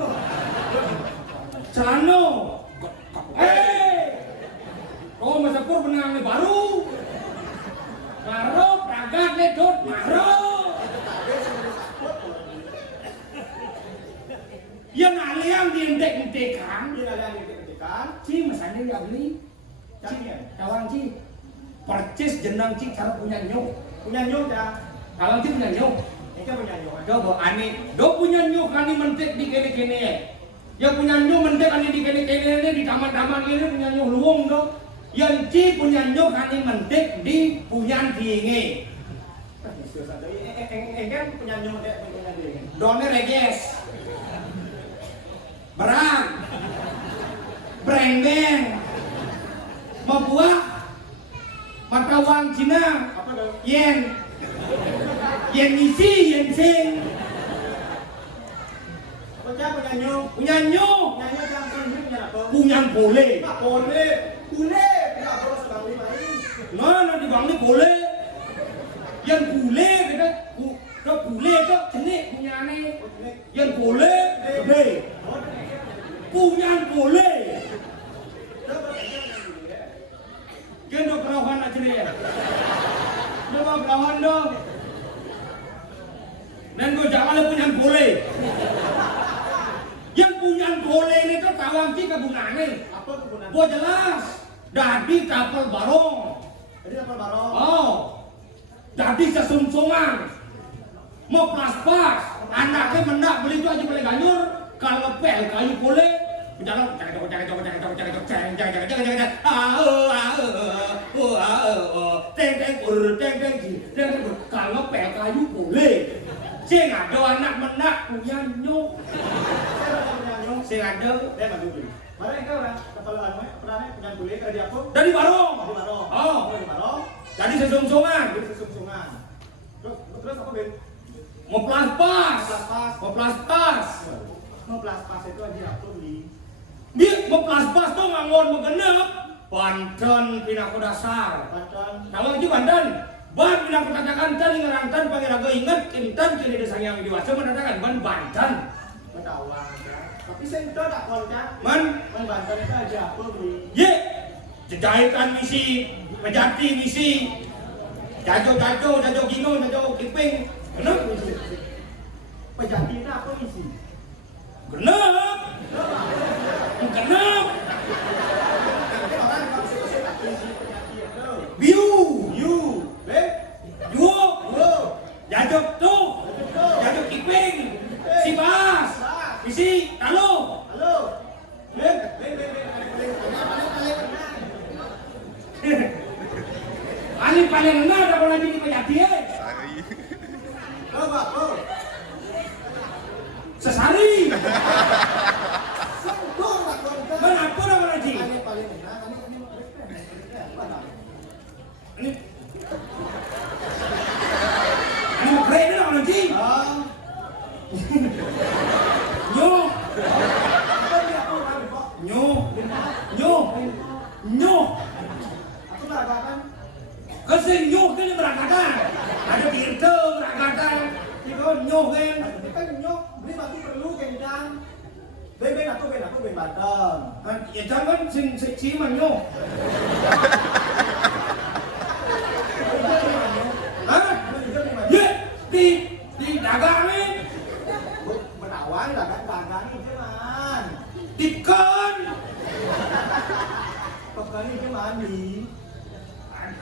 Celano. Kau masapur benang ni baru. Maro pragat ledot maro. Yang aliang diendek-endekan. Ini ada yang ditekan. Ci masanya ya beli. Canggih. Kawan ci. Percis jenang ci cara punya nyok. Punya nyok ya. Kawan ci punya nyok. Ini punya nyok. Coba ani, do punya nyok ani mentek di kene-kene. Ya punya nyok mentek ani di kene-kene di taman-taman ini punya nyok luwung do. Yang ci punya nyok ani mentek di punyan diinge. Kan punya nyok dek punya dia. Done reges. Berang. Brengeng. Membuah mata uang Cina. Apa dong? Yen. Yen isi, yen sing. Punya nyok. Punya nyok. Punya nyok yang punya apa? Punyan boleh. Pak boleh. Boleh. Tidak boleh sedang beli main. Nah, di bang ni boleh. Yang boleh kita, ke boleh ke punya nih yang boleh gede punya boleh gendong perawan aja nih ya coba perawan dong dan gue jangan punya boleh yang punya boleh ini tuh tawang sih kegunaannya Apa kegunaan? gue jelas dari kapal barong Jadi kapal barong. oh jadi sesungsungan mau pas-pas anaknya mendak beli itu aja boleh ganyur kalau pel kayu boleh jangan kalau pel kayu boleh sih ada anak mendak punya nyok Saya ada punya nyong. sih ada Saya nggak beli. Mana yang kau orang? Kapal anu perannya punya beli kerja aku. dari barong Di barong. oh Di barong. jadi sesungsungan Jadi sesungsungan. Terus apa Ben? mau pas-pas Pas-pas. mau pas-pas Mau pas itu aja aku beli. dia mau pas-pas tuh ngangon mengenep Banten pinaku dasar Pacan. kalau itu Banten ban pinaku katakan tadi ngerantan panggil aku inget kintan kini desang yang dewasa menatakan ban Banten Kedawang ya. Tapi saya itu tak kontak. man Banten itu aja aku beli. ye jejahitan misi pejati misi jajo ginung jajo kiping genep Pejatina aku isi. genep genep Orang kalau saya tak isi penyakit itu. biu You, Ben. yuo Yo. jajo tuh jajo kiping si bas misi halo Halo. Ben. paling enak ada lagi di pejati Coba, bro. sesari Sentuh lah kau. kenapa nama lagi Paling enak, ini ini mau keren nama lagi nyo nyo Aku meragakan. kesing nyo kan meragakan ada tirta meragakan itu nyo kan Tapi kan nyok beli mati perlu kencang. Ben aku ben Banten. ya jangan sing man nyo hah ye di dagang nih Menawar lah kan dagang itu man. dikan Pekan itu mandi.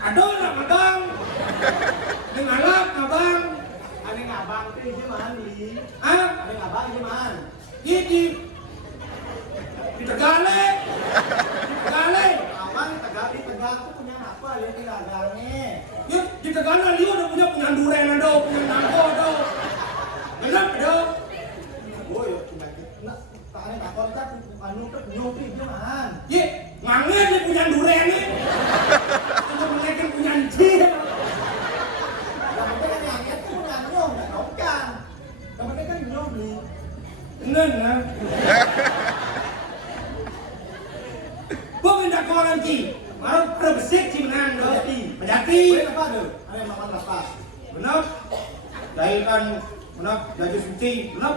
ada nak magang ngalap ngabang Ada ngabang itu mandi. ah Ada ngabang itu man. di Tegale Abang di Tegak tuh punya apa dia di dagangnya. ya di Tegale dia udah punya duren ada punya nangko ada genap ada Oh ya penyakit. Nah, tangannya takut kan anu tuh nyok itu man. ye ngangen dia punya duren nih untuk mereka punya cil Yang penting kan yang itu punya nyok nggak tahu kan. Yang penting kan nyok beli. ngen lah gua minta kau lagi marah berbesik si menang do pejati Boleh apa tuh? Ada yang makan lepas. benar dahilkan benar jadi suci benar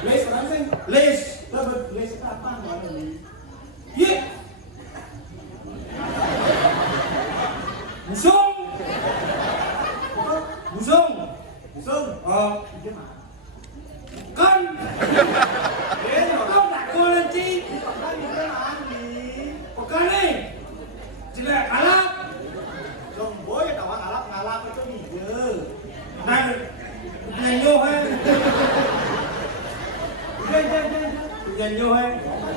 Beli sekarang sih. les Beli apa mau beli? ye busung busung Busung. oh Itu mah. kan kau tak kau lagi Pekan itu mandi. pekan nih tidak kalap Jomboy kawan alap ngalap itu hijau. dan nyanyo hai nyanyo hai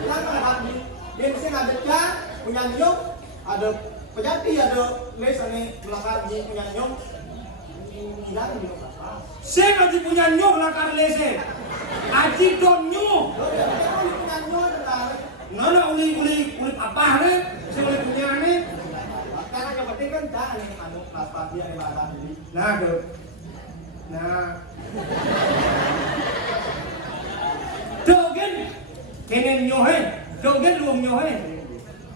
Kan pada mandi. Dia mesti ada kan punya nyok, ada pejati, ada les ane belakang di punya nyok. Hilang di apa? saya masih punya nyok lah karena lese aji don nyok Lo dia punya nyok adalah nana uli apa nih saya uli punya nih karena yang penting kan jangan yang anu pas dia di badan ini. nah tuh nah tuh kan kenen nyohe tuh kan luang nyohe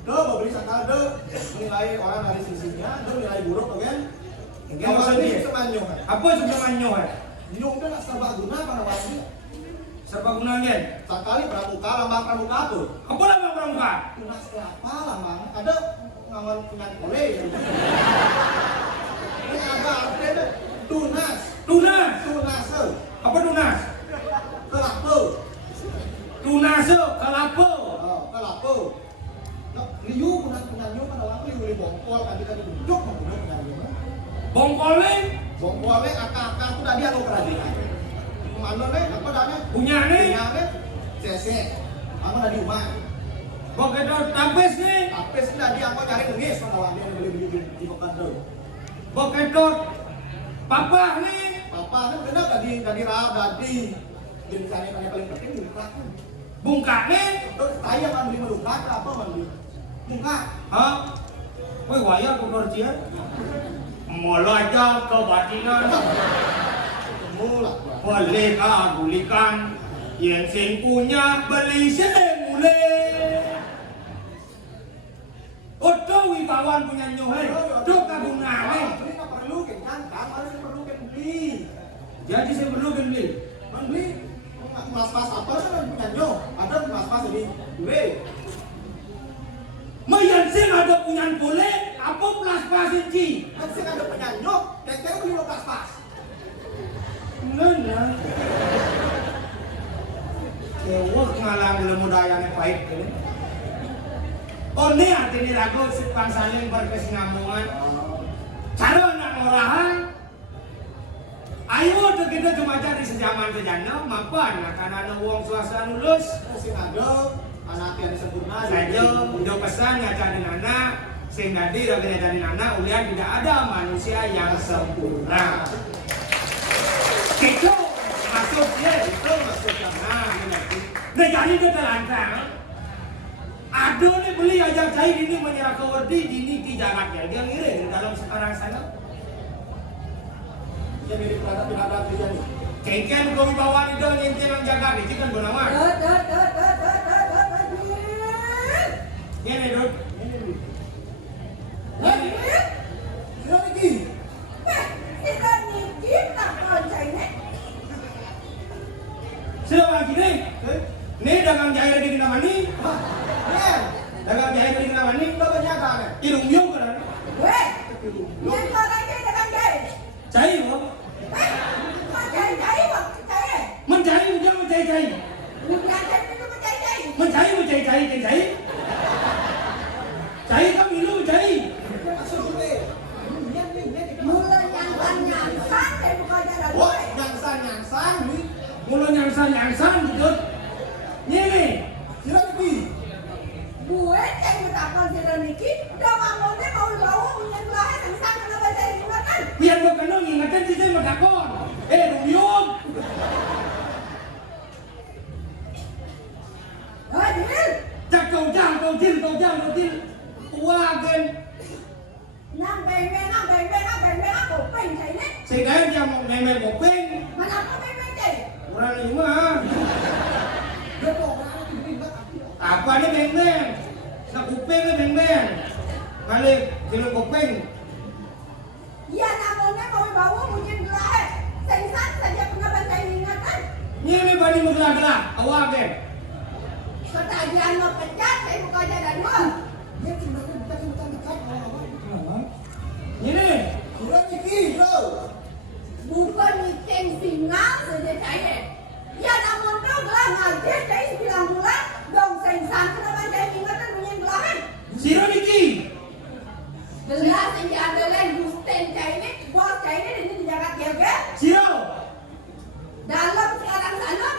Tuh mau beli sakal tuh nilai orang dari sisinya, tuh nilai buruk tuh kan. Yang Kawasan maksudnya? ini cuma nyok. apa sebenarnya nyohe Nyung teh serbaguna Panawati. Serbaguna gen. Sakali pramuka lambang pramuka tuh. Apa lambang pramuka? Tunas apa lambang? Ada ngawan punya kule. Ini ada artinya tunas. Tunas. Tunas. Apa tunas? Kelapo. Tunas kelapa. Oh, kelapo. Liu punya penyanyi pada waktu liu bongkol kan kita ditunjuk membunuh penyanyi. Bongkolnya Bongkolnya akak-akak tuh tadi anu kerajaan. Kemana apa dana? punya nih. Punya cese. Anu tadi rumah. Bokedor tapis nih. Tapi tadi aku cari ngemis pada waktu yang beli-beli di Pekanbaru. Bokedor papa nih. Papa kan benar tadi rah tadi. Jenisnya yang paling penting di belakang. Bungka nih. Terus saya kan beli melukak apa kan beli? Bungka. Hah? Woi wayar kodor cia. Mula aja kebatinan. Mula. Boleh kagulikan. Yang sing punya beli sing mulai. Odo wibawan punya nyohai. Do kagunane. Beli nggak perlu kan? Kan harus perlu kan beli. Jadi saya perlu beli. Beli mas-mas apa sih yang punya nyo? Ada mas-mas ini. Beli. Mayan sing ada punya boleh. Apa plus pasin ci? Kan sih ada punya nyo. Teteh beli pas-pas. Nana. Kewak ngalang ilmu daya yang pahit ini. Oh ini artinya lagu sukan saling berkesinambungan. Cara anak orahan. Ayo tuh kita cuma cari sejaman sejana, mapan karena ada uang swasta lulus. Sing ada anak yang sempurna. Saja udah pesan ngajarin anak, sing tadi udah ngajarin anak, ulian tidak ada manusia yang sempurna. Itu maksudnya itu maksudnya. Nah jadi itu terlantar. Aduh nih beli ajak cair ini menyerah ke Wardi dini di jaraknya dia ngirim di dalam sekarang sana. Dia mirip terhadap dia nih. Kengken kau bawa itu nyengken yang jaga nih kan bernama. Ini dud. Sudah lagi. Sudah lagi nih. Nih dagang jair di nama nih. Nen, Dagang jair di nama nih. udah banyak kan? Irung yung kan. Cair kok. Mencari jangan mencari. Mencari cair. Cair kamu ilu mencari. Maksud gue. Wah, nyangsan nih. Mula nyangsan gitu. Ini. Sudah lagi. Gue yang bertakon si Reniki, udah bangunnya mau bawa punya belahnya tentang kenapa saya ingatkan. Biar gua kenal ingatkan sih saya madakon. Rumyong. Hadir, Jak kau jang. Tua gen. nang beng aku pengen ini. Saya dia mau memel kopeng. Mana aku pengen deh. Orang lima. Dia kok orang itu pindah. Apa nih beng? Sa kupeng nih beng. Kali kilo kopeng. Iya namunnya mau bawa punya belahnya. Sengsan saja kenapa saya ingatkan. Ini bani menggelar-gelar. Awak gen. Ketagihan mau pecat, saya buka jalan dua. Dia cuma dekat. Ini. Sudah lagi, bro. Bukan nyiceng singa saja saya. Ya namun tuh gelah ngajar saya 9 bulan. Dong sengsan kenapa saya ingatkan punya belahnya. Siro Niki. Gelas yang diambilin Gusten China, bos China ini di Jakarta ya, Siro. dalam sekarang sana,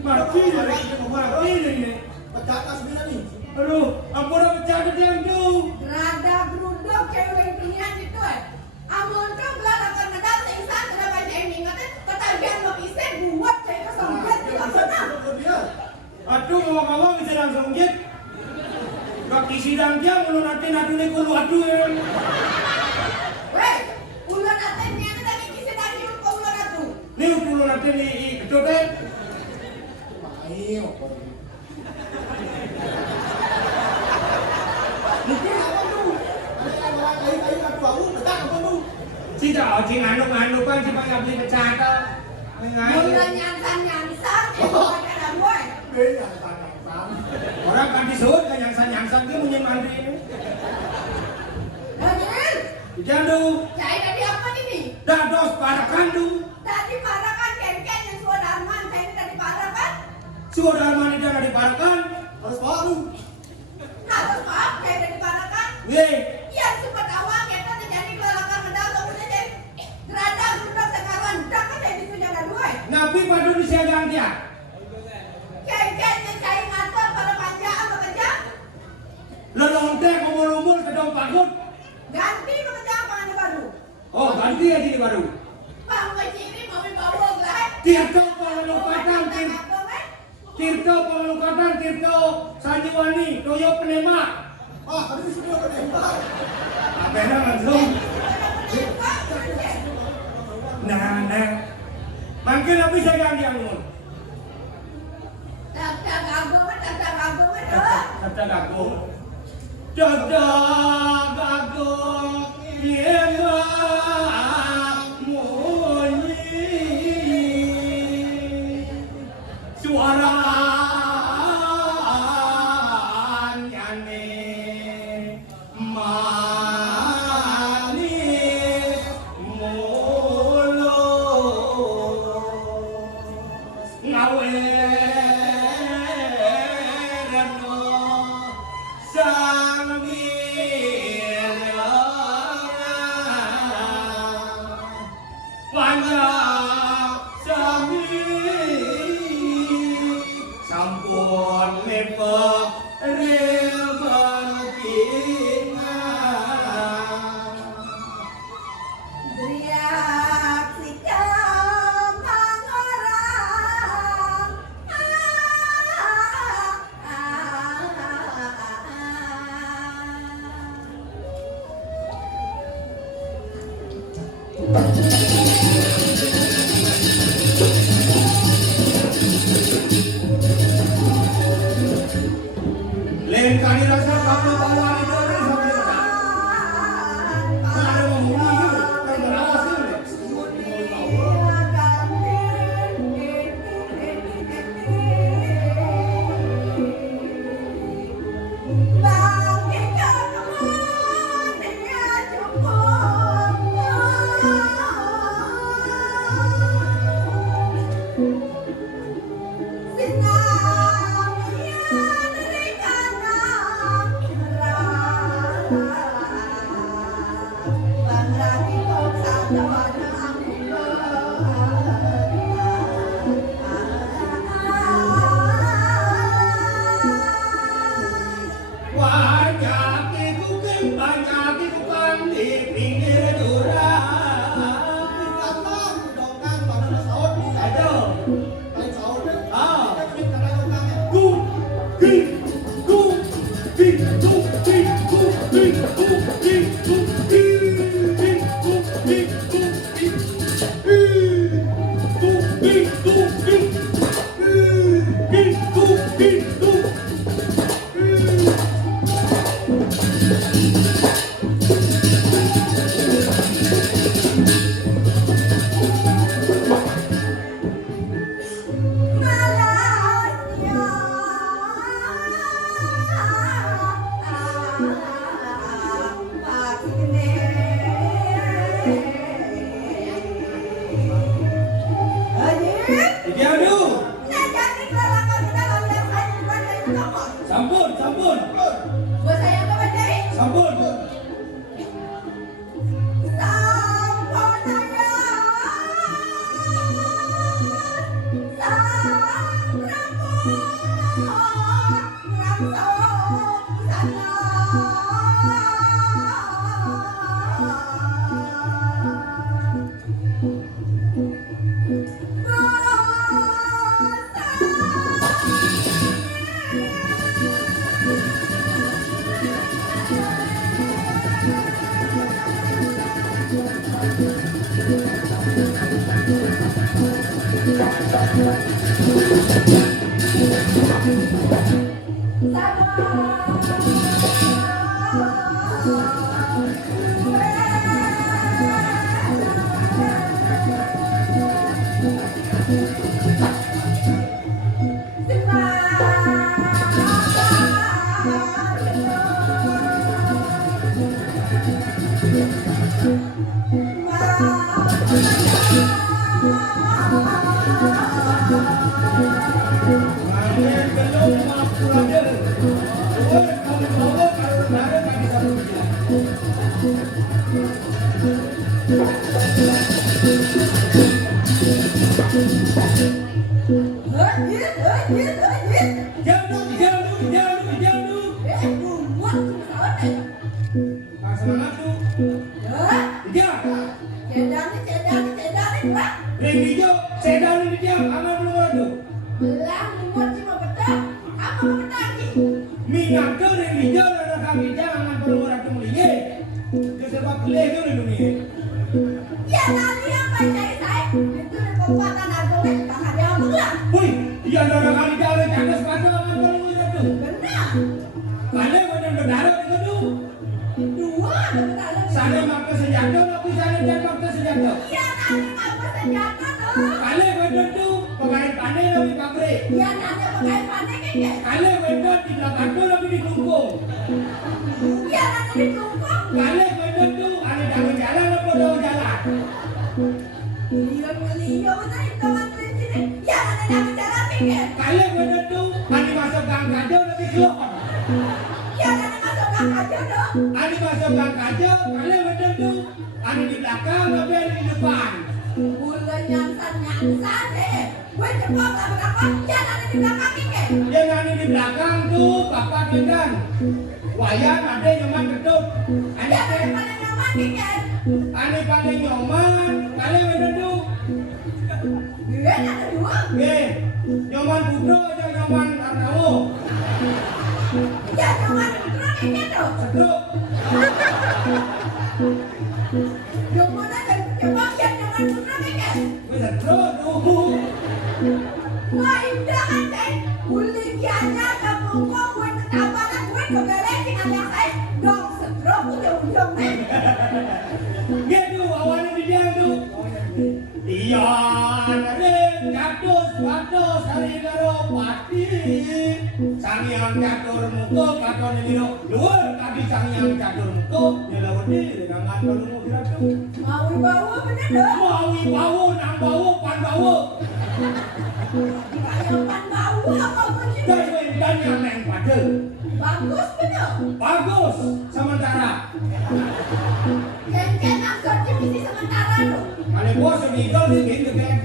Mati dari Pecah sebenarnya nih. Aduh, ampun pecah dia tuh. rada geruduk cewek pilihan gitu amun tuh gelas akan medal singsan kenapa saya ingatkan ketagihan mau isen buat saya kesombet juga aduh ngomong-ngomong bisa langsung jit. Kaki sidang dia mulu nanti nadune kulo aduh ya. Weh, ulo natin niya na dami kisi dami yung ulo na to. Ni kulo nanti ni gedot kan. Ayo. Mungkin apa tuh? Ayo aku betak apa tuh? Cita cing anu kan cuma nggak beli pecah tuh. Ulo nyansan, ada damboy. Beda Orang kan disuruh kan nyangsan dia punya mandi ini. Hadir, Jandu, cai tadi apa ini? dados para kandu. Tadi parakan ken-ken yang suadarman, cai tadi parakan. Sudah mandi jangan diparakan. harus baru. Harus maaf, cai tadi parakan. Ye, Yang sempat awal kita terjadi kelelakan medal, kemudian jadi geradang, gerudak, sekarang, dak kan jadi tunjangan dua. nabi padu disiagaan dia. Ken-ken yang cai ngatur pada panjang bekerja, Lelontek umur-umur kedong pagut. ganti bekerja apa yang baru? Oh, ganti aja di baru. Bang Wajiri mau dibawa gerai. Tirto Palelukatan, Tirto Palelukatan, Tirto Sanjiwani, Toyo Penema. Ah, tadi di sini ada tembak. Apa langsung? Nah. Mungkin nabi siagaan dia umur. Tak gagal, Kata gagung. Dada gagung yewa munyi suara nyane manis mulut ngawe sampun lepek teriak si kamang orang. Lain kali rasa kamu bawa itu dari sampai sekarang. Ada menghuni kan berawas banyak itu kan di pinggir jurang. Kapan dongkang pada sahur di Aduh. lain sahur deh. Ah. Kita beli karena dongkangnya. Sampun. Buat saya apa Bajai? Sampun. Mangen belum mampu ada. Luar kami bawa kalau negara kami satu jalan. Semangat tu. Dia. Ring hijau, sedan di dia, aman belum ada. Minyak tu ring hijau ada kami jangan aman belum ada tu melihat. Dia sebab pelih tu dulu ni. Hui, dia ada orang kali jalan jangan sepatu aman belum ada tu. Kalau macam berdarah itu tu. Sana makan senjata, tapi sana jangan makan senjata. Kalau macam tu, pemain pandai lebih pabrik. Kalau macam di belakang tu lebih dikungkung. Kalau macam tu, ada dalam jalan atau dalam jalan. Kalau macam tu, ada masuk gang kaca lebih keluar. Ada masuk gang kaca, kalau macam tu, ada di belakang lebih ada di depan. Yang ada di belakang tu, bapak dengan wayan ada nyoman kedut. Ane paling nyoman, kalau macam tu. Nyoman putra aja nyoman arnawo. Seduk. Seduk tu. Dia tu awan di dia tu. Iya, ada kados hari karo pati. Sangyang catur muka katon ini luar tadi sangyang catur muka nyelawati dengan pelungu kira tu. Maui bau nang bau pan bau. Dan yang main pada. Bagus sementara. Kalau bos meninggal ni gitu kan.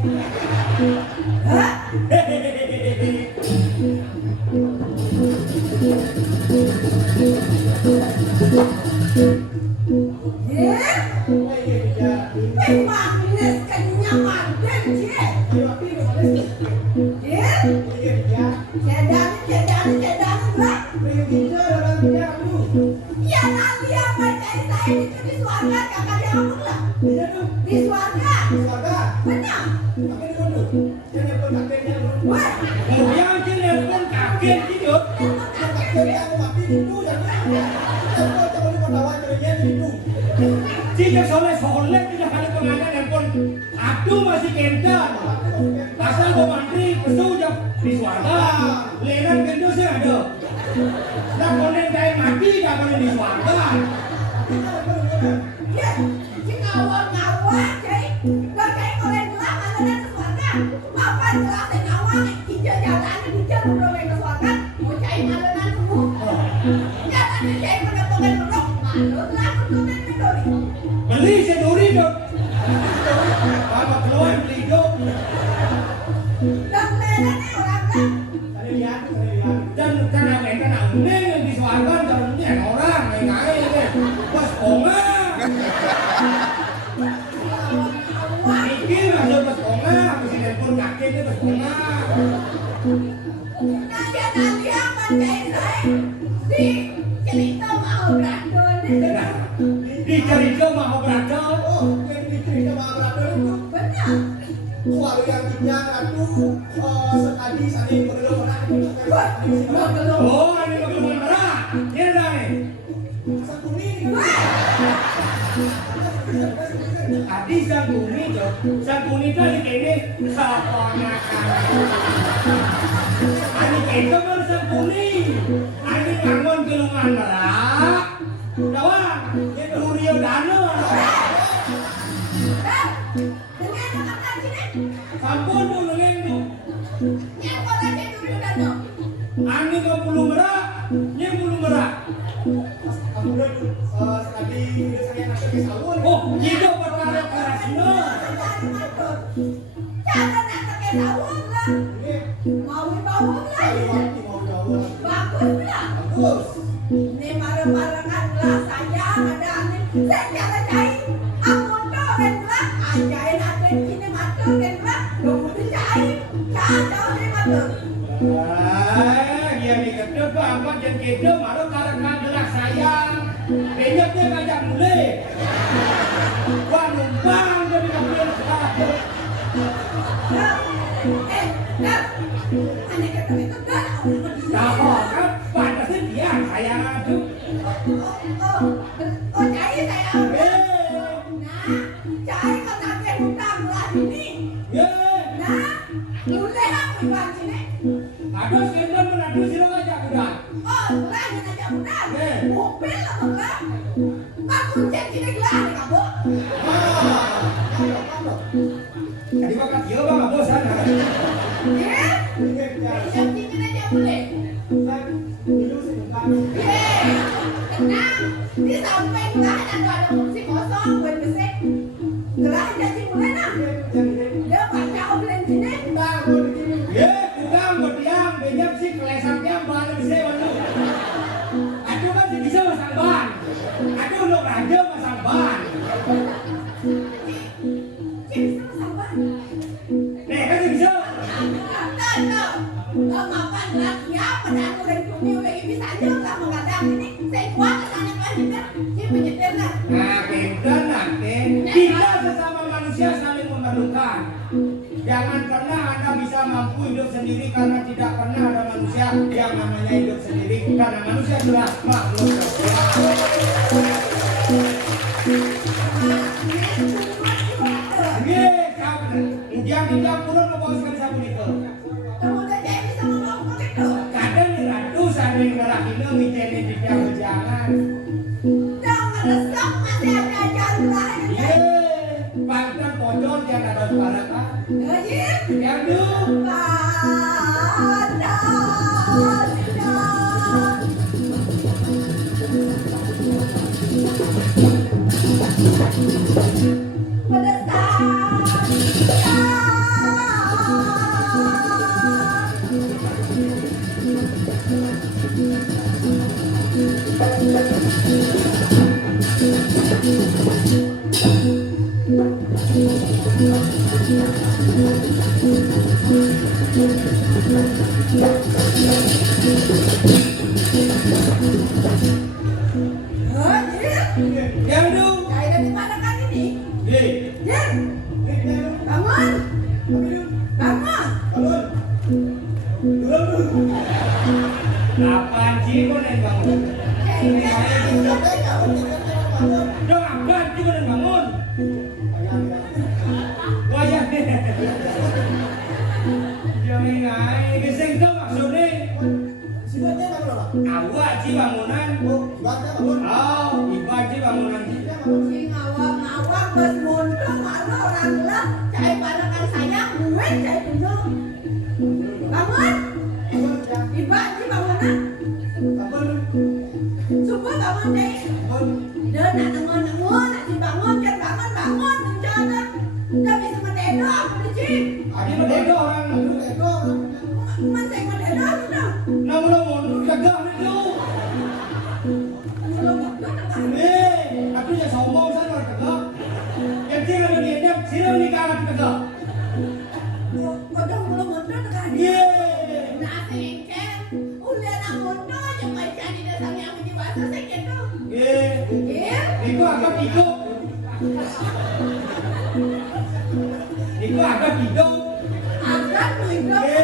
Yang telepon kaget gitu. Jika soleh tidak ada pengantin telepon, aduh masih kental. Pasal mau mantri pesu jam di suarga, lenan kental sih ada. Nak konen kain mati tak boleh di suarga. Beli seduri dok. Bapak keluar beli dok. Dan karena mereka nak yang disuarakan dalamnya orang ngai kan. Bos onga. Ini masuk bos onga, mesti telepon kakek ni bos onga. Dicerita Mahabharata. Oh, yang dicerita Mahabharata itu benar. Keluarga kita itu sekali tadi saling bergelung orang. Oh, ini bagaimana merah? Ini dah nih. Sang kuning. Adi sang kuning tuh, sang kuning tuh ini kene keponakan. Ani kene kan sang kuning. Ani bangun gelungan merah. Kawan, itu Rio Dano. Sampun tuh nengen. Ani ke bulu merah, ini bulu merah. Kemudian sekali saya nak ke sawun. Oh, itu perkara kerasnya. Bagus. Ini marah-marahkanlah saya ada angin. Saya cara jahit. Aku tuh rendah. Ajain ada sini matur rendah. Kamu jahit. Jauh dari matur. Dia ni kata apa dan kita malu karena gerak sayang. Banyak dia ngajak mulai. Wah numpang jadi kamera sekarang. Aneh kata itu dah. Tahu kan? Pantasnya dia sayang tu. Oh jahit saya. Eh, Nah, jahit kau tak ada hutang lah ini. eh. Nah, boleh aku buat sini. Aduh, sekarang menadu sila ngajak udah. Oh, lah yang aja udah. Eh. Mobil lah bukan. Aku cek sini lah nih kamu. Jadi bakat dia bang, bosan. Ya, yang sini aja boleh. Tenang, di samping gelahan ada kursi kosong buat besek. Gelahan jadi mulai nah. Dia baca oblen sini. Ya, tukang berdiam, banyak sih kelesannya baru bisa mana. Aduh kan bisa masang ban. Aduh lo raja masang ban. Cik bisa masalah. Nih kan bisa. Tahu. Kalau makan lagi apa dan orang cumi udah bisa aja nggak mengadang ini. Saya kuat kesana kan kita. Cik penyetir lah. Nah, kita nanti kita sesama manusia saling memerlukan. Jangan pernah Anda bisa mampu hidup sendiri karena tidak pernah ada manusia yang namanya hidup sendiri karena manusia adalah makhluk sosial. Ye, ujang turun ke bawah sekali sabun itu. Kemudian saya bisa ngomong begitu. Kadang di ratu sambil ngerahin ngijeni di jam berjalan. Dong ngeresep masih ada jalan. Ye, pantan pojol yang ada suara kan. Ngajib. Yang dulu. Yang dulu. Saya dari mana kan ini? Ye. Jin, bangun, bangun. Apaan sih kau nih bangun? Dong apaan sih kau nih bangun? Wajah deh. Jangan ngai, geseng tuh maksudnya. Awak sih bangunan. Oh, ibadah sih bangunan. Si ngawang-ngawang bos mundur malu orang lah. Saya barakan saya, gue saya dulu. Bangun, iba si bangunan. Semua bangun deh. Dia nak nengon-nengon, nak dibangun, kan bangun, menjalan. Dia bisa mendedo, aku dicik. Adi mendedo orang. Masih mendedo, sudah. Namun mundur gagah itu. Belum waktu tengah. Aku ya sombong sana gagah. Yang dia ada dia sila nikah gagah. Kodong belum mundur tengah. Ye. Nah, sengken. Udah nak mundur, cuma jadi dasarnya aku dewasa sengken tuh. Ye. Ya. Niku agak hidup. Niku agak hidup. Agak hidup. Ye.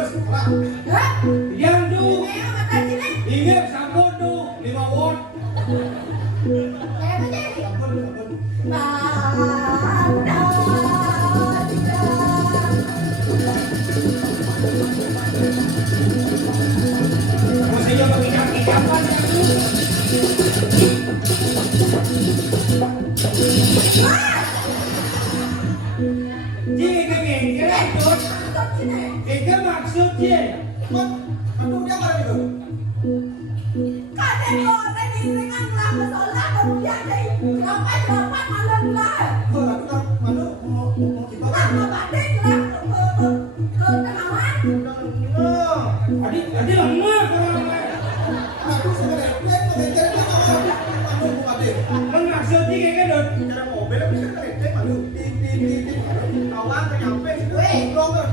terus lah. Hah? Yang du. Neo mata sini. Ingat sampun du 5 watt. Apa sih? Ampun, ampun. Mestinya mengingat-ingatkan yang du. Jika kengkeret du. Kengkeret maksudnya. Ampun, aduh dia mana itu? Kadang orang ini dengan lama solat kemudian jadi sampai dapat malam lah. Oh, aduh kan, mana mau kita kan? Lama badai lah ke tengah. Oh, Adik lemah kalau aduh sebenarnya mau ngejar apa? Ampun, mau apa? kan maksudnya kengkeret du. Cara mobil bisa ngerecek malu. Di awal nyampe situ. Belum kan?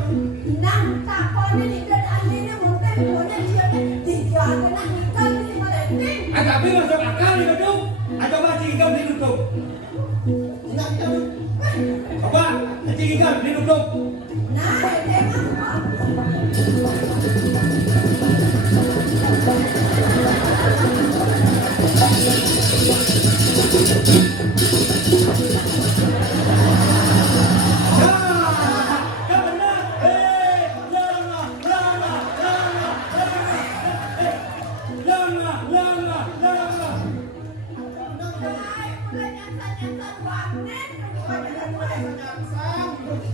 Nang tak kau ni dan anjingnya mungkin punya dia ni tiga kena nikah ni mereka. Tapi masuk akal nih du. Atau macam kau ditutup. Enggak kita tuh. Apa? Macam kau ditutup. Nah, tengok.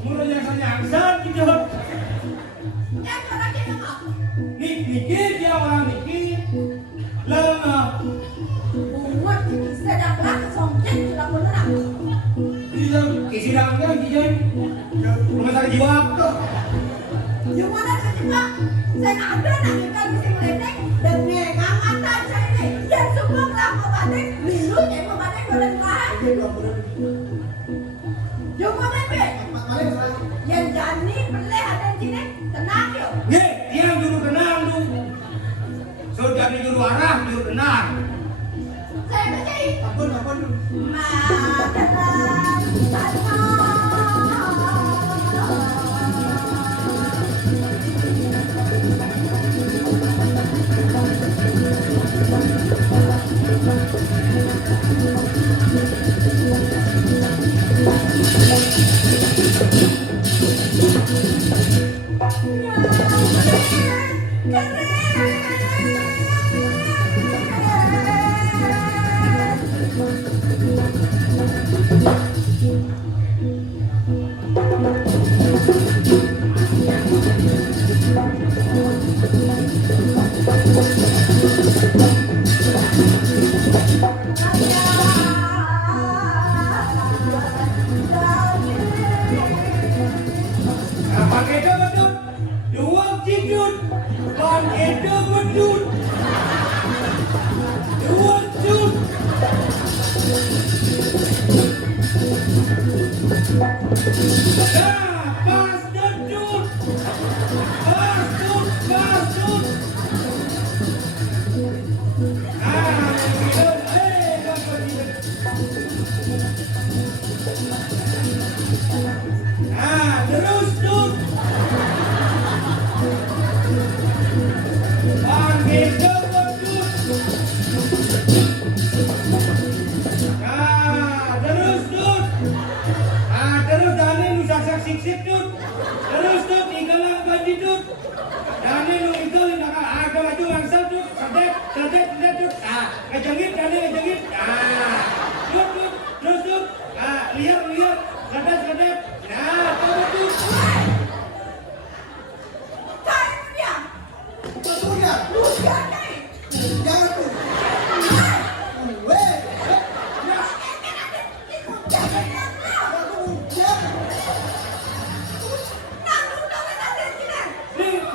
Mula nyangsan gitu. Nikir dia orang nikir. Lama. Bisa kesidangnya dia. Rumah sakit jiwa. Yang jani peleh ada di sini tenang yuk. Nih, dia juru tenang du. Surga di juru arah, juru tenang. Saya percaya. Ampun, ampun. Pakai itu betul. Dua tidur. Pakai itu betul. Dua tidur. Pas duduk. Pas duduk. Pas duduk. Terus duduk. Pakai itu betul. Terus duduk. Terus dane nu saksak siksik duduk. Terus duduk tinggalan baju duduk. Dane nu itu ada baju langsung duduk. Sedek duduk. Kejengit dane kejengit. Duduk. Terus duduk. Lihat. Sedek. Terus duduk. Betul ya? Jangan tuh. Weh,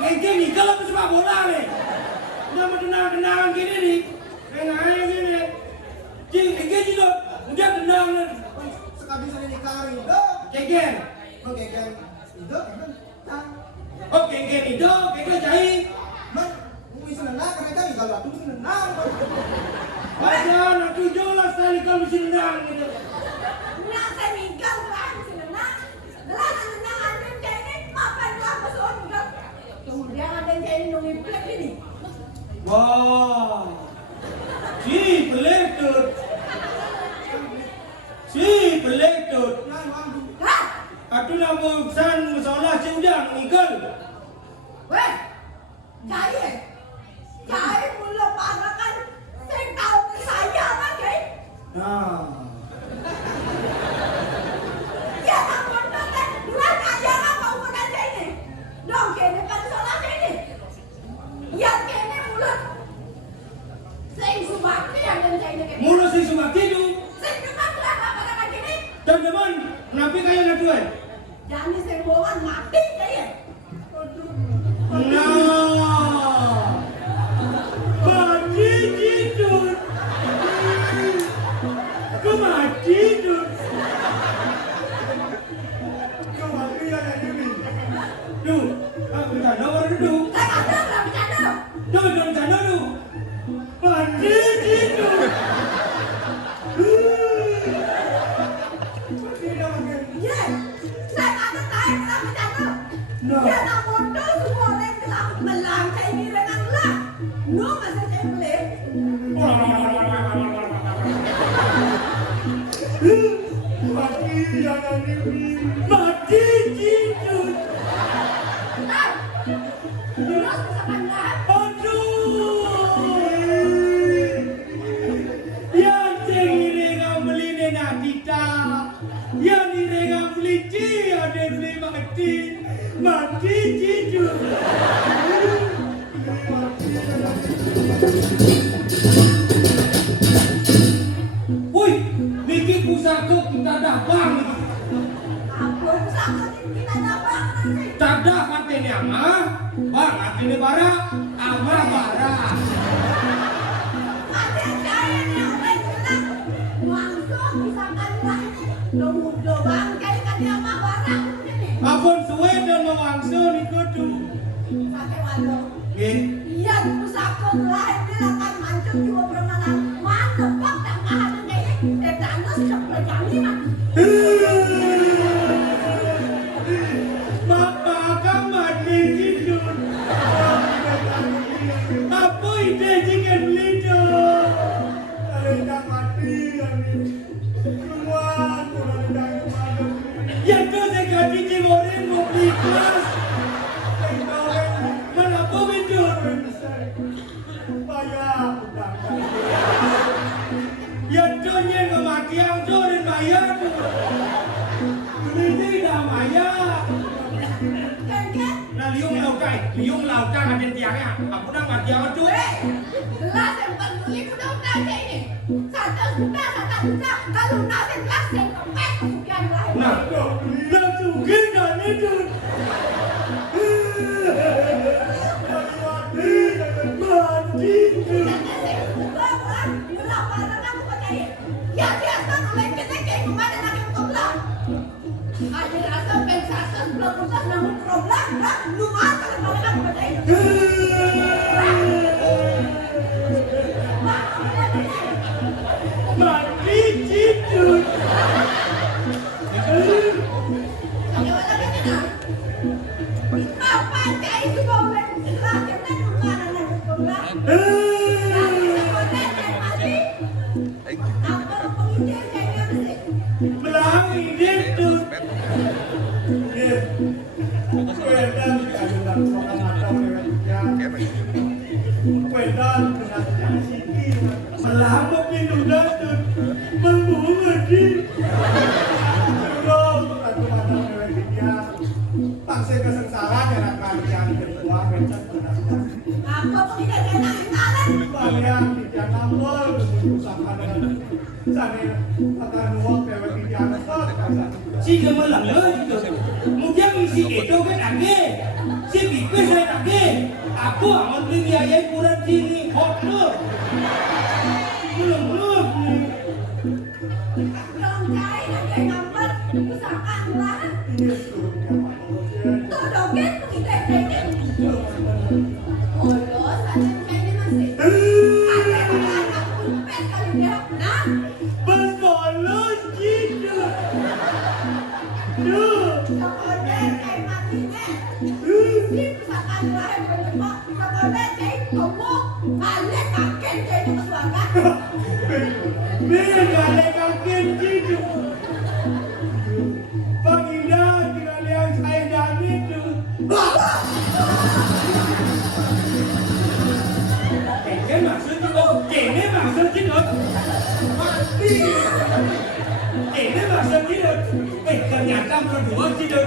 Ini nikah lah sepak bola nih. Udah mau tenang-tenangan gini nih. Ayo gini. Cing, ini juga. Udah tenang nih. sekali saya nikah itu. Kegen. Oke, kan. Itu kan. Oh, kegen itu. Kegen jahit. Man, bisa nenang karena kan kalau aku nenang. Aja, nak tujuh lah sekali kalau mesti tenang gitu. Olympic ini. Wah, si beledut, Hah? Aku nak urusan masalah cenjang nikal. Weh, Jai mula parakan saya tahu saya lagi. Nah, Ya tak betul kan? Dua aja lah kau bukan ini. Dong kene kan salah ini. Ya kene mulut. Saya subakti yang dan saya ini. mula si Sumakti tu, Saya cuma berapa parakan ini. teman-teman, kenapa kaya nak tuan? Jangan saya bawa mati saya. Nah, mati tidur, aku mati tidur. Kau mati ada diri. Tu, aku tak nak orang tu. Saya ada lah bercanda. Jangan sana tu. Mati tidur. Ya, saya ada tahu lah bercanda. Nah. Ya nak bodoh semua orang telah melangkah ini dengan lah. No masa saya boleh. Mati ada diri. Mati tidur. Tahu? Terus sepanjang. Aduh, yang tinggi dengan beli nenek kita, yang ni dengan beli ci ada beli mati tidur. Woi, bikin pusaka kita dah bang. Apa sangat kita dapat nanti? Tak ada katanya mah, bang katanya bara, ama bara. Ada saya yang lain bilang, langsung misalkan lah ini, lo bangkai kan dia mah barang ini. Apun suwe dan mewangso ni kudu. Pakai wado. Nggih. Iya, pusaka lain bilang kan mancung juga bermalam. Mantep pak tak kahan ini, tetanus sebelah jaminan. Bapak akan mati tidur. Apa ide jika belido? Ada mati semua yang tu saya ganti orang mau beli kelas. Mana apa tidur? Bayar. Yang tu yang kematian tu dan bayar. Beli dah bayar. Kan? Nah, liung lau kai ada tiangnya. Aku nak mati awak tu. Gelas yang beli udah aja ini. Satu sudah. Kalau nasi gelas yang kempes kemudian lain. Nah, dah sugih dah ni tu. Mati tu. Ya biasa oleh kene kemana nak kemana? Ada rasa pensasi belum putus namun problem luar kalau nak kemana? Mati tidur. Apa cai tu boleh? Rakyatnya kemana nak kemana? Apa penginjil kayaknya mesti? Melangi dia tu. Melama pindah datun, membunga di. Paksa kesengsaraan yang akan yang kedua mencet berdasarkan Apa penginjil kayaknya intalan? Kalian tidak nampol berusaha dengan sana akan nuang lewat tiga Si gemelang lah itu. Mungkin isi itu kan lagi. Si pipis saya lagi. Aku amat beli biaya kurang sini. Hot lu. Belum ni. Belum cai lagi gambar usahakan lah. Tuh dogen penginjil kayaknya. Oh lo sana kayaknya masih. Ada anak kumpet kali dia. Nah. Berbolos gitu. Duh. Sekolah kayak matinya. Si pusaka lahir berjemah, sekolah cai kamu, kalian kakek cai di keluarga. Beda dengan kinci. Pengindah dengan yang saya dan itu. Kene maksud itu. Mati. Kene maksud itu. Ternyata berdua tidak.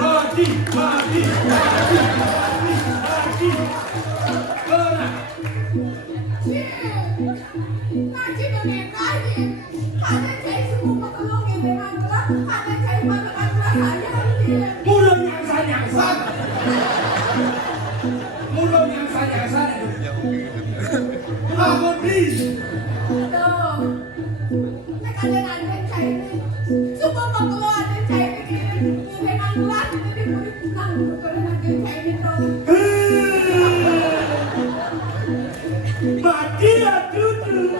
Mati. Benar. Ngaji dengan ngaji, kalian cai semua maklum ini adalah kalian cai makan saya dia. Mulut nyangsa. Mulut nyangsa. Mati. Tuh, kalian ada cai ini, semua maklum ada cai ini dengan gelas ini diberi kalau kalian ada cai ini tuh. Mati atutu.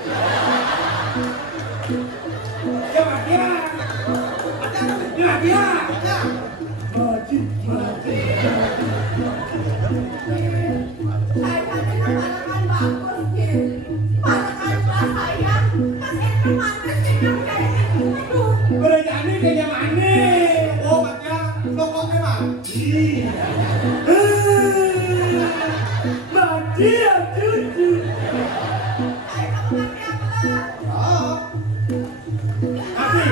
Ya mati. Saya tadi makan bagus gitu, makan saya, masih teman yang cai ini, aduh. Berjani kayak mana? Oh, maknya lokok memang. Mati atutu. Saya kamu mati apa lah? Oh, Mati.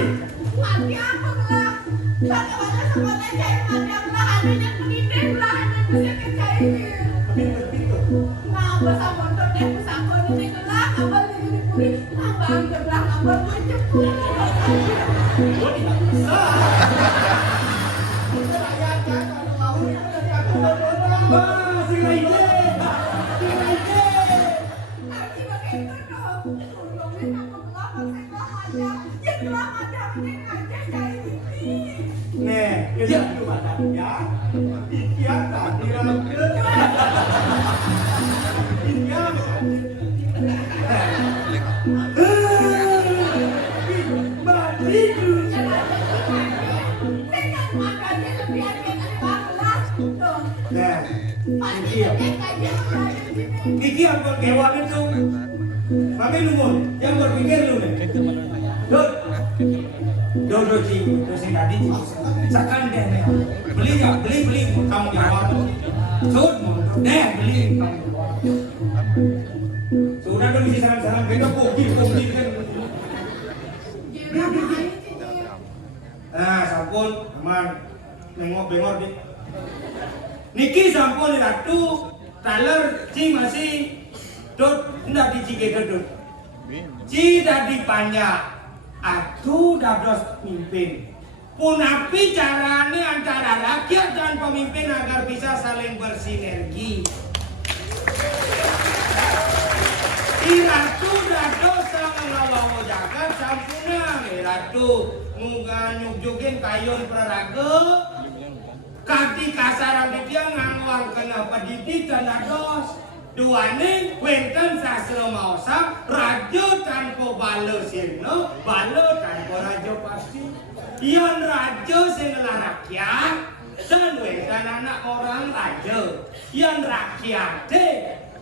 Mati apa lah? Saya pada sekolah cai mati apa lah? Hanya pengindah lah, hanya bisa cai ini. Ngapa sama deh pusako ini kelah, ngapa ini dipuri, ngapa kelah, ngapa cepet. gua tidak bisa. Rakyat kan kalau mau itu dari aku benar. Sing ide. Nanti begitu dong. Tolongin aku kelah, masih kelah aja. Ya kelah aja, ini aja cai ini. Nih, ya itu badannya. Ikian tadi dalam Iki yang berkewan itu, mami lumun, yang berpikir lu nih. Dodo cing, terus yang tadi cing, sakan deh nih, beli kamu jawab, sud, deh beli kamu. Sudah dong isi saran-saran, kita koki kan. Nah, sampun, aman, bengor deh. Niki sampun ratu, taler cing masih, dot, ndak dicike dodot. Ci dadi panjang. Aku dados mimpin. Punapi carane antara rakyat dan pemimpin agar bisa saling bersinergi. Iratu dados ngelawawo jagat sampuna. Iratu nyugjukin kayon praraga. Kati kasaran dia ngangwang kena pendidikan dados. Duane wenten sastra maosa raja tanpa bala sirna, bala tanpa raja pasti. Yang raja sing rakyat dan wenten anak orang raja. Yang rakyat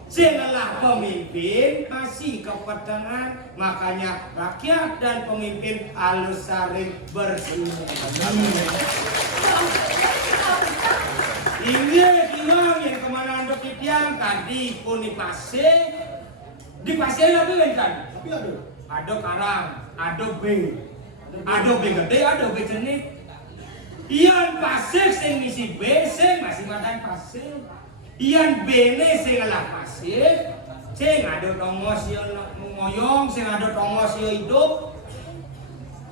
sing pemimpin masih kepetengan, makanya rakyat dan pemimpin harus saling bersinergi. Ini tiang yang kemana untuk tiang tadi pun di pasir apa kan? Tapi ada karang, ada gede, ada B jenis. Ian pasir sing misi B, sing masih makan pasir. Ian bene sing lah pasir, sing ada tongos yang ngoyong, sing ada tongos yang hidup.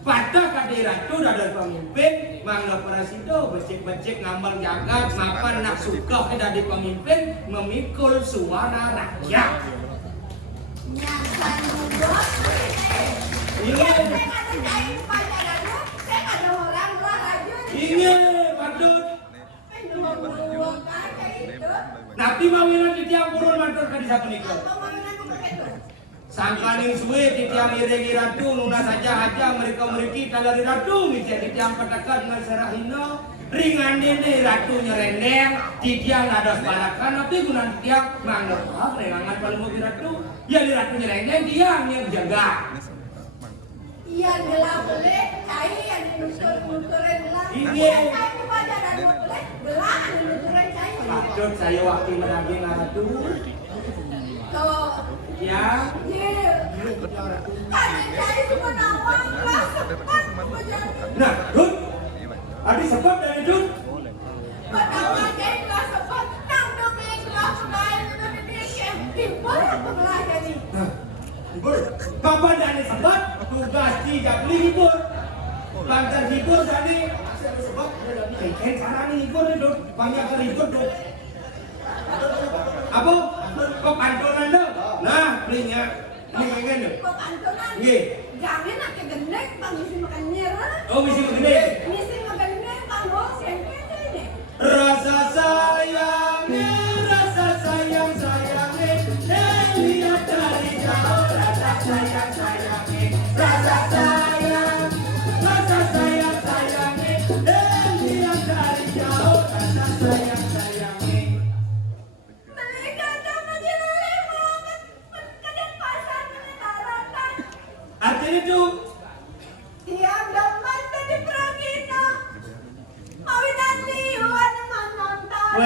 Pada kadirat itu dari pemimpin, mangga presiden becek-becek ngambang jagat, mapan nak suka dari pemimpin, memikul suara rakyat. Nyasan juga. Ini, ini, patut. Nabi mawilan di tiang purun mantul ke desa penikah. Sangkaning suwe di tiang ireng ratu nuna saja mereka kalau ratu di tiang petakan dengan serahino ringan ini ratu nyerendeng tiang ada separakan tapi guna tiang manggil rengangan paling mobil ratu ya di ratu nyerendeng tiang yang jaga Iya gelap boleh, cai yang nuturin gelap. Iya. Cai kepada dan boleh gelap nuturin cai. Maksud saya waktu meragi ratu Tuh. ya Iya. Kan cai cuma nawang kelas sepat menjadi. nah Dut adik sebab dari Dut Pertama cai kelas sepat, nang demi kelas lain itu dia hibur pengelah jadi. hibur kapan dari sebab tugas tidak beli hibur lantar hibur jadi sebab kayak sekarang ini hibur nih Dut banyak kali hibur Dut apa kok pantulan dong nah belinya ini pengen deh Kok kantonan? Nggih. Jangan nak kegendek bang mesti makan nyerah. oh misi begini Mesti makan nyerah bang bos sengke ini. rasa sayangnya lihat dari jauh rasa sayangnya rasa sayangnya lihat dari jauh rasa sayangnya Mereka dapat jelek banget. Kadang pasar menetarakan. artinya tuh Tiap dapat tadi peragina. Mawinan liwan menonton.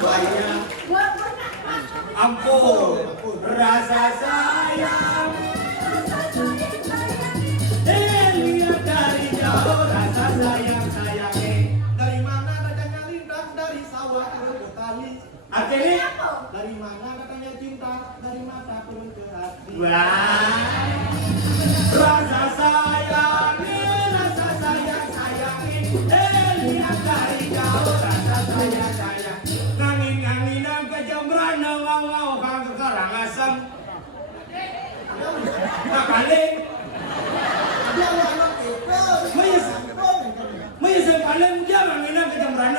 banyak Buat pernah masuk. ampun rasa sayang lihat dari jauh rasa sayangnya Dari mana katanya lintas dari sawah turun ke tali. artinya Dari mana katanya cinta dari mata turun ke hati. wah rasa sayang lihat dari jauh rasa sayang ngangin-nganginan ke jambran ngau-ngau kang ke Karangasem ngakaling Dia anak itu. Mayas paling dia nganginan ke jambran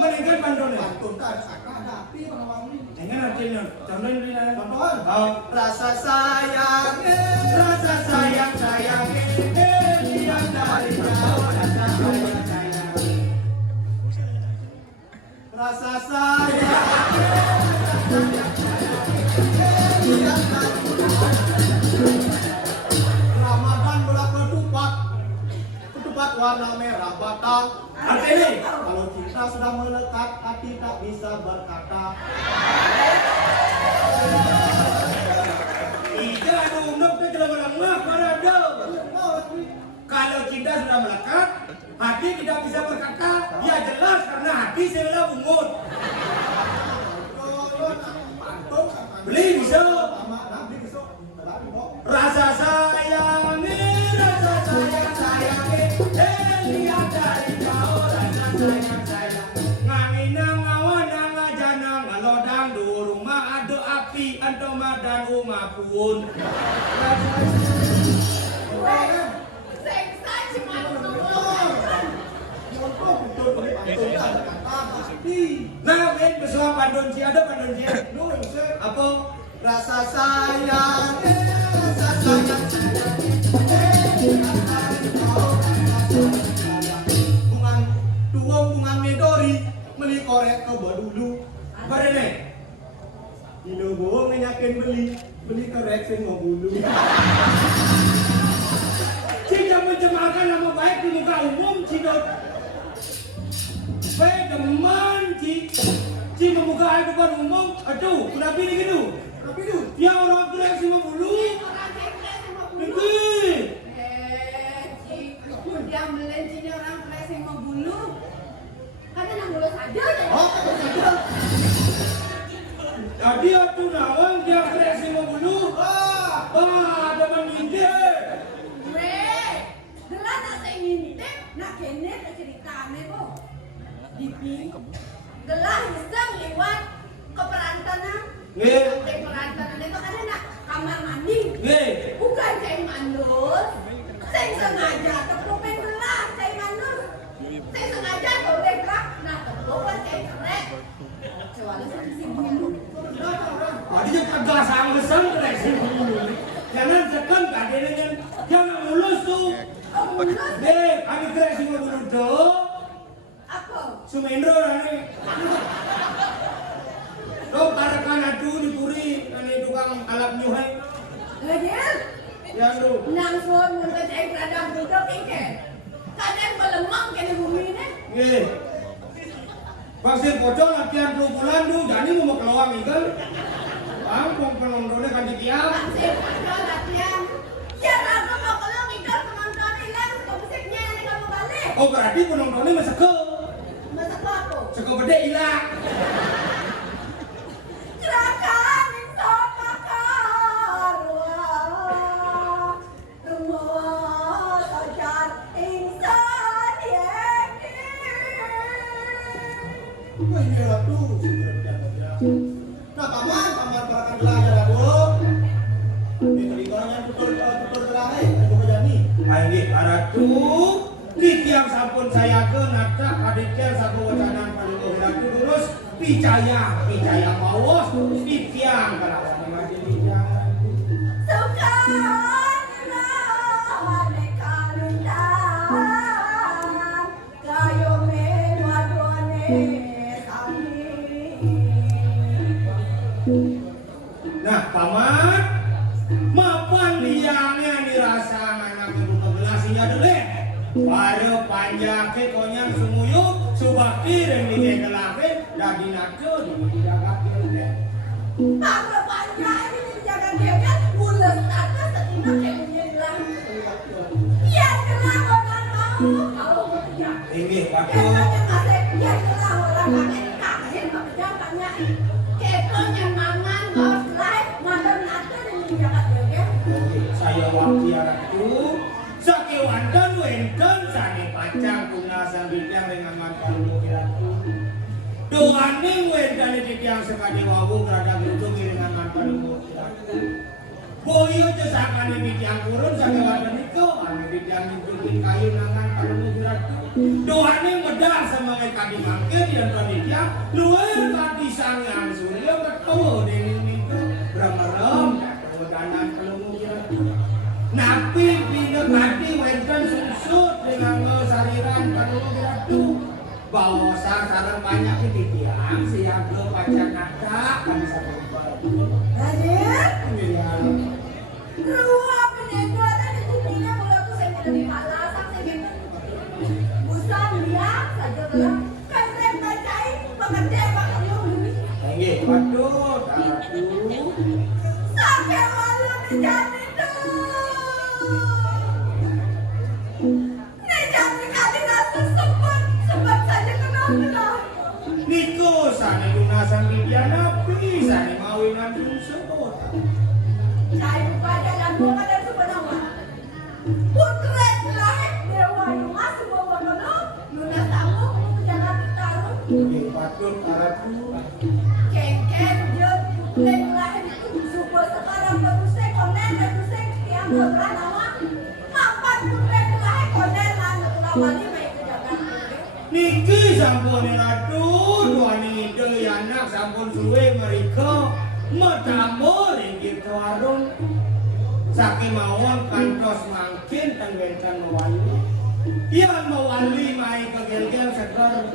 meninggal pandone Tuntas akan hati menawangi. dengan artinya contohnya Tonton. oh Rasa sayang. rasa sayang lihat dari jauh rasa sayang Rasa sayang. Ramadan bola ketupat warna merah batang. artinya Kalau cinta sudah melekat, hati tak bisa berkata. Ija anu undang teh jelema lemah parada. Kalau cinta sudah melekat, hati tidak bisa berkata. Ya jelas karena hati sebelah bungut. Beli bisa. Rasa sayang, lihat dari jauh rasa sayang. Nganginang ngawanang ngajanang ngalodang du rumah ada api anto madan umapun. Seksa cuma Nah, wen besok pandon si ada pandon si. Apa? Rasa sayang, bungan tuang bungan medori melikorek ke badulu. Apa ini? Dino bohong nyakin beli korek sing mau bulu. Cinta mencemarkan nama baik di muka umum, Cidot. Baik teman, Ci membuka air depan umum. Aduh, kenapa ini gitu? Tapi tuh, Ya orang korek si bulu. orang seksa cuma bulu. Ini. Yang belencinya orang keras yang mau bulu. Karena nang bulu saja deh. oh kata saja. Tadi aku nawang dia korek si bulu. Ada mengindir. Weh, gelah nak saya ini deh, nak kene tak ceritane kok. Dipi, gelah iseng lewat ke perantanan. Nggih. Di perantanan itu ada nak kamar mandi. Nggih. Bukan saya mandul. Saya sengaja ketupen gelah saya mandul. Saya sengaja ketupen gelah, nah ketupen saya kerek. Soalnya saya isi bulu. Tadinya kagak sama-sama korek si bulu. Jangan sekan kadennya jangan mulus tuh. Dek, ane gerak semua buludo. Apa? Sumendro ane. Lo parakan adu di puri, ane tukang alap nyuhai. Lajil, Ya lu. nang suon mun ka cek radang budok ike. Kadang melemang kene bumi ini. Nggih. Pasir pocong latihan 2 bulan du, jadi mau kelawang ikan. Ampung penontonnya kan ditiap. Masih ada latihan. Ya aku mau kalau ngikut penonton hilang musiknya yang kamu balik. Oh berarti penontonnya masih seko. Masak apa? Seko gede hilang. Gerakan insan makarwa semua sajar insan yakin. Wah, ini lah tuh. Nah, paman barakan belajar lah dulu. Ini tadi orangnya tutur belajar, ayo berjani. Ayo aratu di tiang sampun saya ke nata adiknya satu wacana paling berlaku terus picaya mawas di tiang kalau masih di tiang. Nah paman mapan liangnya dirasa anak ibu kegelasinya dulu baru panjang ke konyang semuyuk subakti dan dikelake dan dinake dijagake deh. Ini waktu saya waktu aratu sakewandan wenten sane pacang kuna sambidang dengan mantan lukiratu doane wenten di tiang sekali wawu kerada gerudung dengan mantan lukiratu boyo jesakane di tiang kurun sakewandan itu ane di tiang nyukutin kayu nangan pada lukiratu doane medal sama kadi mangkir dan panitia luar kadi sangan surya ketemu dengan itu bermerem kemudanan kelumukiratu napi bina kadi wenten susut dengan sariran kelumukiratu bawa sarang banyak di tiang siaga pacak nada kami sampai waduh, sampai malam dijadi sempat saja kenapa Niko sana lunasan dia napi sana mawinan dulu sebut. saya buka jalan buka dan sebenarnya putret lahir dewa yang masih bawa nolong lunas tanggung jangan ditaruh Patut aratu. kengken jod leng lahir super sekarang berusai konen berusai yang bernama mapan putret lahir konen lan lawali baik kejagaan Niki sampun ratu duani ide anak sampun suwe mereka matamu ringgit warung saking mawon kantos mangkin dan wencan mawali yang mawali mai kegel-gel segar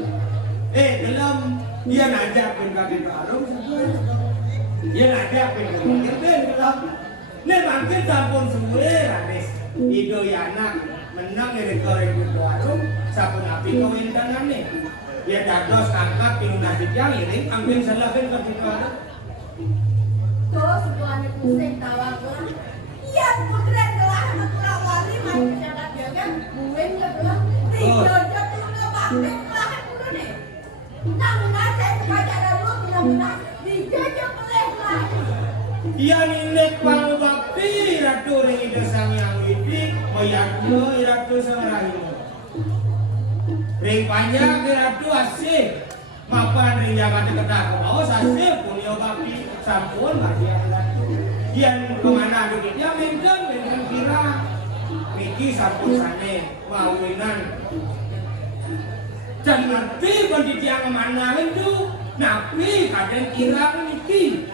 dalam dia najak pun kaki warung dia najak pun kegel-gel dalam ne mangkin sampun suwe ranis ide anak menang dari ringgit warung sampun api kawendanan nih dia dados angkat pinu nasib yang iring ambil salahin ke warung. Tuh, sebuahnya pusing tawakan. Iya, putret telah mentelah wali main kejagat jagat, buin kebelah. Tiga jatuh ke bakti telah dulu nih. Namun saya kebaca dulu, benar-benar dijajah peleh telah. Ia nilai pang bakti ratu ring ide sang yang widik mayatnya ratu sang rahimu. Ring panjang ratu asih mapan ring jagat kedah kau asih punya bakti sampun bakti ratu. Yang kemana duduknya menden kira Miki sampun sane mawinan. Dan nanti pendidikan kemana itu napi kadang kira Miki.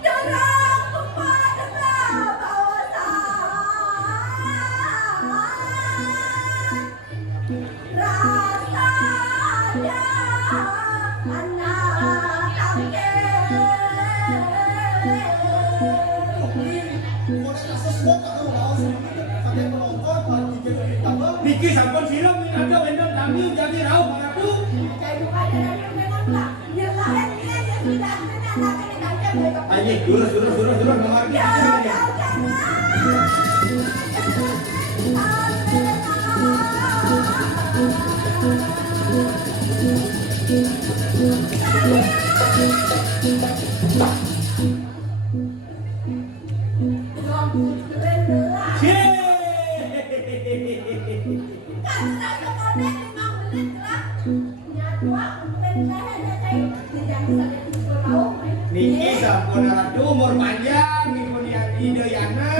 Darah kepada bawah Niki sampun siram ada wendon kami jadi rauh maratu. Ayo durus mengerti. Niki sampun ratu umur panjang kemudian ide yana.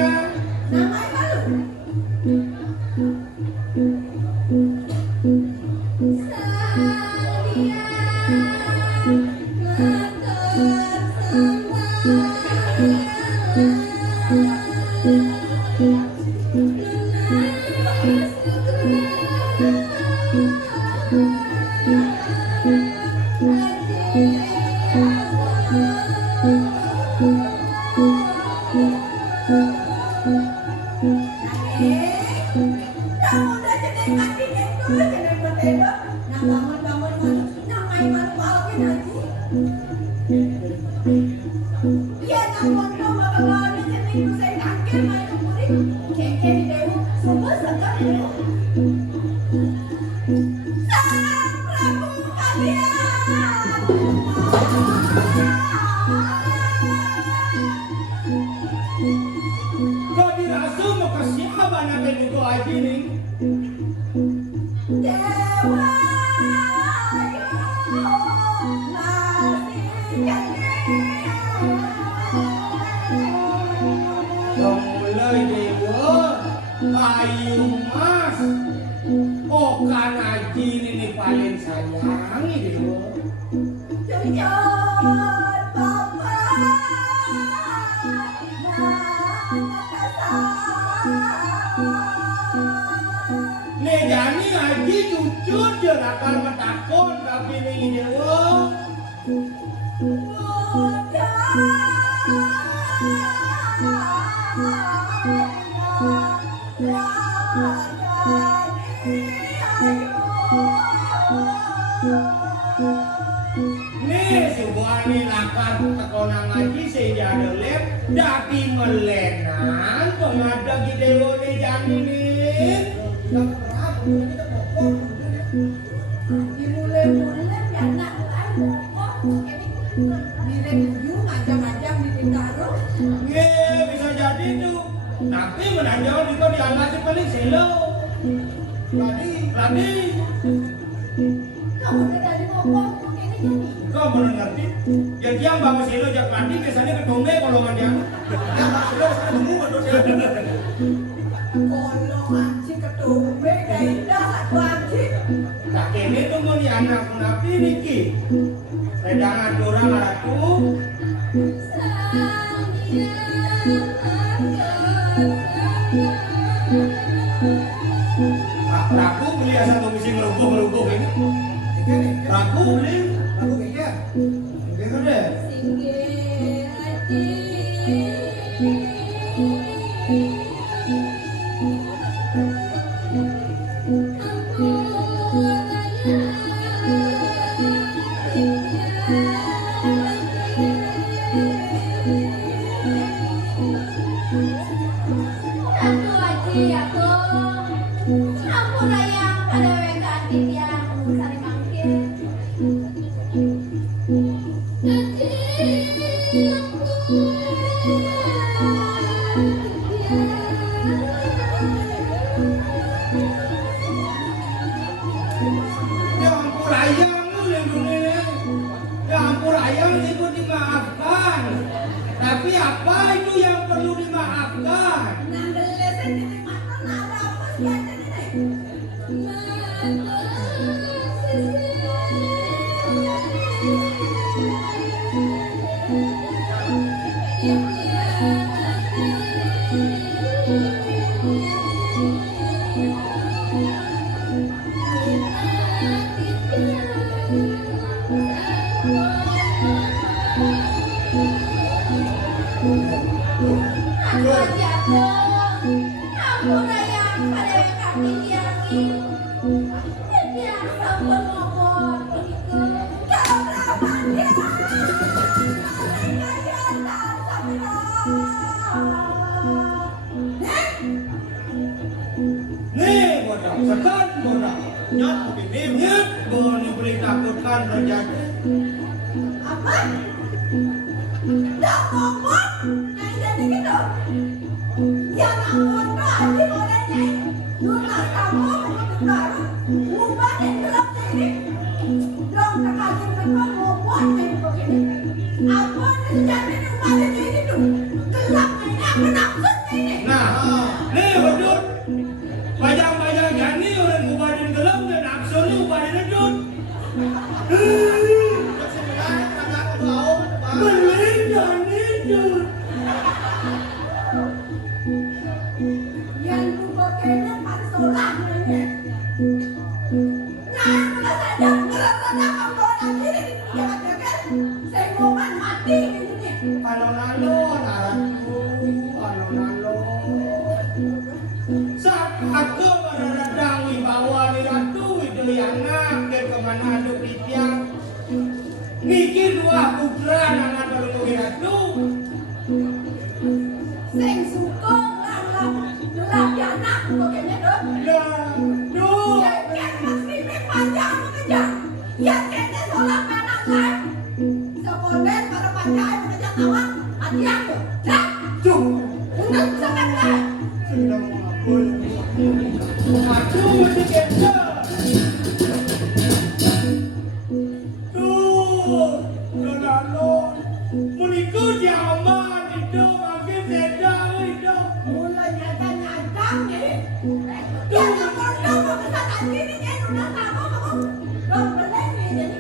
Kau dirasu mau ke siapa nak itu aja nih? Mulai dewa, ayu mas, okan aji ini paling sayangi dewa. Nejani aji jujur jelakan metakon tapi ini dewa. Nih sebuah nilakan tekonang aji sejada lep dati melenan pengada gidewo nejani nih. Bisa jadi tuh. Tapi menanjau di kau diangkat paling selo. Tadi. Kau belum ngerti? Jadi yang bawa selo jak mandi biasanya ketombe golongan dia. Yang tak selo sana tunggu betul tak kene tunggu ni anak menapi niki. Redangan orang ratu. Raku beli asal komisi merubuh ini. Raku beli. Raku kaya. Kaya deh. Tapi apa itu yang perlu dimaafkan? Aku aja dong. Ampun ayang pada kaki yangi. Dia sampun ngomong begitu. Kalau berapa dia? Nih, bodoh, sekan bodoh. Nyat begini, nyat. Boleh boleh takutkan raja. Apa? Dah ngomong? Nah jadi gitu. Ya ampun, pasti bolehnya. Lunas kamu, baru ubah dan gelap ini. Dong terkasih tekan ngomong kayak begini. Apa jadi ubah dan ini tuh? Gelap ini, aku nafsu ini. Nah, nih bodoh. Bajang-bajang jani orang ubadin gelap dan aksoni ubadin redut. Beli jani redut. Yang berubah kayaknya pada sholat ini. Nah, kalau saja ngerasa kamu orang kiri di dunia kan? Saya ngoman mati ini. Alon-alon, alatku, alon-alon. Saat aku meredang wibawa ni ratu itu yang nak ke kemana aduk di tiang. Niki dua putra anak berumur ratu. Sing suka ngarep gelap ya anak pokoknya dong. Dan duh, Ya kan mas Rimi panjang mengejar. Ya kayaknya sholat anak saya. Sekolah para panjang mengejar tawang mati aku. Dah, duh, untuk sampai lah. sedang mengapul. Aku mesti kerja. Duh, alon-alon. Menikut yang aman itu makin sedang itu. Mulai nyata-nyata nih. Ya nomor dong mau kesana sini nih udah tahu kamu. Dong boleh nih jadi.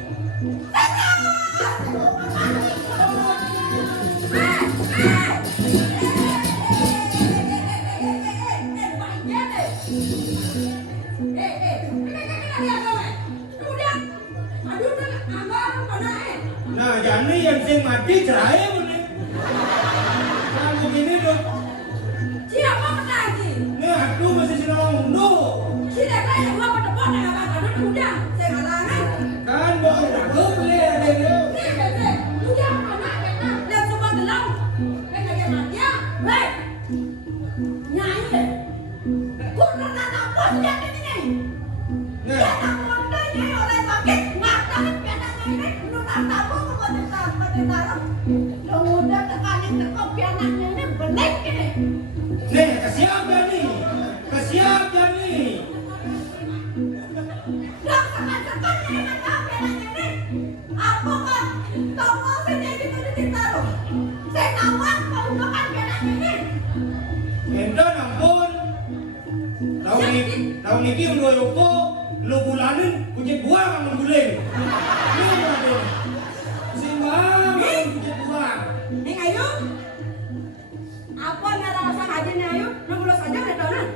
Nah, jadi yang sing mati cerai ini. Nah, begini dong. Siapa lagi? Nih, aku masih senang mundur. Tidak kayak gua pada pon yang apa karena udah saya halangan. Kan, bang, aku beli ada dia. Nih, bebe, udah mana kan? Lihat semua gelang. Kayak mati ya. Hei. Nyai deh. Kurang anak bos dia ini. Nah, Ya namun dia oleh sakit makan pianan ini lunas tabu taruh. Yang udah tekanin tekok pianannya ini benek ini. nih, kesiap Jani. Kesiap Jani. Dok sekan ini macam pianannya ini. Apa kan? Tolong saya jadi tuh ditaruh. Saya nawar mau makan pianannya ini. Enda ampun. Tahun ini menurut Yoko, lu bulanin kucing buang sama guling. Ini ada. Simbang, kucing buang. Ning ayo. Apa ngaran sang adine ayo? Nunggu saja redonan.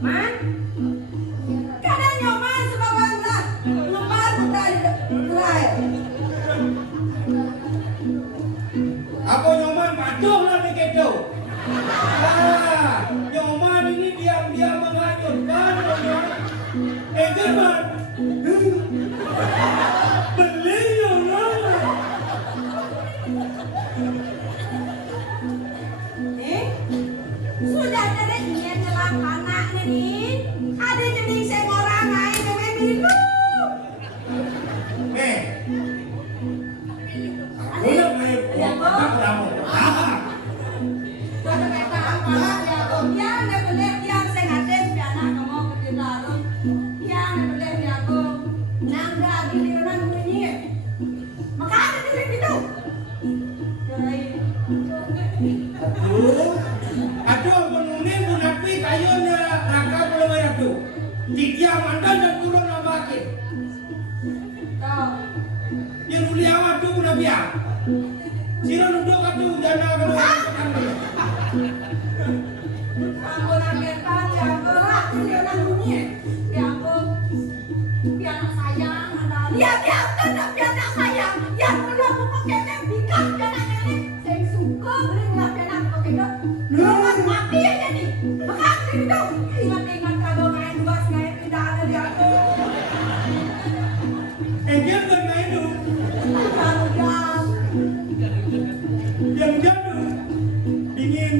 Man. Kada nyoman sebagai lah. Lembar dari luar. Apa nyoman paduh lah di kedo. Ah, nyoman ini diam-diam menghancurkan nyoman. Jerman. Beli nyoman. Sudah ada ingin nyelang anak nih. Ada jenis saya orang lain yang milikku. Nih. Aku nak main. Aku dah mau. Ah. Kalau kata apa ya, ya nak boleh yang saya ngaden piana kamu ketitarum. Ya nak boleh ya aku. Nang dah giliran bunyi. Maka ada di situ. Jadi Aduh, penunin bunapi kayunya raka belum ada tuh. Tiga mandan dan kulo nambakin. kau Yang mulia tuh udah biar. Sino nunduk atuh jana kalau kamu nak ketan ya aku lah giliran bunyi. Ya aku Ya biasa nak piana saya. Yang belum pakai bikang piana ini. Saya suka beli nak piana pakai itu. Luas mati aja nih. Makan itu. Ingat-ingat kalau main bas main tidak ada di aku. Engkel bermain dulu. Kalau jam. Yang jadu dingin.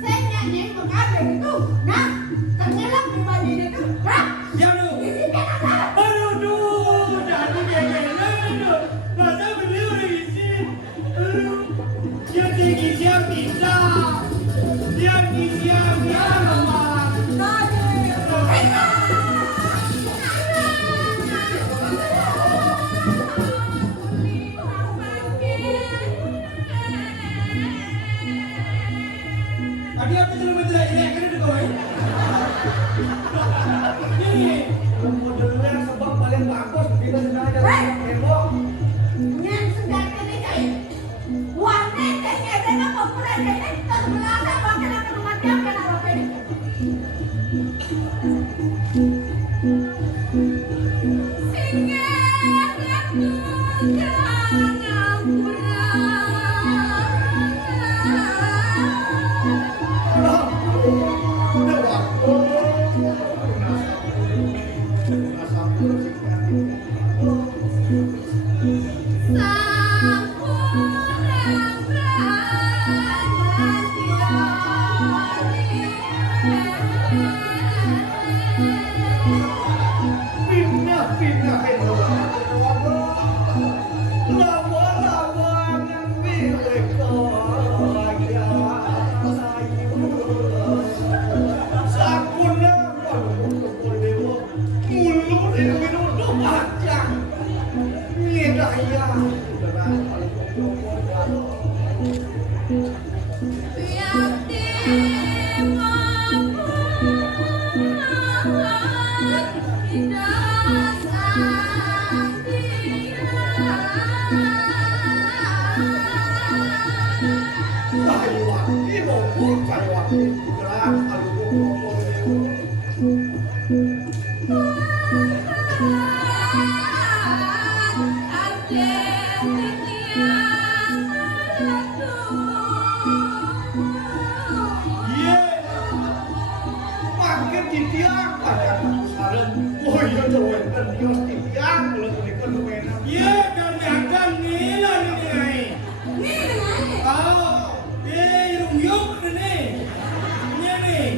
Saya nyanyi mengalir itu. Nah, tenggelam di mandi itu. Nah, Jadu. isi piana. Aduh, duh, jadu gede. Masa beli udah isi. Aduh, dia tinggi siang bisa. Dia tinggi siang bisa mama. Tadi apa sih lu tidak ini akhirnya dikawin? Ini Modelnya sebab paling bagus kita sengaja tembok. Nyan sudah kena jahit. Warna kayaknya ada nama pura jahit. Terbelah pakai nama rumah dia kena pakai ini. Singa aku jangan pura. Pindah lawan milik kaya sakuna mulu minuduh aja ngedaya makin ditiang pada sarung oh iya cowok dan dia ditiang kalau mereka lumayan Iya, ternyata nila nih. Oh, yung yuk nih. Iya nih.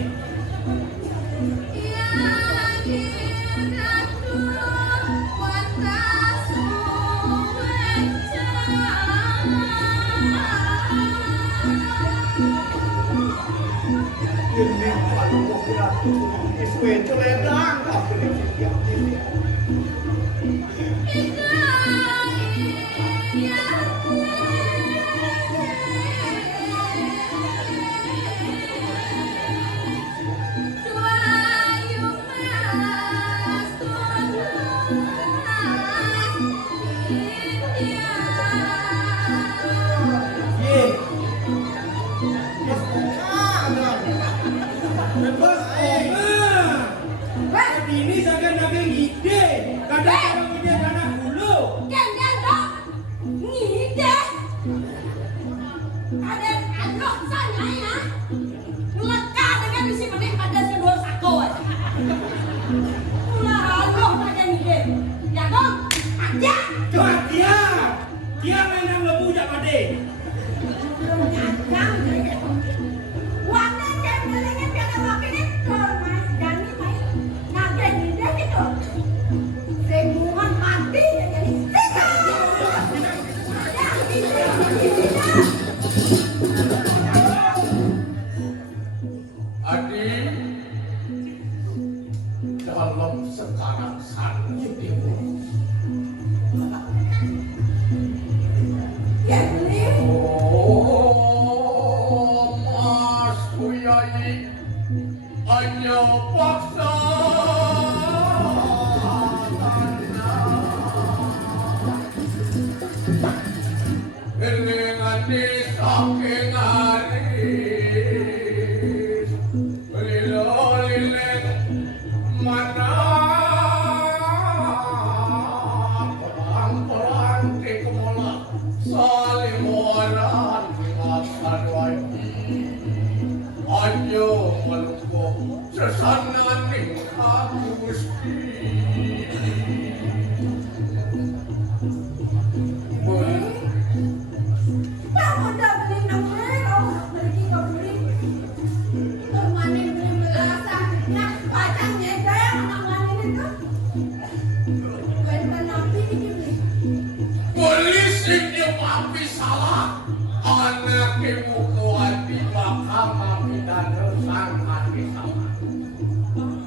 ini kalau kita iswe celedang apa yang ditiang Iya. Bebas oma. Ini saya naga ide. Kadang-kadang ide anak dulu. Coba dia mainan lebu jak pade. Adik, dalam sekarang saja dia. Oh, Mas Kuyai, hanya paksa. Dengan saking hari, beliau ayo melungkuh sesananing aku Gusti. Kamu dah beli nomor, kau pergi kau beli. Permanen beli belasan, nak pacang nyeda yang menangani itu. Benten nabi dibeli. Polisi nyepapi salah, anak ibu kuati bakal mapi dan sang hati sama.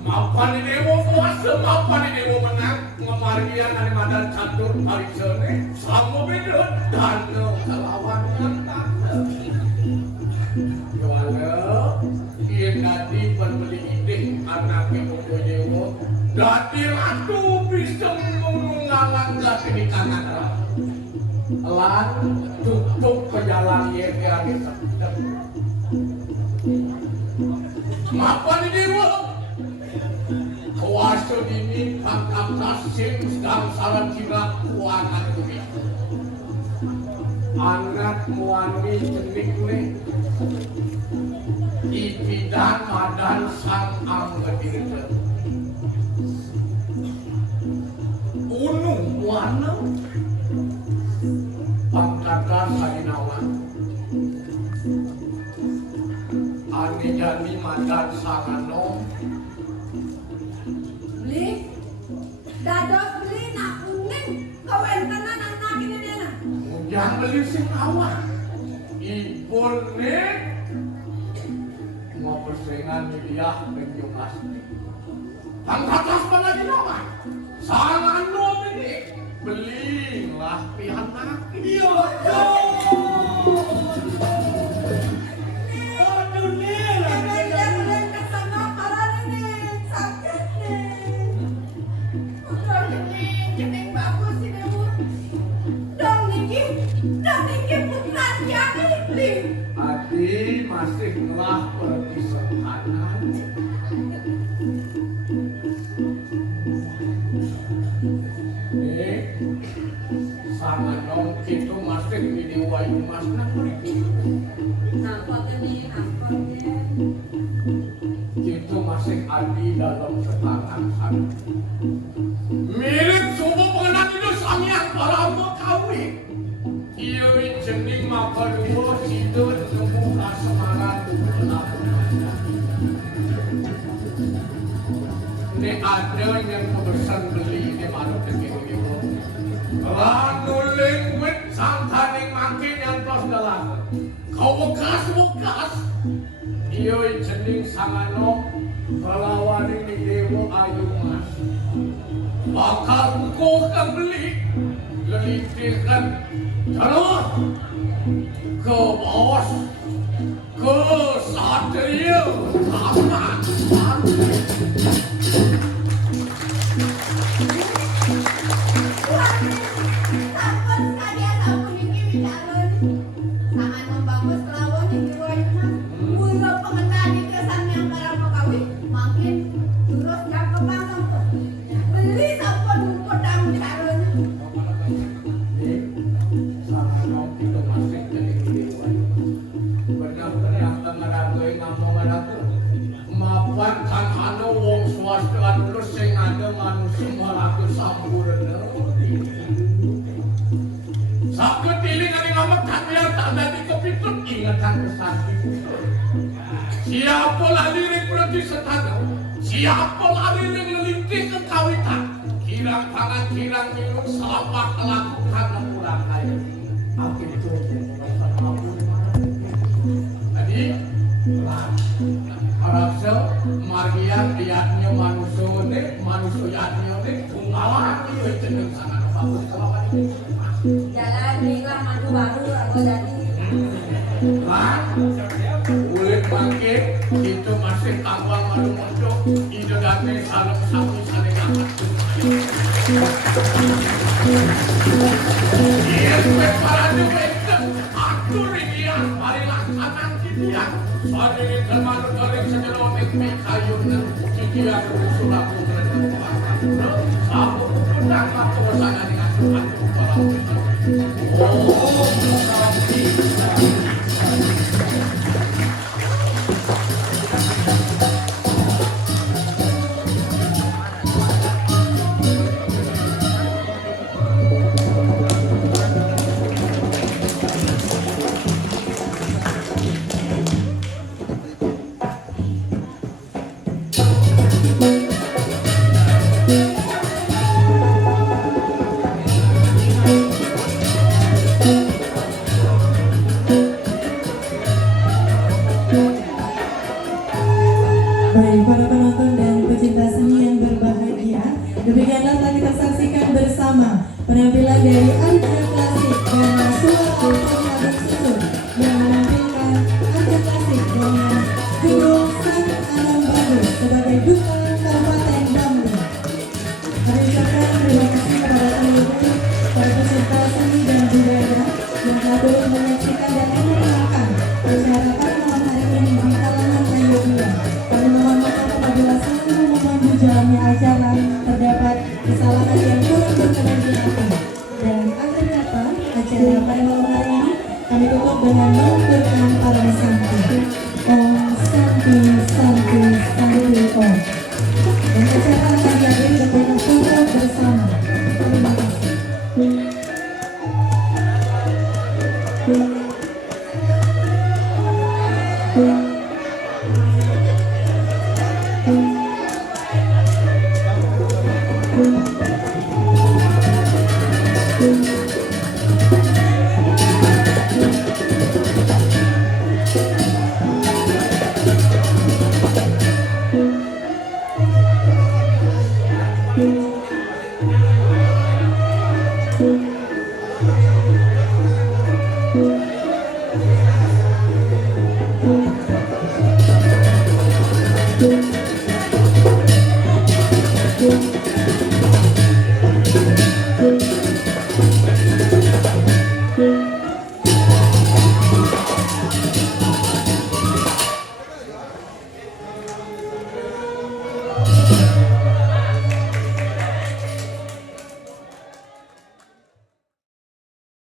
Mapan ini mau puasa, mapan ini mau menang, ngemargian dari madan catur hari sene, sama beda dan kelawan menang. Jualan, ia nanti pembeli ide anak ibu kuyewo, dati ratu bisa mengungalan jati di kanan. Lan tutup pejalan ye kira kita. Mapan ini wo, kuasa dini pangkap nasim sedang salah kira kuangan bumi. Anak muani jenik ne, ipidan madan sang anggedirja. Unung muanang. Pangkatan Sarinawan Ani Jani Madan Sangano Beli, dados beli nak kuning, kau entenan anak ini dia nak. Ujang beli sing awak Ibun ne mau persengan dia menjuk asli Pangkatas Sarinawan Sangano ini belilah pihak anak dia. Aduh nih, Dia boleh kesana parah ini sakit nih. Udah jening bagus ini bu. Dong niki putra jadi beli. Adi masih telah perpisahan. Sama dong itu masih di wayu mas Nampaknya. itu masih adi dalam setangan sana. Mirip subuh pengenan itu samian para mau kawin. Iya jening maka dulu situ nemu kasemaran ini ada yang pesan beli ini malu begini. Ranuling wit santaning makin yang tos dalam. Kau bekas. Iyo jening sangano kelawan ini dewa ayu mas. Bakal kau kembali lelitikan terus ke bos ke satria aman. Sampun sadia sampun iki bicara sangat membangun selawon di Royna. Mula pengenal di kesan yang para pekawin makin terus gak kepangkam tuh. Beli sampun pedang caranya. Sangano itu masih jadi dewa. Benar-benar yang tengah ngomong aku. Mapan kan ada wong swasta terus sing ada manusia malaku samburna. Sakit tiling ada ngamak tak biar tak ada kepitut ingatan pesan itu. Siapa lari yang berarti setana? Siapa lari yang melintih ke kawitan? Kirang tangan kirang minum selamat lakukan kurang kaya. Aku itu tadi harapnya margian lihatnya manusia ne tunggalan itu cenderung sangat bagus kalau ini. Jalan inilah madu baru aku jadi. Kulit bangkit itu masih tambang madu mocok ide dati salam sapu saling angkat. Yes, para duweke atur dia mari laksanan kidian. Soal ini termasuk dari sejarah mek kayu dan kidian surat putran. Sapu pedang waktu sana dengan Tuhan para Oh, Baik, para penonton dan pecinta seni yang berbahagia, demikianlah tadi kita saksikan bersama penampilan dari Arca Klasik dan Suatu Pengaduk Susun yang menampilkan Arca Klasik dengan Gedung Sang Anom Bagus sebagai Duta Kabupaten Bangli. Kami ucapkan terima kasih kepada seluruh para peserta seni dan budaya yang telah turut menyaksikan dan menonton acara pada malam hari ini di kalangan Ayo Dua. Kami mohon maaf apabila selalu memandu jalannya acara terdapat kesalahan yang turut berkenan di hati. Dan akhir kata acara pada malam hari ini kami tutup dengan mengucapkan para santi. Om Santi Santi Santi Om. Dan acara akan diakhiri dengan foto bersama. Terima kasih. Thank you.